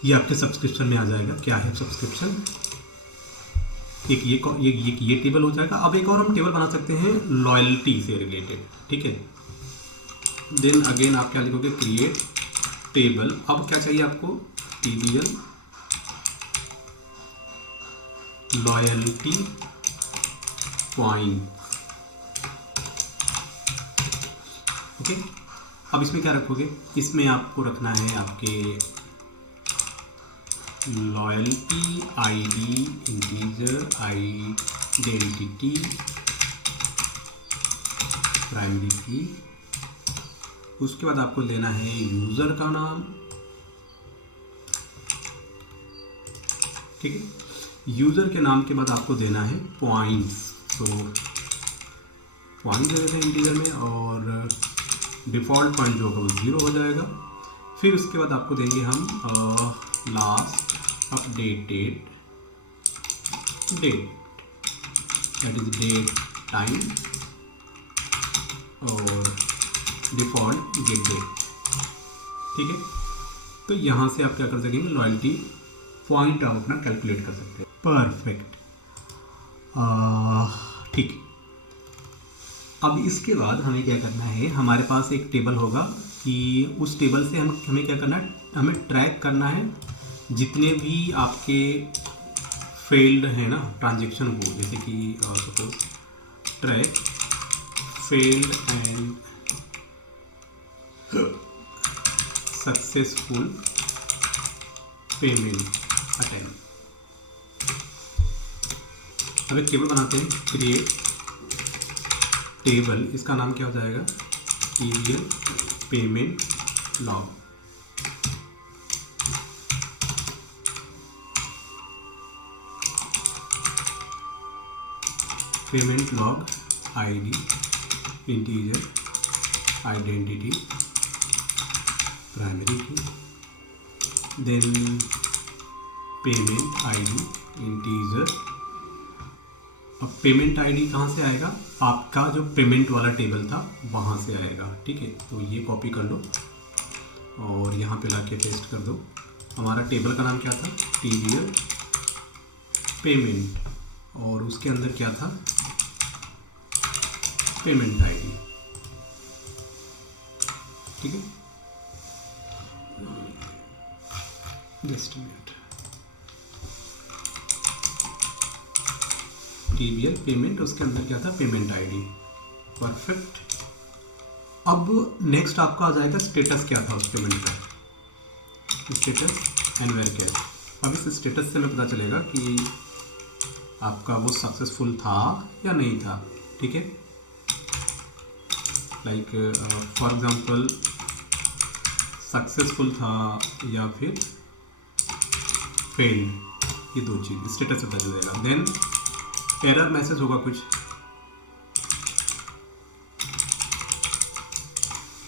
ये आपके सब्सक्रिप्शन में आ जाएगा, क्या है सब्सक्रिप्शन, एक ये टेबल हो जाएगा। अब एक और हम टेबल बना सकते हैं लॉयल्टी से रिलेटेड, ठीक है। देन अगेन आप क्या लिखोगे, क्रिएट टेबल। अब क्या चाहिए आपको, TBL लॉयल्टी पॉइंट, ओके। अब इसमें क्या रखोगे, इसमें आपको रखना है आपके loyalty ID, integer, identity, primary की। उसके बाद आपको लेना है यूज़र का नाम, ठीक है। यूज़र के नाम के बाद आपको देना है पॉइंट्स, तो पॉइंट दे देते हैं इंटीजर में, और डिफ़ॉल्ट पॉइंट जो होगा वो 0 हो जाएगा। फिर उसके बाद आपको देंगे हम last updated date, that is date time, और डिफ़ॉल्ट गेट डेट, ठीक है। तो यहाँ से आप क्या कर सकेंगे, लॉयल्टी पॉइंट आप अपना कैलकुलेट कर सकते हैं। परफेक्ट, ठीक। अब इसके बाद हमें क्या करना है, हमारे पास एक टेबल होगा कि उस टेबल से हमें क्या करना है, हमें ट्रैक करना है जितने भी आपके फेल्ड है ना ट्रांजेक्शन को, जैसे कि suppose track failed and successful payment attempt. अब एक टेबल बनाते हैं, क्रिएट टेबल, इसका नाम क्या हो जाएगा, TBL payment log, payment log ID, integer, identity, primary की, देन पेमेंट आईडी, इंटीजर। अब पेमेंट आईडी कहाँ से आएगा, आपका जो पेमेंट वाला टेबल था वहाँ से आएगा, ठीक है। तो ये कॉपी कर लो और यहाँ पे लाके पेस्ट कर दो। हमारा टेबल का नाम क्या था, TBL पेमेंट, और उसके अंदर क्या था, पेमेंट आईडी, ठीक है। जस्ट मिनट, TBL पेमेंट, उसके अंदर क्या था, पेमेंट आईडी, परफेक्ट। अब नेक्स्ट आपका आ जाएगा स्टेटस, क्या था उस पेमेंट का, स्टेटस एनवेयर कैश। अब इस स्टेटस से हमें पता चलेगा कि आपका वो सक्सेसफुल था या नहीं था, ठीक है। लाइक फॉर एग्जांपल सक्सेसफुल था या फिर फेल्ड, ये दो चीज़ स्टेटस से बदल देगा। देन एरर मैसेज होगा कुछ।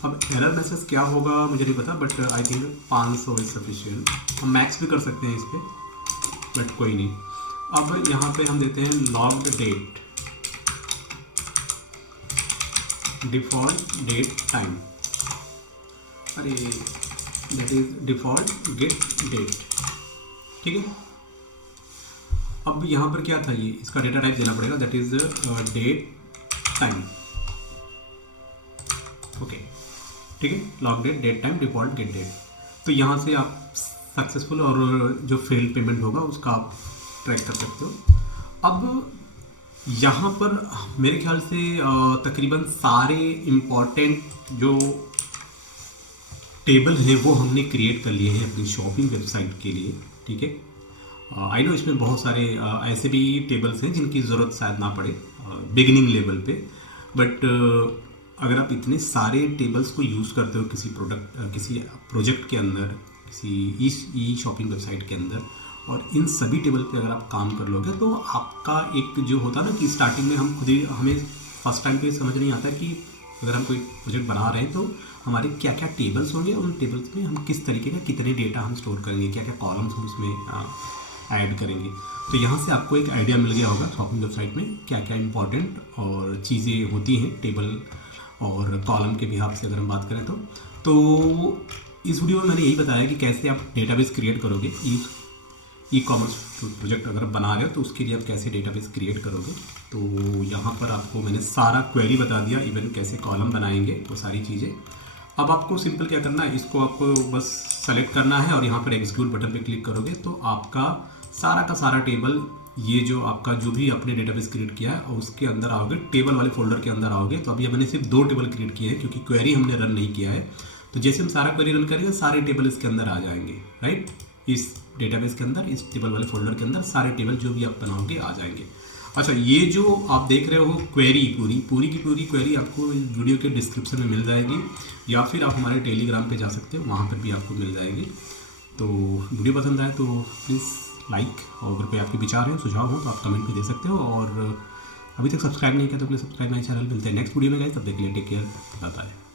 अब एरर मैसेज क्या होगा मुझे नहीं पता, but I think 500 is sufficient. हम मैक्स भी कर सकते हैं इस पर, बट कोई नहीं। अब यहाँ पे हम देते हैं logged date, default date time, अरे that is default get date, ठीक है। अब यहाँ पर क्या था, ये इसका डेटा टाइप देना पड़ेगा, that is date time, okay, ठीक है। Log date, date time, default get date. तो यहाँ से आप सक्सेसफुल और जो फेल्ड पेमेंट होगा उसका आप ट्रैक कर सकते हो। अब यहाँ पर मेरे ख्याल से तकरीबन सारे इम्पॉर्टेंट जो टेबल हैं वो हमने क्रिएट कर लिए हैं अपनी शॉपिंग वेबसाइट के लिए, ठीक है। आई नो इसमें बहुत सारे ऐसे भी टेबल्स हैं जिनकी ज़रूरत शायद ना पड़े बिगिनिंग लेवल पे, बट अगर आप इतने सारे टेबल्स को यूज़ करते हो किसी प्रोजेक्ट के अंदर, किसी ई शॉपिंग वेबसाइट के अंदर, और इन सभी टेबल पे अगर आप काम कर लोगे तो आपका एक जो होता है ना कि स्टार्टिंग में हमें फर्स्ट टाइम पे समझ नहीं आता कि अगर हम कोई प्रोजेक्ट बना रहे हैं तो हमारे क्या क्या टेबल्स होंगे, उन टेबल्स में हम किस तरीके का कितने डेटा हम स्टोर करेंगे, क्या क्या कॉलम्स हम उसमें ऐड करेंगे। तो यहाँ से आपको एक आइडिया मिल गया होगा शॉपिंग वेबसाइट में क्या क्या इंपॉर्टेंट और चीज़ें होती हैं टेबल और कॉलम के बिहाफ से अगर हम बात करें तो इस वीडियो में मैंने यही बताया कि कैसे आप डेटाबेस क्रिएट करोगे। ई कॉमर्स प्रोजेक्ट अगर बना रहे हो तो उसके लिए आप कैसे डेटाबेस क्रिएट करोगे। तो यहाँ पर आपको मैंने सारा क्वेरी बता दिया, इवन कैसे कॉलम बनाएंगे, वो सारी चीज़ें। अब आपको सिंपल क्या करना है, इसको आपको बस सेलेक्ट करना है और यहाँ पर एग्जीक्यूट बटन पे क्लिक करोगे तो आपका सारा का सारा टेबल, ये जो आपका जो भी आपने डेटाबेस क्रिएट किया है और उसके अंदर आओगे, टेबल वाले फोल्डर के अंदर आओगे। तो अभी मैंने सिर्फ 2 टेबल क्रिएट किए हैं क्योंकि क्वेरी हमने रन नहीं किया है। तो जैसे हम सारा क्वेरी रन करेंगे सारे टेबल इसके अंदर आ जाएंगे, राइट। इस डेटाबेस के अंदर, इस टेबल वाले फोल्डर के अंदर सारे टेबल जो भी आप बनाओगे आ जाएंगे। अच्छा, ये जो आप देख रहे हो क्वेरी पूरी की पूरी क्वेरी आपको वीडियो के डिस्क्रिप्शन में मिल जाएगी, या फिर आप हमारे टेलीग्राम पे जा सकते हो, वहाँ पर भी आपको मिल जाएगी। तो वीडियो पसंद आए तो प्लीज़ लाइक, और अगर कोई आपके विचार हैं, सुझाव हो तो आप कमेंट में दे सकते हो, और अभी तक सब्सक्राइब नहीं किया तो प्लीज़ सब्सक्राइब माय चैनल। मिलते हैं नेक्स्ट वीडियो में गाइस, तब तक के लिए टेक केयर, बाय बाय।